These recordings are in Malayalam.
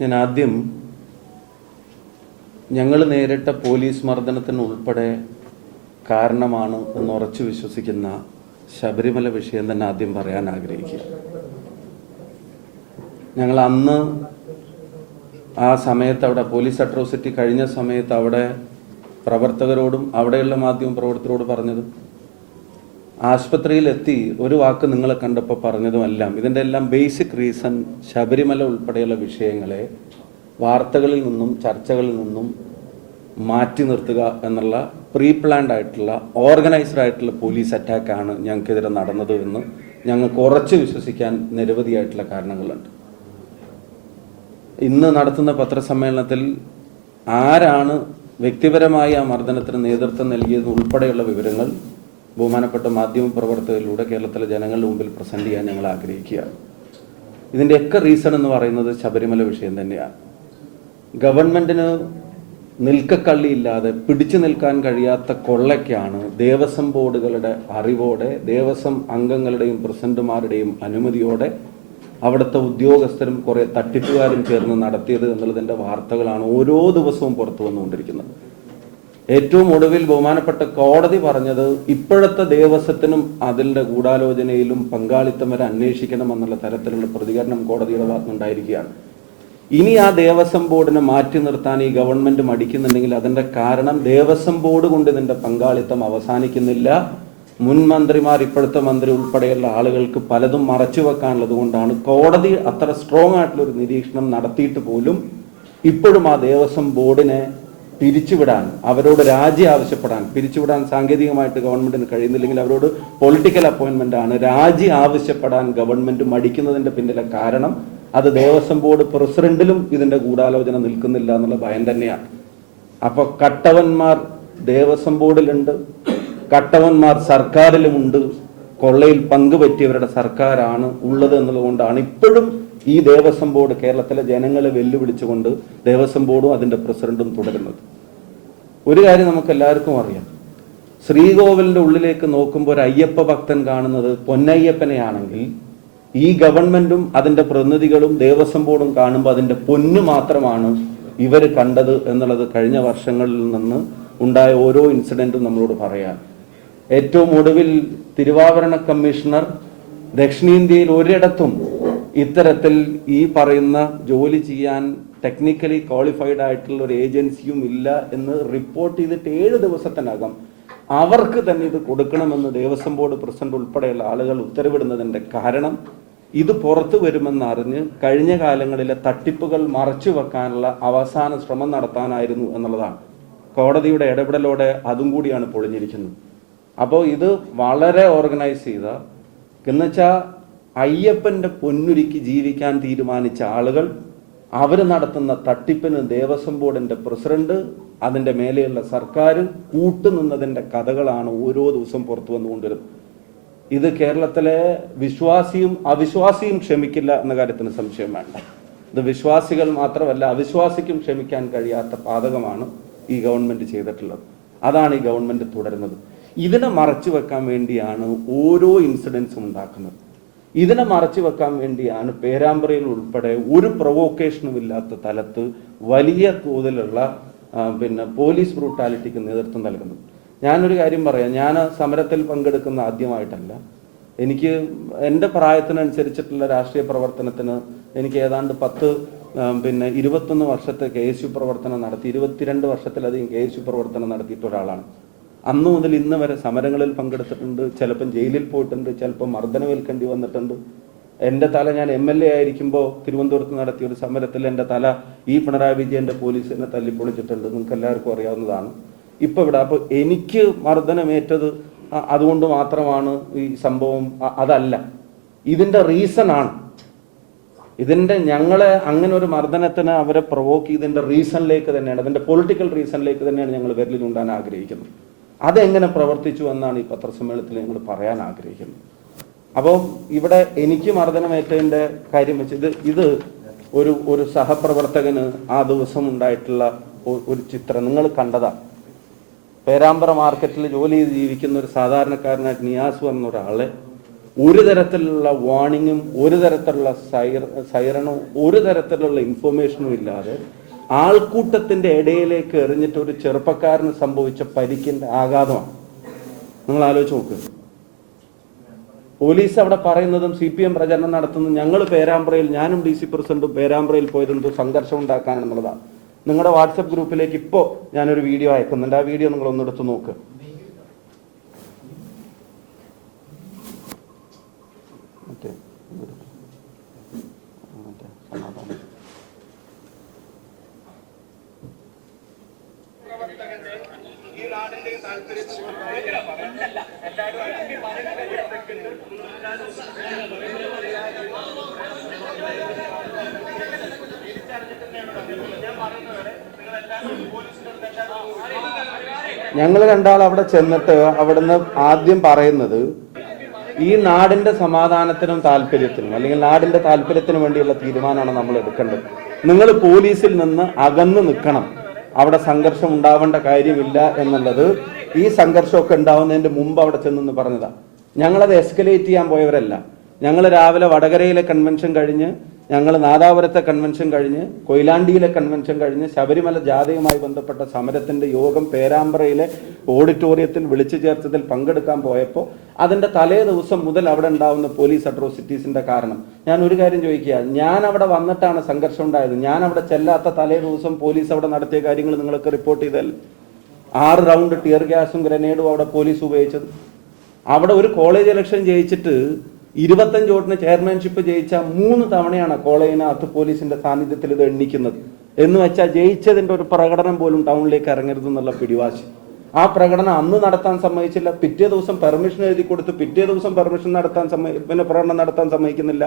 ഞാൻ ആദ്യം ഞങ്ങൾ നേരിട്ട പോലീസ് മർദ്ദനത്തിന് ഉൾപ്പെടെ കാരണമാണ് എന്ന് ഉറച്ചു വിശ്വസിക്കുന്ന ശബരിമല വിഷയം തന്നെ ആദ്യം പറയാൻ ആഗ്രഹിക്കുക. ഞങ്ങൾ അന്ന് ആ സമയത്ത് അവിടെ പോലീസ് അട്രോസിറ്റി കഴിഞ്ഞ സമയത്ത് അവിടെ പ്രവർത്തകരോടും അവിടെയുള്ള മാധ്യമ പ്രവർത്തകരോട് പറഞ്ഞത്, ആശുപത്രിയിലെത്തി ഒരു വാക്ക് നിങ്ങളെ കണ്ടപ്പോൾ പറഞ്ഞതുമെല്ലാം ഇതിൻ്റെ എല്ലാം ബേസിക് റീസൺ ശബരിമല ഉൾപ്പെടെയുള്ള വിഷയങ്ങളെ വാർത്തകളിൽ നിന്നും ചർച്ചകളിൽ നിന്നും മാറ്റി നിർത്തുക എന്നുള്ള പ്രീ പ്ലാൻഡ് ആയിട്ടുള്ള ഓർഗനൈസ്ഡ് ആയിട്ടുള്ള പോലീസ് അറ്റാക്കാണ് ഞങ്ങൾക്കെതിരെ നടന്നത് എന്ന് ഞങ്ങൾക്ക് ഉറച്ചു വിശ്വസിക്കാൻ നിരവധിയായിട്ടുള്ള കാരണങ്ങളുണ്ട്. ഇന്ന് നടത്തുന്ന പത്രസമ്മേളനത്തിൽ ആരാണ് വ്യക്തിപരമായി ആ മർദ്ദനത്തിന് നേതൃത്വം നൽകിയതെന്ന് ഉൾപ്പെടെയുള്ള വിവരങ്ങൾ ബഹുമാനപ്പെട്ട മാധ്യമ പ്രവർത്തകരിലൂടെ കേരളത്തിലെ ജനങ്ങളുടെ മുമ്പിൽ പ്രസന്റ് ചെയ്യാൻ ഞങ്ങൾ ആഗ്രഹിക്കുകയാണ്. ഇതിൻ്റെയൊക്കെ റീസൺ എന്ന് പറയുന്നത് ശബരിമല വിഷയം തന്നെയാണ്. ഗവൺമെന്റിന് നിൽക്കക്കള്ളിയില്ലാതെ പിടിച്ചു നിൽക്കാൻ കഴിയാത്ത കൊള്ളയ്ക്കാണ് ദേവസ്വം ബോർഡുകളുടെ അറിവോടെ, ദേവസ്വം അംഗങ്ങളുടെയും പ്രസിഡന്റുമാരുടെയും അനുമതിയോടെ അവിടുത്തെ ഉദ്യോഗസ്ഥരും കുറെ തട്ടിപ്പുകാരും ചേർന്ന് നടത്തിയത് എന്നുള്ളതിൻ്റെ വാർത്തകളാണ് ഓരോ ദിവസവും പുറത്തു വന്നുകൊണ്ടിരിക്കുന്നത്. ഏറ്റവും ഒടുവിൽ ബഹുമാനപ്പെട്ട കോടതി പറഞ്ഞത് ഇപ്പോഴത്തെ ദേവസ്വത്തിനും അതിൻ്റെ ഗൂഢാലോചനയിലും പങ്കാളിത്തം വരെ അന്വേഷിക്കണമെന്നുള്ള തരത്തിലുള്ള പ്രതികരണം കോടതിയുടെ ഭാഗത്തുനിന്നുണ്ടായിരിക്കുകയാണ്. ഇനി ആ ദേവസ്വം ബോർഡിനെ മാറ്റി നിർത്താൻ ഈ ഗവൺമെന്റ് മടിക്കുന്നുണ്ടെങ്കിൽ അതിൻ്റെ കാരണം ദേവസ്വം ബോർഡ് കൊണ്ട് ഇതിൻ്റെ പങ്കാളിത്തം അവസാനിക്കുന്നില്ല. മുൻ മന്ത്രിമാർ, ഇപ്പോഴത്തെ മന്ത്രി ഉൾപ്പെടെയുള്ള ആളുകൾക്ക് പലതും മറച്ചു വെക്കാനുള്ളത് കൊണ്ടാണ് കോടതി അത്ര സ്ട്രോങ് ആയിട്ടുള്ളൊരു നിരീക്ഷണം നടത്തിയിട്ട് പോലും ഇപ്പോഴും ആ ദേവസ്വം ബോർഡിനെ പിരിച്ചുവിടാൻ, അവരോട് രാജി ആവശ്യപ്പെടാൻ, പിരിച്ചുവിടാൻ സാങ്കേതികമായിട്ട് ഗവൺമെന്റിന് കഴിയുന്നില്ലെങ്കിൽ അവരോട് പൊളിറ്റിക്കൽ അപ്പോയിന്റ്മെന്റ് ആണ്, രാജി ആവശ്യപ്പെടാൻ ഗവൺമെന്റ് മടിക്കുന്നതിന്റെ പിന്നിലെ കാരണം അത് ദേവസ്വം ബോർഡ് പ്രസിഡന്റിലും ഇതിന്റെ ഗൂഢാലോചന നിൽക്കുന്നില്ല എന്നുള്ള ഭയം തന്നെയാണ്. അപ്പൊ കട്ടവന്മാർ ദേവസ്വം ബോർഡിലുണ്ട്, കട്ടവന്മാർ സർക്കാരിലുമുണ്ട്, കൊള്ളയിൽ പങ്കുപറ്റിയവരുടെ സർക്കാരാണ് ഉള്ളത് എന്നുള്ളതുകൊണ്ടാണ് ഇപ്പോഴും ഈ ദേവസ്വം ബോർഡ് കേരളത്തിലെ ജനങ്ങളെ വെല്ലുവിളിച്ചുകൊണ്ട് ദേവസ്വം ബോർഡും അതിൻ്റെ പ്രസിഡന്റും തുടരുന്നത്. ഒരു കാര്യം നമുക്ക് എല്ലാവർക്കും അറിയാം, ശ്രീകോവിലിന്റെ ഉള്ളിലേക്ക് നോക്കുമ്പോൾ ഒരു അയ്യപ്പ ഭക്തൻ കാണുന്നത് പൊന്നയ്യപ്പനെയാണെങ്കിൽ ഈ ഗവൺമെന്റും അതിൻ്റെ പ്രതിനിധികളും ദേവസ്വം ബോർഡും കാണുമ്പോൾ അതിൻ്റെ പൊന്നു മാത്രമാണ് ഇവർ കണ്ടത് എന്നുള്ളത് കഴിഞ്ഞ വർഷങ്ങളിൽ നിന്ന് ഉണ്ടായ ഓരോ ഇൻസിഡന്റും നമ്മളോട് പറയാം. ഏറ്റവും ഒടുവിൽ തിരുവാഭരണ കമ്മീഷണർ ദക്ഷിണേന്ത്യയിൽ ഒരിടത്തും ഇത്തരത്തിൽ ഈ പറയുന്ന ജോലി ചെയ്യാൻ ടെക്നിക്കലി ക്വാളിഫൈഡ് ആയിട്ടുള്ള ഒരു ഏജൻസിയും ഇല്ല എന്ന് റിപ്പോർട്ട് ചെയ്തിട്ട് 7 ദിവസത്തിനകം അവർക്ക് തന്നെ ഇത് കൊടുക്കണമെന്ന് ദേവസ്വം ബോർഡ് പ്രസിഡന്റ് ഉൾപ്പെടെയുള്ള ആളുകൾ ഉത്തരവിടുന്നതിൻ്റെ കാരണം ഇത് പുറത്തു വരുമെന്നറിഞ്ഞ് കഴിഞ്ഞ കാലങ്ങളിലെ തട്ടിപ്പുകൾ മറച്ചു വെക്കാനുള്ള അവസാന ശ്രമം നടത്താനായിരുന്നു എന്നുള്ളതാണ്. കോടതിയുടെ ഇടപെടലോടെ അതും കൂടിയാണ് പൊളിഞ്ഞിരിക്കുന്നത്. അപ്പോൾ ഇത് വളരെ ഓർഗനൈസ് ചെയ്ത, എന്നുവെച്ചാൽ അയ്യപ്പന്റെ പൊന്നുരുക്കി ജീവിക്കാൻ തീരുമാനിച്ച ആളുകൾ അവർ നടത്തുന്ന തട്ടിപ്പിന് ദേവസ്വം ബോർഡിന്റെ പ്രസിഡന്റ്, അതിൻ്റെ മേലെയുള്ള സർക്കാർ കൂട്ടുനിന്നതിൻ്റെ കഥകളാണ് ഓരോ ദിവസവും പുറത്തു വന്നുകൊണ്ടിരുന്നത്. ഇത് കേരളത്തിലെ വിശ്വാസിയും അവിശ്വാസിയും ക്ഷമിക്കില്ല എന്ന കാര്യത്തിന് സംശയം വേണ്ട. ഇത് വിശ്വാസികൾ മാത്രമല്ല, അവിശ്വാസിക്കും ക്ഷമിക്കാൻ കഴിയാത്ത പാതകമാണ് ഈ ഗവൺമെന്റ് ചെയ്തിട്ടുള്ളത്. അതാണ് ഈ ഗവൺമെന്റ് തുടരുന്നത്. ഇതിനെ മറച്ചു വെക്കാൻ വേണ്ടിയാണ് ഓരോ ഇൻസിഡൻസും ഉണ്ടാക്കുന്നത്. ഇതിനെ മറച്ചു വെക്കാൻ വേണ്ടിയാണ് പേരാമ്പ്രയിൽ ഉൾപ്പെടെ ഒരു പ്രൊവോക്കേഷനും ഇല്ലാത്ത തലത്ത് വലിയ തോതിലുള്ള പോലീസ് ബ്രൂട്ടാലിറ്റിക്ക് നേതൃത്വം നൽകുന്നത്. ഞാനൊരു കാര്യം പറയാം, ഞാൻ സമരത്തിൽ പങ്കെടുക്കുന്ന ആദ്യമായിട്ടല്ല. എനിക്ക് എൻ്റെ പ്രായത്തിനനുസരിച്ചിട്ടുള്ള രാഷ്ട്രീയ പ്രവർത്തനത്തിന് എനിക്ക് ഏതാണ്ട് 21 വർഷത്തെ KSU പ്രവർത്തനം നടത്തി, 22 വർഷത്തിലധികം KSU പ്രവർത്തനം നടത്തിയിട്ട് ഒരാളാണ്. അന്നു മുതൽ ഇന്ന് വരെ സമരങ്ങളിൽ പങ്കെടുത്തിട്ടുണ്ട്, ചിലപ്പം ജയിലിൽ പോയിട്ടുണ്ട്, ചിലപ്പോൾ മർദ്ദനമേൽക്കേണ്ടി വന്നിട്ടുണ്ട്. എൻ്റെ തല, ഞാൻ MLA ആയിരിക്കുമ്പോൾ തിരുവനന്തപുരത്ത് നടത്തിയ ഒരു സമരത്തിൽ എൻ്റെ തല ഈ പിണറായി വിജയൻ്റെ പോലീസിനെ തല്ലിപ്പൊളിച്ചിട്ടുണ്ട്, നിങ്ങൾക്ക് എല്ലാവർക്കും അറിയാവുന്നതാണ്. ഇപ്പം ഇവിടെ അപ്പോൾ എനിക്ക് മർദ്ദനമേറ്റത് അതുകൊണ്ട് മാത്രമാണ് ഈ സംഭവം, അതല്ല. ഇതിൻ്റെ റീസൺ ആണ്. ഞങ്ങളെ അങ്ങനെ ഒരു മർദ്ദനത്തിന് അവരെ പ്രൊവോക്ക് ചെയ്തതിൻ്റെ റീസണിലേക്ക് തന്നെയാണ്, അതിൻ്റെ പൊളിറ്റിക്കൽ റീസണിലേക്ക് തന്നെയാണ് ഞങ്ങൾ വിരലിൽ ചൂണ്ടാൻ ആഗ്രഹിക്കുന്നത്. അതെങ്ങനെ പ്രവർത്തിച്ചു എന്നാണ് ഈ പത്രസമ്മേളനത്തിൽ ഞങ്ങൾ പറയാൻ ആഗ്രഹിക്കുന്നത്. അപ്പോൾ ഇവിടെ എനിക്ക് മർദ്ദനമേറ്റതിൻ്റെ കാര്യം വെച്ച് ഇത് ഒരു സഹപ്രവർത്തകന് ആ ദിവസം ഉണ്ടായിട്ടുള്ള ഒരു ചിത്രം നിങ്ങൾ കണ്ടതാണ്. പേരാമ്പ്ര മാർക്കറ്റിൽ ജോലി ചെയ്ത് ജീവിക്കുന്ന ഒരു സാധാരണക്കാരനായിട്ട് നിയാസ് എന്ന ഒരാളെ ഒരു തരത്തിലുള്ള വാർണിങ്ങും ഒരു തരത്തിലുള്ള സൈറണോ ഒരു തരത്തിലുള്ള ഇൻഫോർമേഷനും ഇല്ലാതെ ആൾക്കൂട്ടത്തിന്റെ ഇടയിലേക്ക് എറിഞ്ഞിട്ട് ഒരു ചെറുപ്പക്കാരന് സംഭവിച്ച പരിക്കിന്റെ ആഘാതമാണ്. നിങ്ങൾ ആലോചിച്ച് നോക്കുക. പോലീസ് അവിടെ പറയുന്നതും CPM പ്രചരണം നടത്തുന്നതും ഞങ്ങൾ പേരാമ്പ്രയിൽ, ഞാനും DC പ്രസിഡന്റും പേരാമ്പ്രയിൽ പോയതെന്തോ സംഘർഷം ഉണ്ടാക്കാനെന്നുള്ളതാണ്. നിങ്ങളുടെ വാട്സപ്പ് ഗ്രൂപ്പിലേക്ക് ഇപ്പോൾ ഞാനൊരു വീഡിയോ അയക്കുന്നുണ്ട്. ആ വീഡിയോ നിങ്ങൾ ഒന്നെടുത്ത് നോക്കുക. ഞങ്ങൾ രണ്ടാൾ അവിടെ ചെന്നിട്ട് അവിടുന്ന് ആദ്യം പറയുന്നത് ഈ നാടിന്റെ സമാധാനത്തിനും താല്പര്യത്തിനും അല്ലെങ്കിൽ നാടിന്റെ താല്പര്യത്തിനും വേണ്ടിയുള്ള തീരുമാനമാണ് നമ്മൾ എടുക്കേണ്ടത്. നിങ്ങൾ പോലീസിൽ നിന്ന് അകന്നു നിൽക്കണം. അവിടെ സംഘർഷം ഉണ്ടാവേണ്ട കാര്യമില്ല എന്നുള്ളത് ഈ സംഘർഷമൊക്കെ ഉണ്ടാവുന്നതിന്റെ മുമ്പ് അവിടെ ചെന്നെന്ന് പറഞ്ഞതാ. ഞങ്ങളത് എസ്കലേറ്റ് ചെയ്യാൻ പോയവരല്ല. ഞങ്ങൾ രാവിലെ വടകരയിലെ കൺവെൻഷൻ കഴിഞ്ഞ്, ഞങ്ങൾ നാദാപുരത്തെ കൺവെൻഷൻ കഴിഞ്ഞ്, കൊയിലാണ്ടിയിലെ കൺവെൻഷൻ കഴിഞ്ഞ്, ശബരിമല ജാഥയുമായി ബന്ധപ്പെട്ട സമരത്തിന്റെ യോഗം പേരാമ്പ്രയിലെ ഓഡിറ്റോറിയത്തിൽ വിളിച്ചു ചേർത്തതിൽ പങ്കെടുക്കാൻ പോയപ്പോൾ അതിന്റെ തലേ ദിവസം മുതൽ അവിടെ ഉണ്ടാവുന്ന പോലീസ് അട്രോസിറ്റീസിന്റെ കാരണം ഞാൻ ഒരു കാര്യം ചോദിക്കുക, ഞാൻ അവിടെ വന്നിട്ടാണ് സംഘർഷം ഉണ്ടായത്. ഞാൻ അവിടെ ചെല്ലാത്ത തലേ ദിവസം പോലീസ് അവിടെ നടത്തിയ കാര്യങ്ങൾ നിങ്ങൾക്ക് റിപ്പോർട്ട് ചെയ്താൽ 6 റൗണ്ട് ടിയർ ഗ്യാസും ഗ്രനേഡും അവിടെ പോലീസ് ഉപയോഗിച്ചത്. അവിടെ ഒരു കോളേജ് ഇലക്ഷൻ ജയിച്ചിട്ട് 25 വോട്ടിന് ചെയർമാൻഷിപ്പ് ജയിച്ച 3 തവണയാണ് കോളേജിനകത്ത് പോലീസിന്റെ സാന്നിധ്യത്തിൽ ഇത് എണ്ണിക്കുന്നത്. എന്ന് വെച്ചാൽ ജയിച്ചതിന്റെ ഒരു പ്രകടനം പോലും ടൗണിലേക്ക് ഇറങ്ങരുത് എന്നുള്ള പിടിവാശി. ആ പ്രകടനം അന്ന് നടത്താൻ സമ്മതിച്ചില്ല. പിറ്റേ ദിവസം പെർമിഷൻ എഴുതി കൊടുത്ത് പിറ്റേ ദിവസം പെർമിഷൻ നടത്താൻ പ്രകടനം നടത്താൻ സമ്മതിക്കുന്നില്ല.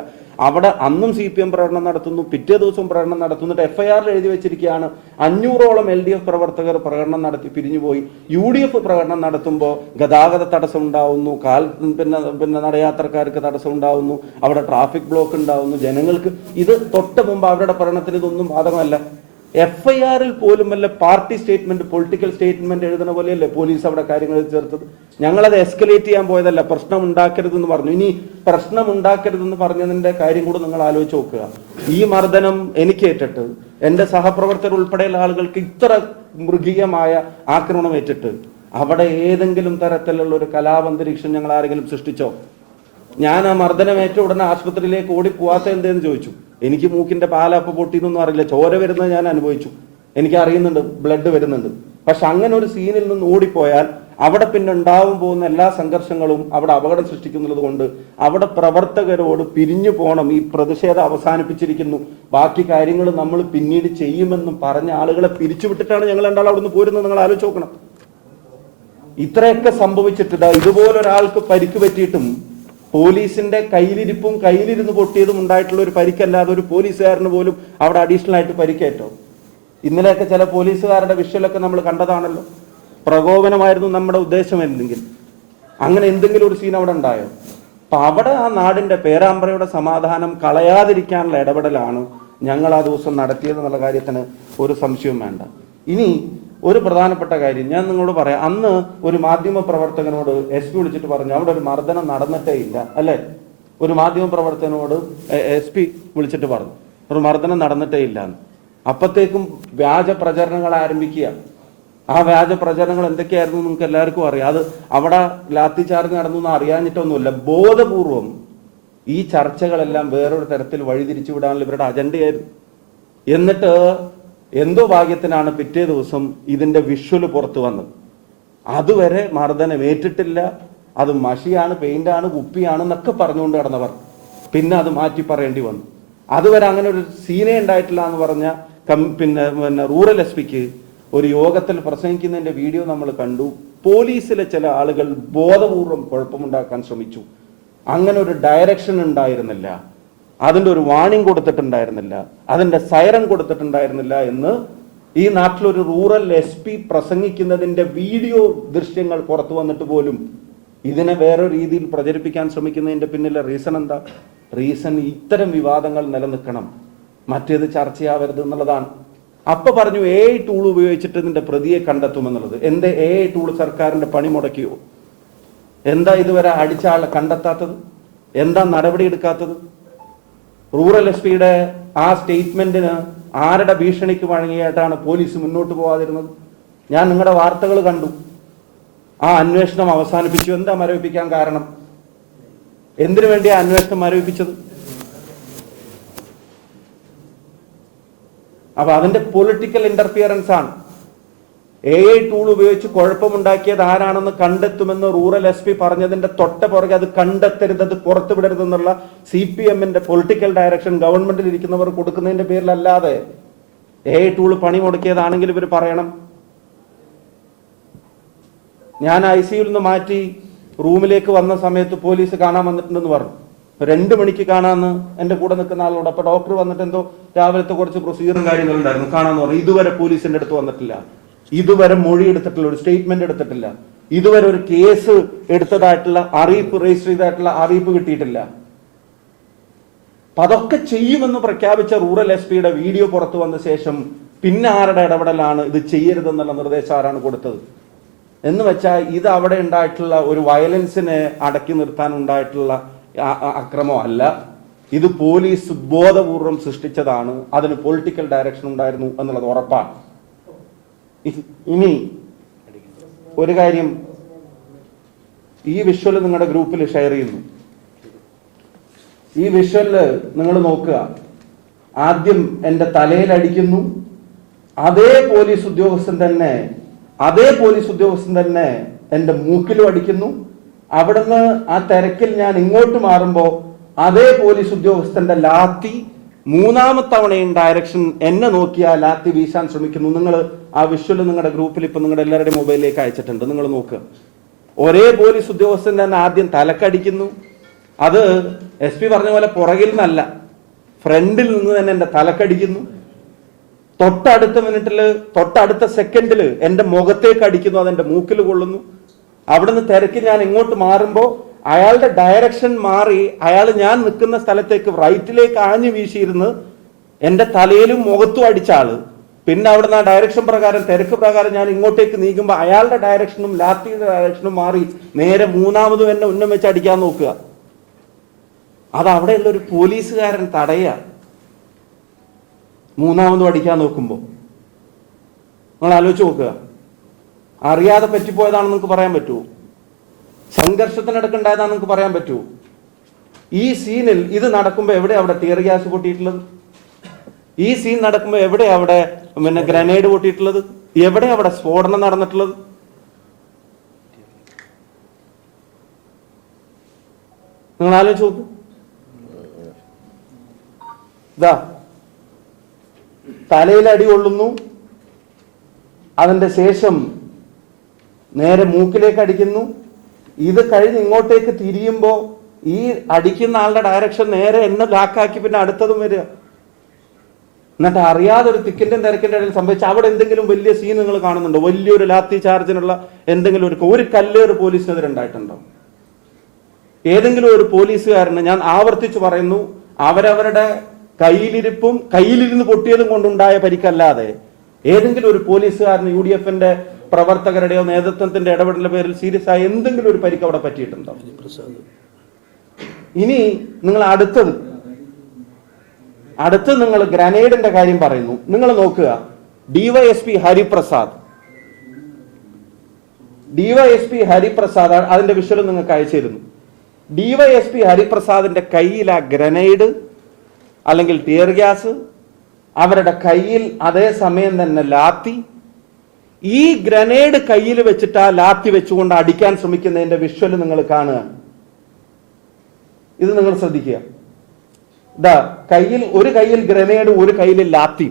അവിടെ അന്നും CPM പ്രകടനം നടത്തുന്നു, പിറ്റേ ദിവസവും പ്രകടനം നടത്തുന്നിട്ട് FIR എഴുതി വെച്ചിരിക്കുകയാണ് 500ഓളം LDF പ്രവർത്തകർ പ്രകടനം നടത്തി പിരിഞ്ഞുപോയി. UDF പ്രകടനം നടത്തുമ്പോൾ ഗതാഗത തടസ്സം ഉണ്ടാവുന്നു, പിന്നെ നടയാത്രക്കാർക്ക് തടസ്സം ഉണ്ടാവുന്നു, അവിടെ ട്രാഫിക് ബ്ലോക്ക് ഉണ്ടാവുന്നു, ജനങ്ങൾക്ക്. ഇത് തൊട്ട് മുമ്പ് അവരുടെ പ്രകടനത്തിന് ഇതൊന്നും ബാധകമല്ല. FIR പോലും വല്ല പാർട്ടി സ്റ്റേറ്റ്മെന്റ്, പൊളിറ്റിക്കൽ സ്റ്റേറ്റ്മെന്റ് എഴുതുന്ന പോലെയല്ലേ പോലീസ് അവിടെ കാര്യങ്ങൾ ചേർത്തത്. ഞങ്ങളത് എസ്കലേറ്റ് ചെയ്യാൻ പോയതല്ല, പ്രശ്നം ഉണ്ടാക്കരുതെന്ന് പറഞ്ഞു. ഇനി പ്രശ്നം ഉണ്ടാക്കരുതെന്ന് പറഞ്ഞതിന്റെ കാര്യം കൂടെ നിങ്ങൾ ആലോചിച്ച് നോക്കുക. ഈ മർദ്ദനം എനിക്കേറ്റിട്ട് എന്റെ സഹപ്രവർത്തകർ ഉൾപ്പെടെയുള്ള ആളുകൾക്ക് ഇത്ര മൃഗീയമായ ആക്രമണം ഏറ്റിട്ട് അവിടെ ഏതെങ്കിലും തരത്തിലുള്ള ഒരു കലാപന്തരീക്ഷം ഞങ്ങൾ ആരെങ്കിലും സൃഷ്ടിച്ചോ? ഞാൻ ആ മർദ്ദനമേറ്റ ഉടനെ ആശുപത്രിയിലേക്ക് ഓടി പോവാത്ത എന്തേന്ന് ചോദിച്ചു. എനിക്ക് മൂക്കിന്റെ പാലപ്പ പൊട്ടിയെന്നൊന്നും അറിയില്ല. ചോര വരുന്നത് ഞാൻ അനുഭവിച്ചു, എനിക്ക് അറിയുന്നുണ്ട്, ബ്ലഡ് വരുന്നുണ്ട്. പക്ഷെ അങ്ങനെ ഒരു സീനിൽ നിന്ന് ഓടിപ്പോയാൽ അവിടെ പിന്നെ ഉണ്ടാവും പോകുന്ന എല്ലാ സംഘർഷങ്ങളും അവിടെ അപകടം സൃഷ്ടിക്കുന്നത് കൊണ്ട് അവിടെ പ്രവർത്തകരോട് പിരിഞ്ഞു പോകണം, ഈ പ്രതിഷേധം അവസാനിപ്പിച്ചിരിക്കുന്നു, ബാക്കി കാര്യങ്ങൾ നമ്മൾ പിന്നീട് ചെയ്യുമെന്നും പറഞ്ഞ ആളുകളെ പിരിച്ചുവിട്ടിട്ടാണ് ഞങ്ങൾ രണ്ടാളും അവിടുന്ന് പോരുന്നത്. നിങ്ങൾ ആലോചിച്ച് നോക്കണം. ഇത്രയൊക്കെ സംഭവിച്ചിട്ട് ഇതുപോലൊരാൾക്ക് പരിക്ക് പറ്റിയിട്ടും പോലീസിന്റെ കയ്യിലിരിപ്പും കയ്യിലിരുന്ന് പൊട്ടിയതും ഉണ്ടായിട്ടുള്ള ഒരു പരിക്കല്ലാതെ ഒരു പോലീസുകാരന് പോലും അവിടെ അഡീഷണൽ ആയിട്ട് പരിക്കേറ്റോ? ഇന്നലെയൊക്കെ ചില പോലീസുകാരുടെ വിഷ്വലൊക്കെ നമ്മൾ കണ്ടതാണല്ലോ. പ്രകോപനമായിരുന്നു നമ്മുടെ ഉദ്ദേശമെങ്കിൽ അങ്ങനെ എന്തെങ്കിലും ഒരു സീൻ അവിടെ ഉണ്ടായോ? അപ്പൊ അവിടെ ആ നാടിന്റെ പേരാമ്പ്രയുടെ സമാധാനം കളയാതിരിക്കാനുള്ള ഇടപെടലാണ് ഞങ്ങൾ ആ ദിവസം നടത്തിയതെന്നുള്ള കാര്യത്തിന് ഒരു സംശയവും വേണ്ട. ഇനി ഒരു പ്രധാനപ്പെട്ട കാര്യം ഞാൻ നിങ്ങളോട് പറയാം. അന്ന് ഒരു മാധ്യമ പ്രവർത്തകനോട് SP വിളിച്ചിട്ട് പറഞ്ഞു അവിടെ ഒരു മർദ്ദനം നടന്നിട്ടേ ഇല്ല, അല്ലെ? ഒരു മാധ്യമ പ്രവർത്തകനോട് SP വിളിച്ചിട്ട് പറഞ്ഞു ഒരു മർദ്ദനം നടന്നിട്ടേ ഇല്ല എന്ന്. അപ്പത്തേക്കും വ്യാജ പ്രചരണങ്ങൾ ആരംഭിക്കുക. ആ വ്യാജ പ്രചരണങ്ങൾ എന്തൊക്കെയായിരുന്നു നിങ്ങൾക്ക് എല്ലാവർക്കും അറിയാം. അത് അവിടെ ലാത്തി ചാർജ് നടന്നു അറിയാഞ്ഞിട്ടൊന്നുമില്ല. ബോധപൂർവം ഈ ചർച്ചകളെല്ലാം വേറൊരു തരത്തിൽ വഴിതിരിച്ചു വിടാനുള്ള ഇവരുടെ അജണ്ടയായിരുന്നു. എന്നിട്ട് എന്തോ ഭാഗ്യത്തിനാണ് പിറ്റേ ദിവസം ഇതിന്റെ വിഷ്വല് പുറത്തു വന്നത്. അതുവരെ മർദ്ദനം ഏറ്റിട്ടില്ല, അത് മഷിയാണ്, പെയിന്റാണ്, കുപ്പിയാണ് എന്നൊക്കെ പറഞ്ഞുകൊണ്ട് കിടന്നവർ പിന്നെ അത് മാറ്റി പറയേണ്ടി വന്നു. അതുവരെ അങ്ങനെ ഒരു സീനേ ഉണ്ടായിട്ടില്ല എന്ന് പറഞ്ഞ പിന്നെ റൂറൽ SPക്ക് ഒരു യോഗത്തിൽ പ്രസംഗിക്കുന്നതിന്റെ വീഡിയോ നമ്മൾ കണ്ടു. പോലീസിലെ ചില ആളുകൾ ബോധപൂർവം കുഴപ്പമുണ്ടാക്കാൻ ശ്രമിച്ചു. അങ്ങനെ ഒരു ഡയറക്ഷൻ ഉണ്ടായിരുന്നില്ല, അതിൻ്റെ ഒരു വാണിംഗ് കൊടുത്തിട്ടുണ്ടായിരുന്നില്ല, അതിൻ്റെ സൈറൻ കൊടുത്തിട്ടുണ്ടായിരുന്നില്ല എന്ന് ഈ നാട്ടിലൊരു റൂറൽ SP പ്രസംഗിക്കുന്നതിൻ്റെ വീഡിയോ ദൃശ്യങ്ങൾ പുറത്തു വന്നിട്ട് പോലും ഇതിനെ വേറെ രീതിയിൽ പ്രചരിപ്പിക്കാൻ ശ്രമിക്കുന്നതിൻ്റെ പിന്നിലെ റീസൺ എന്താ? റീസൺ ഇത്തരം വിവാദങ്ങൾ നിലനിൽക്കണം, മറ്റേത് ചർച്ചയാവരുത് എന്നുള്ളതാണ്. അപ്പൊ പറഞ്ഞു AI ടൂൾ ഉപയോഗിച്ചിട്ട് ഇതിന്റെ പ്രതിയെ കണ്ടെത്തുമെന്നുള്ളത്. എന്റെ AI ടൂൾ സർക്കാരിന്റെ പണി മുടക്കിയോ? എന്താ ഇതുവരെ അടിച്ച ആളെ കണ്ടെത്താത്തത്? എന്താ നടപടി എടുക്കാത്തത്? റൂറൽ എസ് പിയുടെ ആ സ്റ്റേറ്റ്മെന്റിന് ആരുടെ ഭീഷണിക്ക് വഴങ്ങിയായിട്ടാണ് പോലീസ് മുന്നോട്ട് പോകാതിരുന്നത്? ഞാൻ നിങ്ങളുടെ വാർത്തകൾ കണ്ടു. ആ അന്വേഷണം അവസാനിപ്പിച്ചു. എന്താ മരവിപ്പിക്കാൻ കാരണം? എന്തിനു വേണ്ടിയാ അന്വേഷണം മരവിപ്പിച്ചത്? അപ്പൊ അതിന്റെ പൊളിറ്റിക്കൽ ഇന്റർഫിയറൻസ് ആണ്. AI ടൂൾ ഉപയോഗിച്ച് കുഴപ്പമുണ്ടാക്കിയത് ആരാണെന്ന് കണ്ടെത്തുമെന്ന് റൂറൽ SP പറഞ്ഞതിന്റെ തൊട്ട പുറകെ അത് കണ്ടെത്തരുത്, അത് പുറത്തുവിടരുതെന്നുള്ള CPMന്റെ പൊളിറ്റിക്കൽ ഡയറക്ഷൻ ഗവൺമെന്റിൽ ഇരിക്കുന്നവർ കൊടുക്കുന്നതിന്റെ പേരിലല്ലാതെ AI ടൂൾ പണി മുടക്കിയതാണെങ്കിൽ ഇവർ പറയണം. ഞാൻ ICUവിൽ നിന്ന് മാറ്റി റൂമിലേക്ക് വന്ന സമയത്ത് പോലീസ് കാണാൻ വന്നിട്ടുണ്ടെന്ന് പറഞ്ഞു. 2 മണിക്ക് കാണാമെന്ന് എൻ്റെ കൂടെ നിൽക്കുന്ന ആളോട്. അപ്പൊ ഡോക്ടർ വന്നിട്ട് എന്തോ രാവിലത്തെ കുറച്ച് പ്രൊസീജിയറും കാര്യങ്ങളും ഉണ്ടായിരുന്നു, കാണാമെന്ന് പറഞ്ഞു. ഇതുവരെ പോലീസിന്റെ അടുത്ത് വന്നിട്ടില്ല, ഇതുവരെ മൊഴി എടുത്തിട്ടില്ല, ഒരു സ്റ്റേറ്റ്മെന്റ് എടുത്തിട്ടില്ല, ഇതുവരെ ഒരു കേസ് എടുത്തതായിട്ടുള്ള അറിയിപ്പ്, രജിസ്റ്റർ ചെയ്തതായിട്ടുള്ള അറിയിപ്പ് കിട്ടിയിട്ടില്ല. അപ്പൊ അതൊക്കെ ചെയ്യുമെന്ന് പ്രഖ്യാപിച്ച റൂറൽ SPയുടെ വീഡിയോ പുറത്തു വന്ന ശേഷം പിന്നെ ആരുടെ ഇടപെടലാണ് ഇത് ചെയ്യരുതെന്നുള്ള നിർദ്ദേശം ആരാണ് കൊടുത്തത്? എന്ന് വെച്ചാൽ ഇത് അവിടെ ഉണ്ടായിട്ടുള്ള ഒരു വയലൻസിനെ അടക്കി നിർത്താൻ ഉണ്ടായിട്ടുള്ള അക്രമം അല്ല, ഇത് പോലീസ് ബോധപൂർവം സൃഷ്ടിച്ചതാണ്. അതിന് പൊളിറ്റിക്കൽ ഡയറക്ഷൻ ഉണ്ടായിരുന്നു എന്നുള്ളത് ഉറപ്പാണ്. ഇനി ഒരു കാര്യം, ഈ വിഷ്വല് നിങ്ങളുടെ ഗ്രൂപ്പിൽ ഷെയർ ചെയ്യുന്നു. ഈ വിഷ്വല് നിങ്ങൾ നോക്കുക. ആദ്യം എൻ്റെ തലയിൽ അടിക്കുന്നു, അതേ പോലീസ് ഉദ്യോഗസ്ഥൻ തന്നെ എൻ്റെ മൂക്കിലും അടിക്കുന്നു. അവിടുന്ന് ആ തിരക്കിൽ ഞാൻ ഇങ്ങോട്ട് മാറുമ്പോ അതേ പോലീസ് ഉദ്യോഗസ്ഥന്റെ ലാത്തി മൂന്നാമത്തവണയും ഡയറക്ഷൻ എന്നെ നോക്കിയാ ലാത്തി വീശാൻ ശ്രമിക്കുന്നു. നിങ്ങൾ ആ വിഷ്വല് നിങ്ങളുടെ ഗ്രൂപ്പിൽ ഇപ്പൊ നിങ്ങളുടെ എല്ലാവരുടെയും മൊബൈലിലേക്ക് അയച്ചിട്ടുണ്ട്, നിങ്ങൾ നോക്കുക. ഒരേ പോലീസ് ഉദ്യോഗസ്ഥൻ തന്നെ ആദ്യം തലക്കടിക്കുന്നു. അത് SP പറഞ്ഞ പോലെ പുറകിൽ നിന്നല്ല, ഫ്രണ്ടിൽ നിന്ന് തന്നെ എന്റെ തലക്കടിക്കുന്നു. തൊട്ടടുത്ത സെക്കൻഡില് എന്റെ മുഖത്തേക്ക് അടിക്കുന്നു, അതെന്റെ മൂക്കിൽ കൊള്ളുന്നു. അവിടുന്ന് തിരക്ക് ഞാൻ ഇങ്ങോട്ട് മാറുമ്പോ അയാളുടെ ഡയറക്ഷൻ മാറി, അയാൾ ഞാൻ നിൽക്കുന്ന സ്ഥലത്തേക്ക് റൈറ്റിലേക്ക് ആഞ്ഞു വീശിയിരുന്ന് എന്റെ തലയിലും മുഖത്തും അടിച്ച ആള്. പിന്നെ അവിടുന്ന് ആ ഡയറക്ഷൻ പ്രകാരം, തിരക്ക് പ്രകാരം ഞാൻ ഇങ്ങോട്ടേക്ക് നീങ്ങുമ്പോൾ അയാളുടെ ഡയറക്ഷനും ലാത്തിയുടെ ഡയറക്ഷനും മാറി നേരെ മൂന്നാമതും എന്നെ ഉന്നം വെച്ച് അടിക്കാൻ നോക്കുക. അത് അവിടെയുള്ള ഒരു പോലീസുകാരൻ തടയുക. മൂന്നാമതും അടിക്കാൻ നോക്കുമ്പോൾ നിങ്ങൾ ആലോചിച്ച് നോക്കുക. അറിയാതെ പറ്റിപ്പോയതാണെന്ന് നിങ്ങൾക്ക് പറയാൻ പറ്റുമോ? സംഘർഷത്തിനിടക്കുണ്ടായതാണെന്ന് നിങ്ങൾക്ക് പറയാൻ പറ്റുമോ? ഈ സീനിൽ ഇത് നടക്കുമ്പോൾ എവിടെ അവിടെ ടിയർ ഗ്യാസ് പൊട്ടിയിട്ടുള്ളത്? ഈ സീൻ നടക്കുമ്പോൾ എവിടെ അവിടെ ഗ്രനേഡ് പൊട്ടിയിട്ടുള്ളത്? എവിടെ അവിടെ സ്ഫോടനം നടന്നിട്ടുള്ളത്? നിങ്ങൾ ആലോചിച്ച് നോക്ക്. ഇതാ തലയിൽ അടി കൊള്ളുന്നു, അതിന്റെ ശേഷം നേരെ മൂക്കിലേക്ക് അടിക്കുന്നു. ഇത് കഴിഞ്ഞ് ഇങ്ങോട്ടേക്ക് തിരിയുമ്പോ ഈ അടിക്കുന്ന ആളുടെ ഡയറക്ഷൻ നേരെ എന്നെ ലാക്കാക്കി പിന്നെ അടുത്തതും വരിക. എന്നിട്ട് അറിയാതെ ഒരു തിക്കിന്റെ തിരക്കിന്റെ ഇടയിൽ സംഭവിച്ച അവിടെ എന്തെങ്കിലും വലിയ സീൻ നിങ്ങൾ കാണുന്നുണ്ടോ? വലിയൊരു ലാത്തി ചാർജിനുള്ള എന്തെങ്കിലും ഒരു കല്ലേറ് പോലീസിനെതിരെ ഉണ്ടായിട്ടുണ്ടോ? ഏതെങ്കിലും ഒരു പോലീസുകാരന്, ഞാൻ ആവർത്തിച്ചു പറയുന്നു, അവരവരുടെ കയ്യിലിരുന്ന് പൊട്ടിയതും കൊണ്ടുണ്ടായ പരിക്കല്ലാതെ ഏതെങ്കിലും ഒരു പോലീസുകാരന് UDFന്റെ പ്രവർത്തകരുടെയോ നേതൃത്വത്തിന്റെ ഇടപെടലിന്റെ പേരിൽ സീരിയസ് ആയ എന്തെങ്കിലും ഒരു പരിക്ക് അവിടെ പറ്റിയിട്ടുണ്ടോ? ഇനി നിങ്ങൾ അടുത്തത് നിങ്ങൾ ഗ്രനേഡിന്റെ കാര്യം പറയുന്നു. നിങ്ങൾ നോക്കുക, DYSP ഹരിപ്രസാദ് അതിന്റെ വിഷ്വൽ നിങ്ങൾക്ക് അയച്ചിരുന്നു. DYSP ഹരിപ്രസാദിന്റെ കയ്യിൽ ആ ഗ്രനേഡ് അല്ലെങ്കിൽ ടിയർ ഗ്യാസ്, അവരുടെ കയ്യിൽ അതേ സമയം തന്നെ ലാത്തി. ഈ ഗ്രനേഡ് കയ്യിൽ വെച്ചിട്ട് ആ ലാത്തി വെച്ചുകൊണ്ട് അടിക്കാൻ ശ്രമിക്കുന്നതിന്റെ വിഷ്വൽ നിങ്ങൾ കാണുക. ഇത് നിങ്ങൾ ശ്രദ്ധിക്കുക. ഒരു കയ്യിൽ ഗ്രനേഡ്, ഒരു കയ്യിൽ ലാത്തി.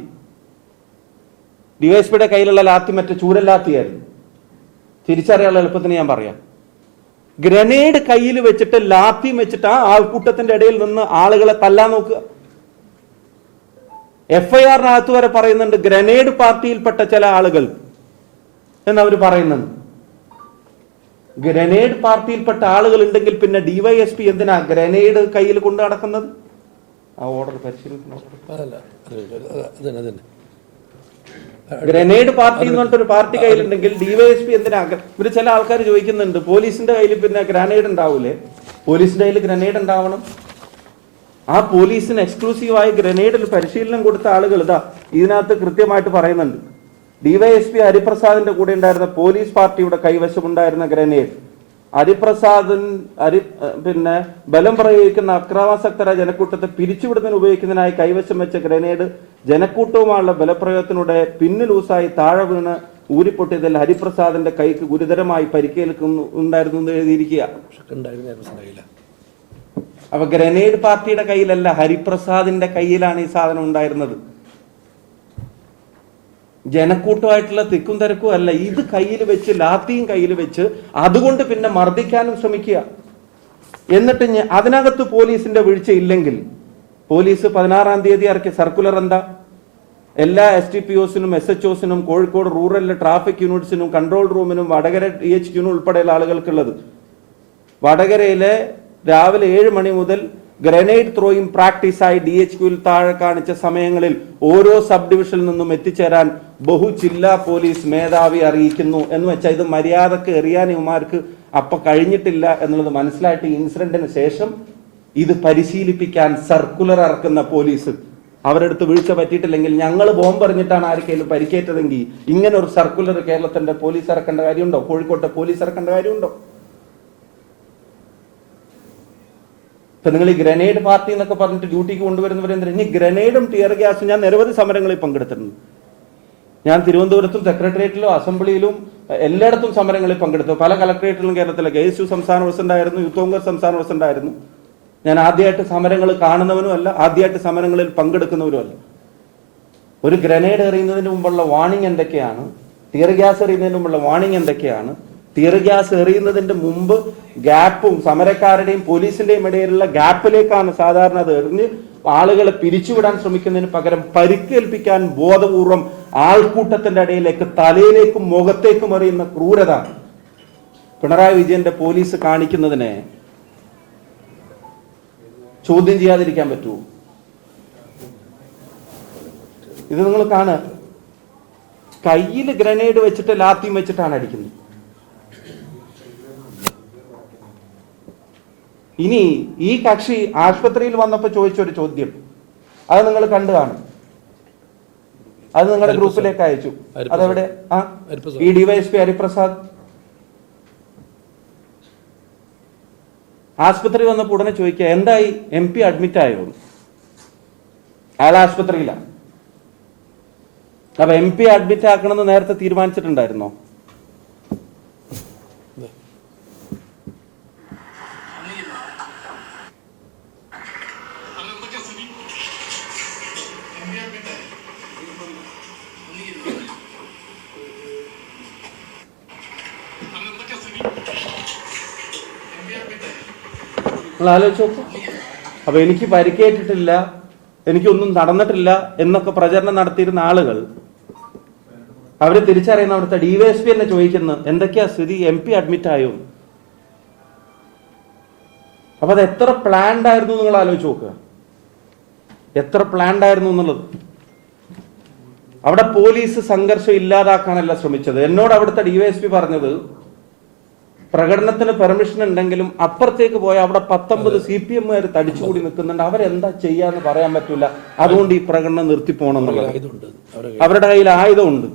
DYSPയുടെ കയ്യിലുള്ള ലാത്തി മറ്റേ ചൂരല്ലാത്തിയായിരുന്നു. തിരിച്ചറിയാനുള്ള എളുപ്പത്തിന് ഞാൻ പറയാം. ഗ്രനേഡ് കയ്യിൽ വെച്ചിട്ട് ലാത്തിയും വെച്ചിട്ട് ആ ആൾക്കൂട്ടത്തിന്റെ ഇടയിൽ നിന്ന് ആളുകളെ തല്ലാൻ നോക്കുക. FIR-നകത്ത് വരെ പറയുന്നുണ്ട് ഗ്രനേഡ് പാർട്ടിയിൽപ്പെട്ട ചില ആളുകൾ എന്നവർ പറയുന്നുണ്ട്. ഗ്രനേഡ് പാർട്ടിയിൽപ്പെട്ട ആളുകൾ ഉണ്ടെങ്കിൽ പിന്നെ DYSP എന്തിനാ ഗ്രനേഡ് കയ്യിൽ കൊണ്ടു നടക്കുന്നത്? ആ ഓർഡർ പരിശീലിക്കണം. ഗ്രനേഡ് പാർട്ടി എന്ന് പറഞ്ഞിട്ടൊരു പാർട്ടി കയ്യിലുണ്ടെങ്കിൽ DYSP എന്തിനാ? ഇവര് ചില ആൾക്കാർ ചോദിക്കുന്നുണ്ട്, പോലീസിന്റെ കയ്യിൽ പിന്നെ ഗ്രനേഡ് ഉണ്ടാവൂലേ? പോലീസിന്റെ കയ്യിൽ ഗ്രനേഡ് ഉണ്ടാവണം. ആ പോലീസിന് എക്സ്ക്ലൂസീവായി ഗ്രനേഡിൽ പരിശീലനം കൊടുത്ത ആളുകൾ ഇതാ ഇതിനകത്ത് കൃത്യമായിട്ട് പറയുന്നുണ്ട്. ഡിവൈഎസ്പി ഹരിപ്രസാദിന്റെ കൂടെ ഉണ്ടായിരുന്ന പോലീസ് പാർട്ടിയുടെ കൈവശമുണ്ടായിരുന്ന ഗ്രനേഡ്, പിന്നെ ബലം പ്രയോഗിക്കുന്ന അക്രമാസക്തരായ ജനക്കൂട്ടത്തെ പിരിച്ചുവിടുന്നതിന് ഉപയോഗിക്കുന്നതിനായി കൈവശം വെച്ച ഗ്രനേഡ് ജനക്കൂട്ടവുമായുള്ള ബലപ്രയോഗത്തിലൂടെ പിന്ന് ലൂസായി താഴെ വീണ് ഊരിപ്പൊട്ടിയതിൽ ഹരിപ്രസാദിന്റെ കൈക്ക് ഗുരുതരമായി പരിക്കേൽക്കുന്നുണ്ടായിരുന്നു എന്ന് എഴുതിയിരിക്കുക. അപ്പൊ ഗ്രനേഡ് പാർട്ടിയുടെ കയ്യിലല്ല, ഹരിപ്രസാദിന്റെ കയ്യിലാണ് ഈ സാധനം ഉണ്ടായിരുന്നത്. ജനക്കൂട്ടമായിട്ടുള്ള തിക്കും തിരക്കും അല്ല. ഇത് കയ്യിൽ വെച്ച്, ലാത്തിയും കയ്യിൽ വെച്ച് അതുകൊണ്ട് പിന്നെ മർദ്ദിക്കാനും ശ്രമിക്കുക. എന്നിട്ട് അതിനകത്ത് പോലീസിന്റെ വീഴ്ച ഇല്ലെങ്കിൽ, പോലീസ് 16-ാം തീയതി ഇറക്കിയ സർക്കുലർ എന്താ? എല്ലാ STPOസിനും SHOസിനും കോഴിക്കോട് റൂറലിലെ ട്രാഫിക് യൂണിറ്റ്സിനും കൺട്രോൾ റൂമിനും വടകര THQനും ഉൾപ്പെടെയുള്ള ആളുകൾക്കുള്ളത്. വടകരയിലെ രാവിലെ 7 മണി മുതൽ ഗ്രനേഡ് ത്രോയിങ് പ്രാക്ടീസായി DHQയിൽ താഴെ കാണിച്ച സമയങ്ങളിൽ ഓരോ സബ് ഡിവിഷനിൽ നിന്നും എത്തിച്ചേരാൻ ജില്ലാ പോലീസ് മേധാവി അറിയിക്കുന്നു എന്ന് വെച്ചാൽ ഇത് മര്യാദക്ക് എറിയാൻ ഇവന്മാർക്ക് അപ്പൊ കഴിഞ്ഞിട്ടില്ല എന്നുള്ളത് മനസ്സിലായിട്ട് ഇൻസിഡന്റിന് ശേഷം ഇത് പരിശീലിപ്പിക്കാൻ സർക്കുലർ ഇറക്കുന്ന പോലീസ് അവരെടുത്ത് വീഴ്ച പറ്റിയിട്ടില്ലെങ്കിൽ ഞങ്ങൾ ബോംബ് എറിഞ്ഞിട്ടാണ് ആർക്കെങ്കിലും പരിക്കേറ്റതെങ്കിൽ ഇങ്ങനെ ഒരു സർക്കുലർ കേരളത്തിന്റെ പോലീസ് ഇറക്കേണ്ട കാര്യമുണ്ടോ? കോഴിക്കോട്ടെ പോലീസ് ഇറക്കേണ്ട കാര്യമുണ്ടോ? ഇപ്പൊ നിങ്ങൾ ഈ ഗ്രനേഡ് പാർട്ടി എന്നൊക്കെ പറഞ്ഞിട്ട് ഡ്യൂട്ടിക്ക് കൊണ്ടുവരുന്നവരെന്തിനാ? ഇനി ഗ്രനേഡും ടിയർ ഗ്യാസും, ഞാൻ നിരവധി സമരങ്ങളിൽ പങ്കെടുത്തിട്ടുണ്ട്. ഞാൻ തിരുവനന്തപുരത്തും സെക്രട്ടേറിയറ്റിലും അസംബ്ലിയിലും എല്ലായിടത്തും സമരങ്ങളിൽ പങ്കെടുത്തു. പല കളക്ടറേറ്റിലും കേരളത്തിലെ KSU സംസ്ഥാന പ്രസിഡന്റ് ആയിരുന്നു, യൂത്ത് കോൺഗ്രസ് സംസ്ഥാന പ്രസിഡന്റ് ആയിരുന്നു. ഞാൻ ആദ്യമായിട്ട് സമരങ്ങൾ കാണുന്നവനും അല്ല, ആദ്യമായിട്ട് സമരങ്ങളിൽ പങ്കെടുക്കുന്നവരും അല്ല. ഒരു ഗ്രനേഡ് എറിയുന്നതിന് മുമ്പുള്ള വാണിംഗ് എന്തൊക്കെയാണ്? ടിയർ ഗ്യാസ് എറിയുന്നതിന് മുമ്പുള്ള വാണിംഗ് എന്തൊക്കെയാണ്? ടിയർ ഗ്യാസ് എറിയുന്നതിന്റെ മുമ്പ് ഗ്യാപ്പും സമരക്കാരുടെയും പോലീസിന്റെയും ഇടയിലുള്ള ഗ്യാപ്പിലേക്കാണ് സാധാരണ അത് എറിഞ്ഞ് ആളുകളെ പിരിച്ചുവിടാൻ ശ്രമിക്കുന്നതിന് പകരം പരിക്കേൽപ്പിക്കാൻ ബോധപൂർവം ആൾക്കൂട്ടത്തിന്റെ ഇടയിലേക്ക് തലയിലേക്കും മുഖത്തേക്കും എറിയുന്ന ക്രൂരത പിണറായി വിജയന്റെ പോലീസ് കാണിക്കുന്നതിനെ ചോദ്യം ചെയ്യാതിരിക്കാൻ പറ്റുമോ? ഇത് നിങ്ങൾ കാണുക, കയ്യിൽ ഗ്രനേഡ് വെച്ചിട്ട് ലാത്തിയും വെച്ചിട്ടാണ് അടിക്കുന്നത്. ഇനി ഈ കക്ഷി ആശുപത്രിയിൽ വന്നപ്പോൾ ചോദിച്ചൊരു ചോദ്യം, അത് നിങ്ങൾ കണ്ടു കാണും, അത് നിങ്ങളുടെ ഗ്രൂപ്പിലേക്ക് അയച്ചു. അതെവിടെ? ഈ ഡിവൈഎസ്പി ഹരിപ്രസാദ് ആശുപത്രി വന്നപ്പോൾ ഉടനെ ചോദിക്കുക, എന്തായി, MP അഡ്മിറ്റ് ആയോ? അയാൾ ആശുപത്രിയിലാണ്. അപ്പൊ MP അഡ്മിറ്റ് ആക്കണമെന്ന് നേരത്തെ തീരുമാനിച്ചിട്ടുണ്ടായിരുന്നോ? നിങ്ങൾ ആലോചിച്ച് നോക്കൂ. അപ്പൊ എനിക്ക് പരിക്കേറ്റിട്ടില്ല, എനിക്കൊന്നും നടന്നിട്ടില്ല എന്നൊക്കെ പ്രചരണം നടത്തിയിരുന്ന ആളുകൾ അവര് തിരിച്ചറിയുന്ന അവിടുത്തെ DYSP തന്നെ ചോദിക്കുന്നു, എന്തൊക്കെയാ സ്ഥിതി, MP അഡ്മിറ്റ് ആയോ? അപ്പൊ അത് എത്ര പ്ലാൻഡ് ആയിരുന്നു നിങ്ങൾ ആലോചിച്ച് നോക്കുക, എത്ര പ്ലാൻഡ് ആയിരുന്നു എന്നുള്ളത്. അവിടെ പോലീസ് സംഘർഷം ഇല്ലാതാക്കാനല്ല ശ്രമിച്ചത്. എന്നോട് അവിടുത്തെ DYSP പറഞ്ഞത്, പ്രകടനത്തിന് പെർമിഷൻ ഉണ്ടെങ്കിലും അപ്പുറത്തേക്ക് പോയ അവിടെ 19 CPM-കാർ തടിച്ചുകൂടി നിൽക്കുന്നുണ്ട്, അവരെന്താ ചെയ്യാന്ന് പറയാൻ പറ്റില്ല, അതുകൊണ്ട് ഈ പ്രകടനം നിർത്തിപ്പോണം എന്നുള്ളത്. അവരുടെ കയ്യിൽ ആയുധമുണ്ട്.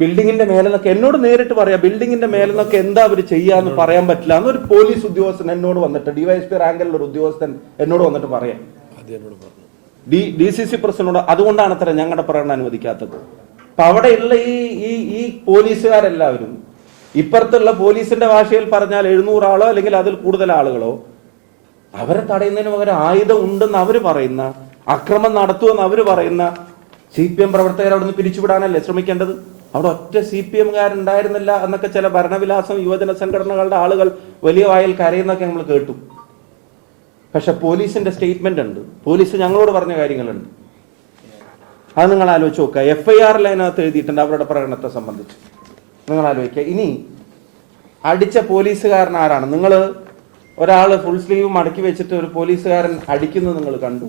ബിൽഡിങ്ങിന്റെ മേലെന്നൊക്കെ എന്നോട് നേരിട്ട് പറയാം, ബിൽഡിങ്ങിന്റെ മേലെന്നൊക്കെ എന്താ അവർ ചെയ്യാന്ന് പറയാൻ പറ്റില്ല എന്നൊരു പോലീസ് ഉദ്യോഗസ്ഥൻ എന്നോട് വന്നിട്ട്, DYSP റാങ്കിലുള്ള ഒരു ഉദ്യോഗസ്ഥൻ എന്നോട് വന്നിട്ട് പറയാം, DCC പ്രസിഡന്റിനോട്. അതുകൊണ്ടാണ് അത്ര ഞങ്ങളുടെ പ്രകടനം അനുവദിക്കാത്തത്. അപ്പൊ അവിടെയുള്ള ഈ പോലീസുകാരെല്ലാവരും, ഇപ്പുറത്തുള്ള പോലീസിന്റെ ഭാഷയിൽ പറഞ്ഞാൽ 700 ആളോ അല്ലെങ്കിൽ അതിൽ കൂടുതൽ ആളുകളോ, അവരെ തടയുന്നതിന് പകരം ആയുധം ഉണ്ടെന്ന് അവര് പറയുന്ന, അക്രമം നടത്തുമെന്ന് അവര് പറയുന്ന CPM പ്രവർത്തകർ അവിടുന്ന് പിരിച്ചുവിടാനല്ലേ ശ്രമിക്കേണ്ടത്? അവിടെ ഒറ്റ CPM-കാരുണ്ടായിരുന്നില്ല എന്നൊക്കെ ചില ഭരണവിലാസം യുവജന സംഘടനകളുടെ ആളുകൾ വലിയ വായിൽ കരയുന്നൊക്കെ നമ്മൾ കേട്ടു. പക്ഷെ പോലീസിന്റെ സ്റ്റേറ്റ്മെന്റ് ഉണ്ട്, പോലീസ് ഞങ്ങളോട് പറഞ്ഞ കാര്യങ്ങളുണ്ട്. അത് നിങ്ങൾ ആലോചിച്ച് നോക്കുക. FIR-ൽ അതിനകത്ത് എഴുതിയിട്ടുണ്ട് അവരുടെ പ്രകടനത്തെ സംബന്ധിച്ച്. നിങ്ങൾ ആലോചിക്കുക. ഇനി അടിച്ച പോലീസുകാരൻ ആരാണ്? നിങ്ങൾ ഒരാൾ ഫുൾ സ്ലീവ് മടക്കി വെച്ചിട്ട് ഒരു പോലീസുകാരൻ അടിക്കുന്നത് നിങ്ങൾ കണ്ടു,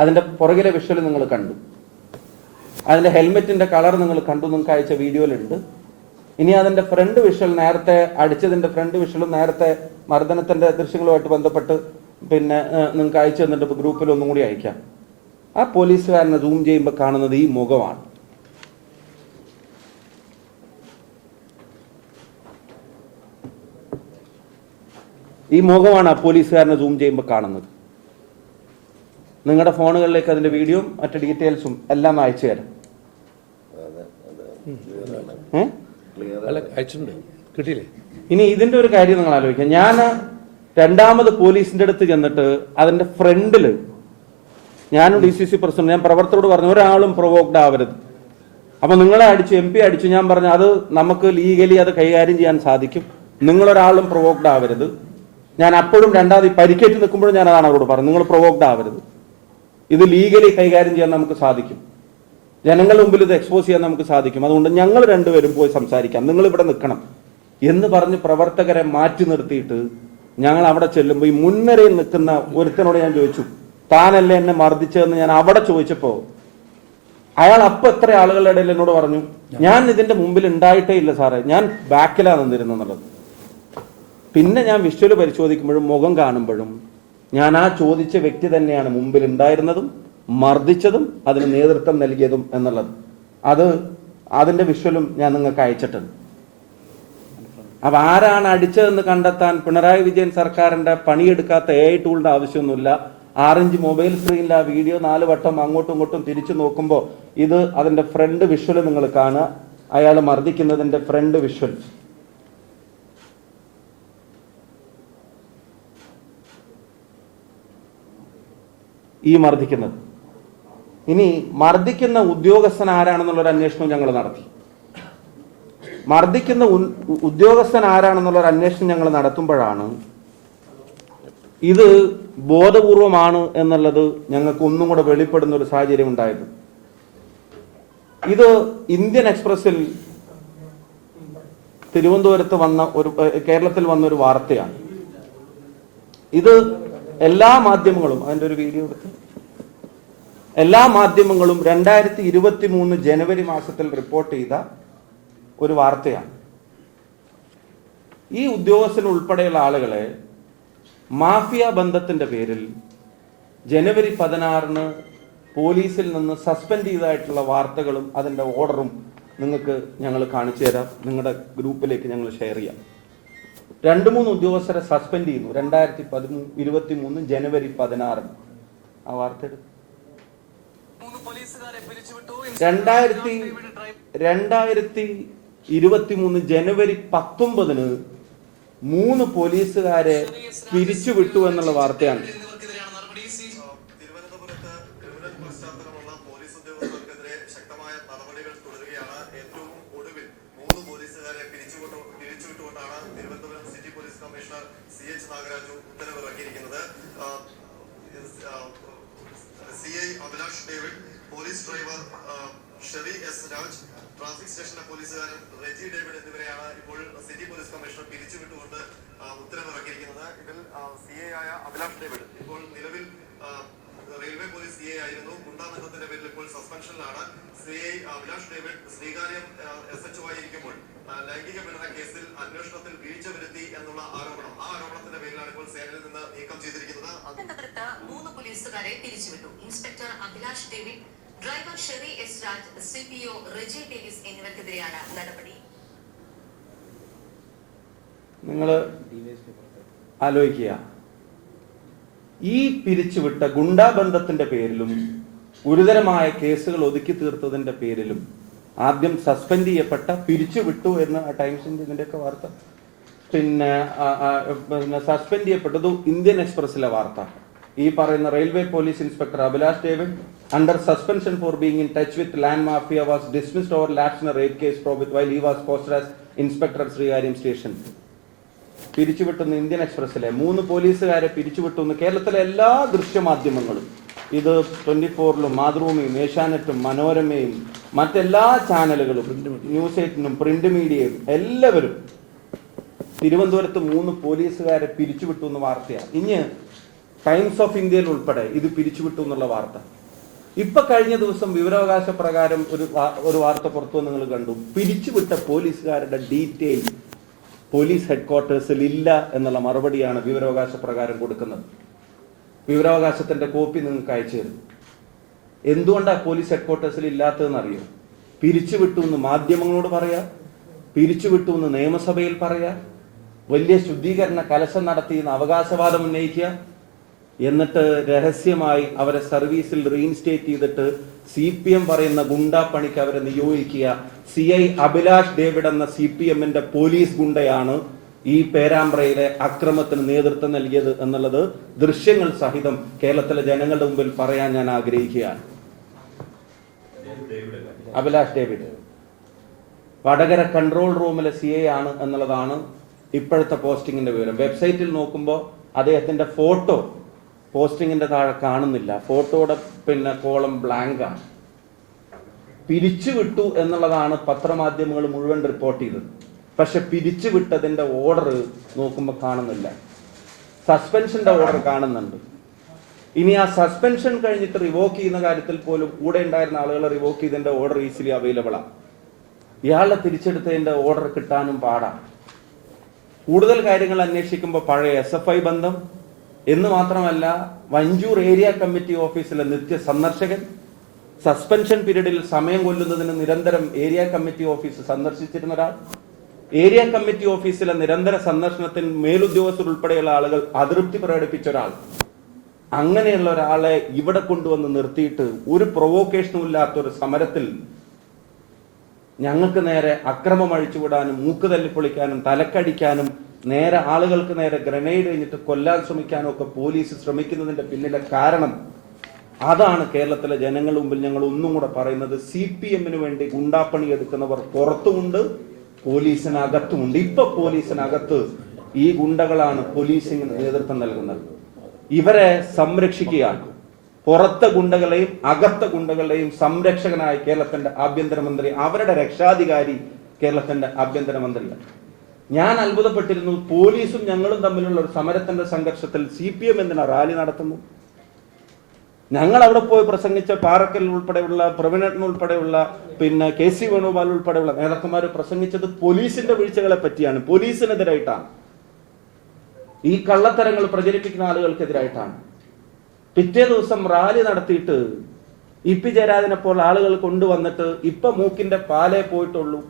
അതിന്റെ പുറകിലെ വിഷ്വൽ നിങ്ങൾ കണ്ടു, അതിന്റെ ഹെൽമെറ്റിന്റെ കളർ നിങ്ങൾ കണ്ടു, നിങ്ങൾക്ക് അയച്ച വീഡിയോയിലുണ്ട്. ഇനി അതിന്റെ ഫ്രണ്ട് വിഷ്വൽ, നേരത്തെ അടിച്ചതിന്റെ ഫ്രണ്ട് വിഷ്വലും നേരത്തെ മർദ്ദനത്തിന്റെ ദൃശ്യങ്ങളുമായിട്ട് ബന്ധപ്പെട്ട് പിന്നെ നിങ്ങൾക്ക് അയച്ചു തന്നിട്ട് ഗ്രൂപ്പിൽ ഒന്നും കൂടി അയക്കാം. ആ പോലീസുകാരനെ സൂം ചെയ്യുമ്പോൾ കാണുന്നത് ഈ മുഖമാണ്. ഈ മുഖമാണ് ആ പോലീസുകാരനെ സൂം ചെയ്യുമ്പോൾ കാണുന്നത്. നിങ്ങളുടെ ഫോണുകളിലേക്ക് അതിന്റെ വീഡിയോയും മറ്റു ഡീറ്റെയിൽസും എല്ലാം അയച്ചു തരാം. കിട്ടിയില്ലേ? ഇനി ഇതിന്റെ ഒരു കാര്യം നിങ്ങൾ ആലോചിക്കാം. ഞാൻ രണ്ടാമത് പോലീസിന്റെ അടുത്ത് ചെന്നിട്ട് അതിന്റെ ഫ്രണ്ടില് ഞാനും DCC പ്രസിഡന്റ്, ഞാൻ പ്രവർത്തകരോട് പറഞ്ഞു ഒരാളും പ്രൊവോക്ഡ് ആവരുത്. അപ്പൊ നിങ്ങളെ അടിച്ചു, MP അടിച്ചു, ഞാൻ പറഞ്ഞു അത് നമുക്ക് ലീഗലി അത് കൈകാര്യം ചെയ്യാൻ സാധിക്കും, നിങ്ങളൊരാളും പ്രൊവോക്ഡ് ആവരുത്. ഞാൻ അപ്പോഴും രണ്ടാമത് പരിക്കേറ്റ് നിൽക്കുമ്പോഴും ഞാൻ അതാണ് അവരോട് പറഞ്ഞു, നിങ്ങൾ പ്രൊവോക്ഡ് ആവരുത്, ഇത് ലീഗലി കൈകാര്യം ചെയ്യാൻ നമുക്ക് സാധിക്കും, ജനങ്ങളുടെ മുമ്പിൽ ഇത് എക്സ്പോസ് ചെയ്യാൻ നമുക്ക് സാധിക്കും, അതുകൊണ്ട് ഞങ്ങൾ രണ്ടുപേരും പോയി സംസാരിക്കാം, നിങ്ങൾ ഇവിടെ നിൽക്കണം എന്ന് പറഞ്ഞ് പ്രവർത്തകരെ മാറ്റി നിർത്തിയിട്ട് ഞങ്ങൾ അവിടെ ചെല്ലുമ്പോൾ ഈ മുൻനിരയിൽ നിൽക്കുന്ന ഒരുത്തനോട് ഞാൻ ചോദിച്ചു, താനല്ലേ എന്നെ മർദ്ദിച്ചതെന്ന് ഞാൻ അവിടെ ചോദിച്ചപ്പോ അയാൾ അപ്പൊ എത്ര ആളുകളുടെ ഇടയിൽ എന്നോട് പറഞ്ഞു, ഞാൻ ഇതിന്റെ മുമ്പിൽ ഉണ്ടായിട്ടേ ഇല്ല സാറേ, ഞാൻ ബാക്കിലാണ് നിന്നിരുന്നെന്നുള്ളത്. പിന്നെ ഞാൻ വിഷ്വല് പരിശോധിക്കുമ്പോഴും മുഖം കാണുമ്പോഴും ഞാൻ ആ ചോദിച്ച വ്യക്തി തന്നെയാണ് മുമ്പിൽ ഉണ്ടായിരുന്നതും മർദ്ദിച്ചതും അതിന് നേതൃത്വം നൽകിയതും എന്നുള്ളത്. അതിന്റെ വിഷ്വലും ഞാൻ നിങ്ങൾക്ക് അയച്ചിട്ടുണ്ട്. അപ്പൊ ആരാണ് അടിച്ചതെന്ന് കണ്ടെത്താൻ പിണറായി വിജയൻ സർക്കാരിന്റെ പണിയെടുക്കാത്ത AI ടൂളിന്റെ ആവശ്യമൊന്നുമില്ല. 6 ഇഞ്ച് മൊബൈൽ സ്ക്രീനിൽ ആ വീഡിയോ 4 വട്ടം അങ്ങോട്ടും ഇങ്ങോട്ടും തിരിച്ചു നോക്കുമ്പോൾ ഇത് അതിന്റെ ഫ്രണ്ട് വിഷ്വൽ നിങ്ങൾ കാണുക. അയാൾ മർദ്ദിക്കുന്നതിന്റെ ഫ്രണ്ട് വിഷ്വൽ. ഈ മർദ്ദിക്കുന്നത്. ഇനി മർദ്ദിക്കുന്ന ഉദ്യോഗസ്ഥൻ ആരാണെന്നുള്ളൊരു അന്വേഷണം ഞങ്ങൾ നടത്തി. മർദ്ദിക്കുന്ന ഉദ്യോഗസ്ഥൻ ആരാണെന്നുള്ളൊരു അന്വേഷണം ഞങ്ങൾ നടത്തുമ്പോഴാണ് ഇത് ബോധപൂർവമാണ് എന്നുള്ളത് ഞങ്ങൾക്ക് ഒന്നും കൂടെ വെളിപ്പെടുന്ന ഒരു സാഹചര്യം ഉണ്ടായത്. ഇത് ഇന്ത്യൻ എക്സ്പ്രസിൽ തിരുവനന്തപുരത്ത് വന്ന കേരളത്തിൽ വന്ന ഒരു വാർത്തയാണ്. ഇത് എല്ലാ മാധ്യമങ്ങളും, അതിന്റെ ഒരു വീഡിയോ എടുത്ത് എല്ലാ മാധ്യമങ്ങളും 2023 ജനുവരി മാസത്തിൽ റിപ്പോർട്ട് ചെയ്ത ഒരു വാർത്തയാണ്. ഈ ഉദ്യോഗസ്ഥൻ ഉൾപ്പെടെയുള്ള ആളുകളെ മാഫിയ ബന്ധത്തിന്റെ പേരിൽ ജനുവരി 16 പോലീസിൽ നിന്ന് സസ്പെൻഡ് ചെയ്തതായിട്ടുള്ള വാർത്തകളും അതിന്റെ ഓർഡറും നിങ്ങൾക്ക് ഞങ്ങൾ കാണിച്ചു തരാം. നിങ്ങളുടെ ഗ്രൂപ്പിലേക്ക് ഞങ്ങൾ ഷെയർ ചെയ്യാം. 2-3 ഉദ്യോഗസ്ഥരെ സസ്പെൻഡ് ചെയ്യുന്നു 2023 ജനുവരി 16. ആ വാർത്ത 2023 ജനുവരി 19 3 പോലീസുകാരെ പിരിച്ചുവിട്ടു എന്നുള്ള വാർത്തയാണ്. Abhilash David, police driver Sherry S Raj, traffic സ്റ്റേഷനിലെ പോലീസുകാരൻ റെജി ഡേവിഡ് എന്നിവരെയാണ് ഇപ്പോൾ സിറ്റി പോലീസ് കമ്മീഷണർ പിരിച്ചുവിട്ടുകൊണ്ട് ഉത്തരവിറക്കിയിരിക്കുന്നത്. ഇതിൽ CA ആയ അഭിലാഷ് ഡേവിഡ് ഇപ്പോൾ നിലവിൽ റെയിൽവേ പോലീസ് CA ആയിരുന്നു. ഗുണ്ടാബന്ധത്തിന്റെ പേരിൽ ഇപ്പോൾ സസ്പെൻഷനിലാണ്. CA Abhilash David Sreekaryam SHO ആയിരിക്കുമ്പോൾ ലൈംഗിക പീഡന കേസിൽ അന്വേഷണത്തിൽ വീഴ്ച വരുത്തി എന്നുള്ള ആരോപണം, ആ ആരോപണത്തിന്റെ പേരിലാണ് ഇപ്പോൾ സേനയിൽ നിന്ന് നീക്കം ചെയ്തിരിക്കുന്നത്. 3 പോലീസുകാരെ പിരിച്ചുവിട്ടു. Inspector Abhilash David, driver Sherry S Raj, CPO Reji Davis എന്നിവർക്കെതിരെയാണ് നടപടി. നിങ്ങൾ ആലോചിക്കുക, ഈ പിരിച്ചുവിട്ട ഗുണ്ടാബന്ധത്തിന്റെ പേരിലും ഗുരുതരമായ കേസുകൾ ഒതുക്കി തീർത്തതിന്റെ പേരിലും ആദ്യം സസ്പെൻഡ് ചെയ്യപ്പെട്ട, പിരിച്ചുവിട്ടു എന്ന് ആ ടൈംസിന്റെ ഇതിന്റെയൊക്കെ വാർത്ത, പിന്നെ സസ്പെൻഡ് ചെയ്യപ്പെട്ടത് ഇന്ത്യൻ എക്സ്പ്രസിലെ വാർത്ത. ഈ പറയുന്ന railway police inspector Abhilash David under suspension for being in touch with land mafia was dismissed over lapse in a rape case while he was posted as inspector at Sreekaryam station. പിരിച്ചുവിട്ടുന്ന ഇന്ത്യൻ എക്സ്പ്രസിലെ 3 പോലീസുകാരെ പിരിച്ചുവിട്ടുന്ന കേരളത്തിലെ എല്ലാ ദൃശ്യമാധ്യമങ്ങളും, ഇത് 24-ലും മാതൃഭൂമിയും ഏഷ്യാനെറ്റും മനോരമയും മറ്റെല്ലാ ചാനലുകളും ന്യൂസ് 8-നും പ്രിന്റ് മീഡിയയും എല്ലാവരും തിരുവനന്തപുരത്ത് 3 പോലീസുകാരെ പിരിച്ചുവിട്ടു എന്ന വാർത്തയാണ്. ഇനി ടൈംസ് ഓഫ് ഇന്ത്യയിൽ ഉൾപ്പെടെ ഇത് പിരിച്ചുവിട്ടു എന്നുള്ള വാർത്ത. ഇപ്പൊ കഴിഞ്ഞ ദിവസം വിവരാവകാശ പ്രകാരം ഒരു വാർത്ത പുറത്തു നിങ്ങൾ കണ്ടു. പിരിച്ചുവിട്ട പോലീസുകാരുടെ ഡീറ്റെയിൽ പോലീസ് ഹെഡ്ക്വാർട്ടേഴ്സിൽ ഇല്ല എന്നുള്ള മറുപടിയാണ് വിവരാവകാശ പ്രകാരം കൊടുക്കുന്നത്. വിവരാവകാശത്തിന്റെ കോപ്പി നിങ്ങൾക്ക് അയച്ചു തരും. എന്തുകൊണ്ടാണ് പോലീസ് ഹെഡ്ക്വാർട്ടേഴ്സിൽ ഇല്ലാത്തതെന്ന് അറിയോ? പിരിച്ചുവിട്ടു എന്ന് മാധ്യമങ്ങളോട് പറയാ, പിരിച്ചുവിട്ടു എന്ന് നിയമസഭയിൽ പറയാ, വലിയ ശുദ്ധീകരണ കലശം നടത്തിയെന്ന് അവകാശവാദം ഉന്നയിക്കുക, എന്നിട്ട് രഹസ്യമായി അവരെ സർവീസിൽ റീഇൻസ്റ്റേറ്റ് ചെയ്തിട്ട് CPM പറയുന്ന ഗുണ്ടാപ്പണിക്ക് അവരെ നിയോഗിക്കുക. CI അഭിലാഷ് ഡേവിഡ് എന്ന CPMന്റെ പോലീസ് ഗുണ്ടയാണ് ഈ പേരാമ്പ്രയിലെ അക്രമത്തിന് നേതൃത്വം നൽകിയത് എന്നുള്ളത് ദൃശ്യങ്ങൾ സഹിതം കേരളത്തിലെ ജനങ്ങളുടെ മുമ്പിൽ പറയാൻ ഞാൻ ആഗ്രഹിക്കുകയാണ്. അഭിലാഷ് ഡേവിഡ് വടകര കൺട്രോൾ റൂമിലെ CI ആണ് എന്നുള്ളതാണ് ഇപ്പോഴത്തെ പോസ്റ്റിങ്ങിന്റെ വിവരം. വെബ്സൈറ്റിൽ നോക്കുമ്പോൾ അദ്ദേഹത്തിന്റെ ഫോട്ടോ പോസ്റ്റിങ്ങിന്റെ താഴെ കാണുന്നില്ല. ഫോട്ടോയുടെ കോളം ബ്ലാങ്കാണ്. പിരിച്ചുവിട്ടു എന്നുള്ളതാണ് പത്രമാധ്യമങ്ങൾ മുഴുവൻ റിപ്പോർട്ട് ചെയ്തത്. പക്ഷെ പിരിച്ചുവിട്ടതിന്റെ ഓർഡർ നോക്കുമ്പോൾ കാണുന്നില്ല. സസ്പെൻഷന്റെ ഓർഡർ കാണുന്നുണ്ട്. ഇനി ആ സസ്പെൻഷൻ കഴിഞ്ഞിട്ട് റിവോക്ക് ചെയ്യുന്ന കാര്യത്തിൽ പോലും കൂടെ ഉണ്ടായിരുന്ന ആളുകളെ റിവോക്ക് ചെയ്തതിന്റെ ഓർഡർ ഈസിലി അവൈലബിൾ ആണ്. ഇയാളെ തിരിച്ചെടുത്തതിന്റെ ഓർഡർ കിട്ടാനും പാടാണ്. കൂടുതൽ കാര്യങ്ങൾ അന്വേഷിക്കുമ്പോൾ പഴയ SFI ബന്ധം എന്ന് മാത്രമല്ല, വഞ്ചൂർ ഏരിയ കമ്മിറ്റി ഓഫീസിലെ നിത്യ സന്ദർശകൻ, സസ്പെൻഷൻ പീരീഡിൽ സമയം കൊല്ലുന്നതിന് നിരന്തരം ഏരിയ കമ്മിറ്റി ഓഫീസ് സന്ദർശിച്ചിരുന്ന ഒരാൾ, ഏരിയ കമ്മിറ്റി ഓഫീസിലെ നിരന്തര സന്ദർശനത്തിൽ മേലുദ്യോഗസ്ഥർ ഉൾപ്പെടെയുള്ള ആളുകൾ അതൃപ്തി പ്രകടിപ്പിച്ച ഒരാൾ, അങ്ങനെയുള്ള ഒരാളെ ഇവിടെ കൊണ്ടുവന്ന് നിർത്തിയിട്ട് ഒരു പ്രൊവോക്കേഷനും ഇല്ലാത്തൊരു സമരത്തിൽ ഞങ്ങൾക്ക് നേരെ അക്രമം അഴിച്ചുവിടാനും മൂക്ക് തല്ലിപ്പൊളിക്കാനും തലക്കടിക്കാനും നേരെ ആളുകൾക്ക് നേരെ ഗ്രനേഡ് കഴിഞ്ഞിട്ട് കൊല്ലാൻ ശ്രമിക്കാനും ഒക്കെ പോലീസ് ശ്രമിക്കുന്നതിന്റെ പിന്നിലെ കാരണം അതാണ്. കേരളത്തിലെ ജനങ്ങളുടെ മുമ്പിൽ ഞങ്ങൾ ഒന്നും കൂടെ പറയുന്നത്, CPMന് വേണ്ടി ഗുണ്ടാപ്പണി എടുക്കുന്നവർ പുറത്തുമുണ്ട്, പോലീസിനകത്തുമുണ്ട്. ഇപ്പൊ പോലീസിനകത്ത് ഈ ഗുണ്ടകളാണ് പോലീസിന് നേതൃത്വം നൽകുന്നത്. ഇവരെ സംരക്ഷിക്കുകയാണ്. പുറത്തെ ഗുണ്ടകളെയും അകത്തെ ഗുണ്ടകളെയും സംരക്ഷകനായി കേരളത്തിന്റെ ആഭ്യന്തരമന്ത്രി, അവരുടെ രക്ഷാധികാരി കേരളത്തിന്റെ ആഭ്യന്തരമന്ത്രിയാണ്. ഞാൻ അത്ഭുതപ്പെട്ടിരുന്നു. പോലീസും ഞങ്ങളും തമ്മിലുള്ള ഒരു സമരത്തിന്റെ സംഘർഷത്തിൽ CPM എന്തിനാ റാലി നടത്തുന്നു? ഞങ്ങൾ അവിടെ പോയി പ്രസംഗിച്ച പാറക്കൽ ഉൾപ്പെടെയുള്ള പ്രവീണൻ ഉൾപ്പെടെയുള്ള KC വേണുഗോപാൽ ഉൾപ്പെടെയുള്ള നേതാക്കന്മാർ പ്രസംഗിച്ചത് പോലീസിന്റെ വീഴ്ചകളെ പറ്റിയാണ്, പോലീസിനെതിരായിട്ടാണ്, ഈ കള്ളത്തരങ്ങൾ പ്രചരിപ്പിക്കുന്ന ആളുകൾക്കെതിരായിട്ടാണ്. പിറ്റേ ദിവസം റാലി നടത്തിയിട്ട് EP ജയരാജനെ പോലെ ആളുകൾ കൊണ്ടുവന്നിട്ട് ഇപ്പൊ മൂക്കിന്റെ പാലേ പോയിട്ടുള്ളൂ.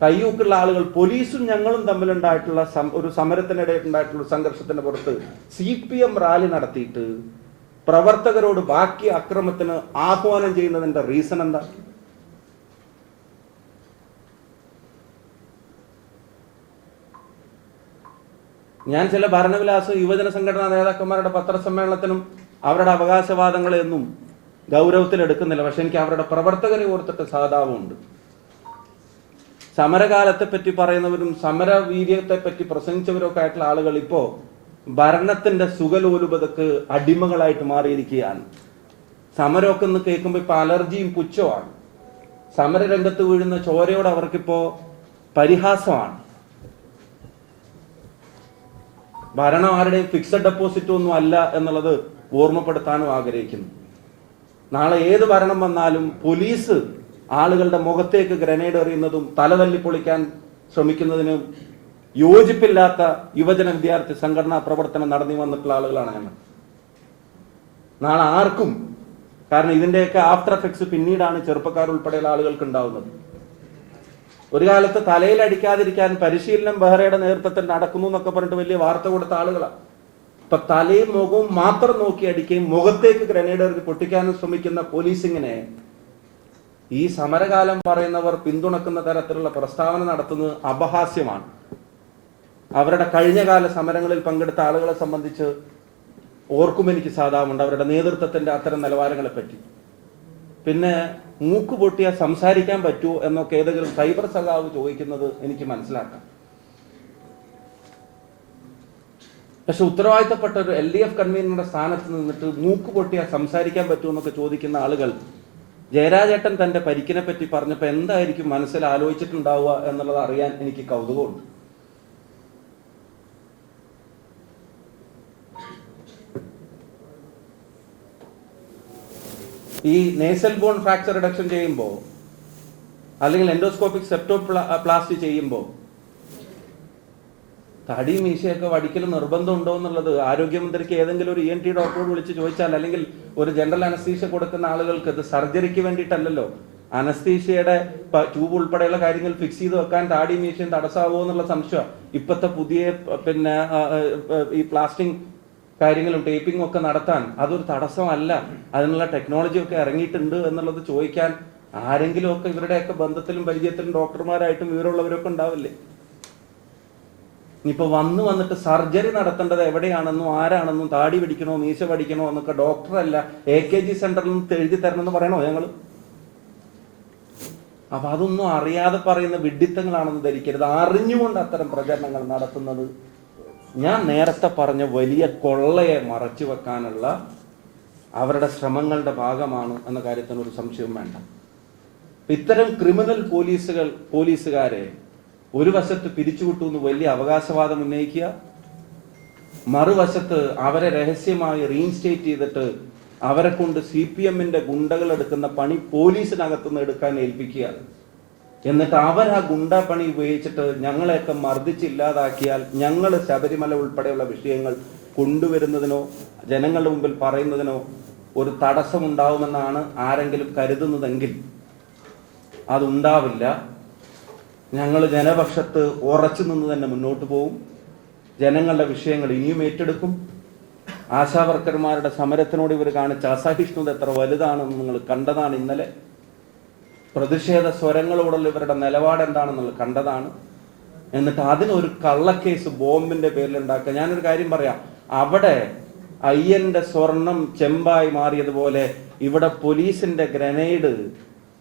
കയ്യൂക്കുള്ള ആളുകൾ, പോലീസും ഞങ്ങളും തമ്മിലുണ്ടായിട്ടുള്ള ഒരു സമരത്തിനിടയിട്ടുണ്ടായിട്ടുള്ള സംഘർഷത്തിന്റെ പുറത്ത് CPM റാലി നടത്തിയിട്ട് പ്രവർത്തകരോട് ബാക്കി അക്രമത്തിന് ആഹ്വാനം ചെയ്യുന്നതിന്റെ റീസൺ എന്താ? ഞാൻ ചില ഭരണവിലാസ യുവജന സംഘടനാ നേതാക്കന്മാരുടെ പത്രസമ്മേളനത്തിനും അവരുടെ അവകാശവാദങ്ങളെയൊന്നും ഗൗരവത്തിലെടുക്കുന്നില്ല. പക്ഷെ എനിക്ക് അവരുടെ പ്രവർത്തകരെ ഓർത്തിട്ട് സഹതാപമുണ്ട്. സമരകാലത്തെ പറ്റി പറയുന്നവരും സമരവീര്യത്തെ പറ്റി പ്രസംഗിച്ചവരൊക്കെ ആയിട്ടുള്ള ആളുകൾ ഇപ്പോ ഭരണത്തിന്റെ സുഖലോലുപതക്ക് അടിമകളായിട്ട് മാറിയിരിക്കുകയാണ്. സമരമൊക്കെ ഒന്ന് കേൾക്കുമ്പോൾ ഇപ്പൊ അലർജിയും പുച്ഛമാണ്. സമരരംഗത്ത് വീഴുന്ന ചോരയോട് അവർക്കിപ്പോ പരിഹാസമാണ്. ഭരണം ആരുടെയും ഫിക്സഡ് ഡെപ്പോസിറ്റ് ഒന്നും അല്ല എന്നുള്ളത് ഓർമ്മപ്പെടുത്താനും ആഗ്രഹിക്കുന്നു. നാളെ ഏത് ഭരണം വന്നാലും പോലീസ് ആളുകളുടെ മുഖത്തേക്ക് ഗ്രനേഡ് എറിയുന്നതും തലതല്ലി പൊളിക്കാൻ ശ്രമിക്കുന്നതിനും യോജിപ്പില്ലാത്ത യുവജന വിദ്യാർത്ഥി സംഘടനാ പ്രവർത്തനം നടന്നു വന്നിട്ടുള്ള ആളുകളാണ് ഞങ്ങൾ. നാളെ ആർക്കും, കാരണം ഇതിന്റെയൊക്കെ ആഫ്റ്റർ എഫക്ട്സ് പിന്നീടാണ് ചെറുപ്പക്കാരുൾപ്പെടെയുള്ള ആളുകൾക്ക് ഉണ്ടാവുന്നത്. ഒരു കാലത്ത് തലയിൽ അടിക്കാതിരിക്കാൻ പരിശീലനം ബെഹ്റയുടെ നേതൃത്വത്തിൽ നടക്കുന്നു എന്നൊക്കെ പറഞ്ഞിട്ട് വലിയ വാർത്ത കൊടുത്ത ആളുകളാണ്. ഇപ്പൊ തലയും മുഖവും മാത്രം നോക്കി അടിക്കുകയും മുഖത്തേക്ക് ഗ്രനേഡ് എറിഞ്ഞ് പൊട്ടിക്കാനും ശ്രമിക്കുന്ന പോലീസിങ്ങിനെ ഈ സമരകാലം പറയുന്നവർ പിന്തുണക്കുന്ന തരത്തിലുള്ള പ്രസ്താവന നടത്തുന്നത് അപഹാസ്യമാണ്. അവരുടെ കഴിഞ്ഞകാല സമരങ്ങളിൽ പങ്കെടുത്ത ആളുകളെ സംബന്ധിച്ച് ഓർക്കും എനിക്ക് സാധാരണ അവരുടെ നേതൃത്വത്തിന്റെ അത്തരം നിലവാരങ്ങളെ പറ്റി. പിന്നെ മൂക്ക് പൊട്ടിയാൽ സംസാരിക്കാൻ പറ്റുമോ എന്നൊക്കെ ഏതെങ്കിലും സൈബർ സഖാവ് ചോദിക്കുന്നത് എനിക്ക് മനസ്സിലാക്കാം. പക്ഷെ ഉത്തരവാദിത്തപ്പെട്ട ഒരു LDF കൺവീനറുടെ സ്ഥാനത്ത് നിന്നിട്ട് മൂക്ക് പൊട്ടിയാൽ സംസാരിക്കാൻ പറ്റുമോ എന്നൊക്കെ ചോദിക്കുന്ന ആളുകൾ ജയരാജേട്ടൻ തന്റെ പരിക്കിനെ പറ്റി പറഞ്ഞപ്പോൾ എന്തായിരിക്കും മനസ്സിൽ ആലോചിച്ചിട്ടുണ്ടാവുക എന്നുള്ളത് അറിയാൻ എനിക്ക് കൗതുകമുണ്ട്. ഈ നേസൽ ബോൺ ഫ്രാക്ചർ റിഡക്ഷൻ ചെയ്യുമ്പോൾ അല്ലെങ്കിൽ എൻഡോസ്കോപ്പിക് സെപ്റ്റോപ്ലാസ്റ്റി ചെയ്യുമ്പോൾ തടി മീശയൊക്കെ വടിക്കൽ നിർബന്ധമുണ്ടോ എന്നുള്ളത് ആരോഗ്യമന്ത്രിക്ക് ഏതെങ്കിലും ഒരു ENT ഡോക്ടറോട് വിളിച്ച് ചോദിച്ചാൽ, അല്ലെങ്കിൽ ഒരു ജനറൽ അനസ്തീഷ്യ കൊടുക്കുന്ന ആളുകൾക്ക് ഇത് സർജറിക്ക് വേണ്ടിയിട്ടല്ലല്ലോ, അനസ്തീഷ്യയുടെ ട്യൂബ് ഉൾപ്പെടെയുള്ള കാര്യങ്ങൾ ഫിക്സ് ചെയ്ത് വെക്കാൻ താടി മീശയും തടസ്സമാവോ എന്നുള്ള സംശയം. ഇപ്പോഴത്തെ പുതിയ ഈ പ്ലാസ്റ്റിക് കാര്യങ്ങളും ടേപ്പിംഗും ഒക്കെ നടത്താൻ അതൊരു തടസ്സമല്ല. അതിനുള്ള ടെക്നോളജി ഒക്കെ ഇറങ്ങിയിട്ടുണ്ട് എന്നുള്ളത് ചോദിക്കാൻ ആരെങ്കിലും ഒക്കെ ഇവരുടെയൊക്കെ ബന്ധത്തിലും പരിചയത്തിലും ഡോക്ടർമാരായിട്ടും വിവരമുള്ളവരൊക്കെ ഉണ്ടാവില്ലേ? ഇനിയിപ്പോൾ വന്നിട്ട് സർജറി നടത്തേണ്ടത് എവിടെയാണെന്നും ആരാണെന്നും താടി പിടിക്കണോ മീശ പഠിക്കണോ എന്നൊക്കെ ഡോക്ടറല്ല AKG സെന്ററിൽ നിന്ന് എഴുതി തരണമെന്ന് പറയണോ ഞങ്ങൾ? അപ്പൊ അതൊന്നും അറിയാതെ പറയുന്ന വിഡ്ഢിത്തങ്ങളാണെന്ന് ധരിക്കരുത്. അറിഞ്ഞുകൊണ്ട് അത്തരം പ്രചരണങ്ങൾ നടത്തുന്നത് ഞാൻ നേരത്തെ പറഞ്ഞ വലിയ കൊള്ളയെ മറച്ചു വെക്കാനുള്ള അവരുടെ ശ്രമങ്ങളുടെ ഭാഗമാണ് എന്ന കാര്യത്തിന് ഒരു സംശയവും വേണ്ട. ഇത്തരം ക്രിമിനൽ പോലീസുകാരെ ഒരു വശത്ത് പിരിച്ചുവിട്ടു എന്ന് വലിയ അവകാശവാദം ഉന്നയിക്കുക, മറുവശത്ത് അവരെ രഹസ്യമായി റീഇൻസ്റ്റേറ്റ് ചെയ്തിട്ട് അവരെ കൊണ്ട് CPM-ന്റെ ഗുണ്ടകൾ എടുക്കുന്ന പണി പോലീസിനകത്തുനിന്ന് എടുക്കാൻ ഏൽപ്പിക്കുക. എന്നിട്ട് അവർ ആ ഗുണ്ടാ പണി ഉപയോഗിച്ചിട്ട് ഞങ്ങളെയൊക്കെ മർദ്ദിച്ചില്ലാതാക്കിയാൽ ഞങ്ങൾ ശബരിമല ഉൾപ്പെടെയുള്ള വിഷയങ്ങൾ കൊണ്ടുവരുന്നതിനോ ജനങ്ങളുടെ മുമ്പിൽ പറയുന്നതിനോ ഒരു തടസ്സമുണ്ടാവുമെന്നാണ് ആരെങ്കിലും കരുതുന്നതെങ്കിൽ അതുണ്ടാവില്ല. ഞങ്ങൾ ജനപക്ഷത്ത് ഉറച്ചു നിന്ന് തന്നെ മുന്നോട്ട് പോകും. ജനങ്ങളുടെ വിഷയങ്ങൾ ഇനിയും ഏറ്റെടുക്കും. ആശാവർക്കർമാരുടെ സമരത്തിനോട് ഇവർ കാണിച്ച അസഹിഷ്ണുത എത്ര വലുതാണെന്ന് നിങ്ങൾ കണ്ടതാണ്. ഇന്നലെ പ്രതിഷേധ സ്വരങ്ങളോടുള്ള ഇവരുടെ നിലപാട് എന്താണെന്നുള്ളത് കണ്ടതാണ്. എന്നിട്ട് അതിനൊരു കള്ളക്കേസ് ബോംബിന്റെ പേരിൽ ഉണ്ടാക്കുക. ഞാനൊരു കാര്യം പറയാം, അവിടെ അയ്യന്റെ സ്വർണം ചെമ്പായി മാറിയതുപോലെ ഇവിടെ പോലീസിന്റെ ഗ്രനേഡ്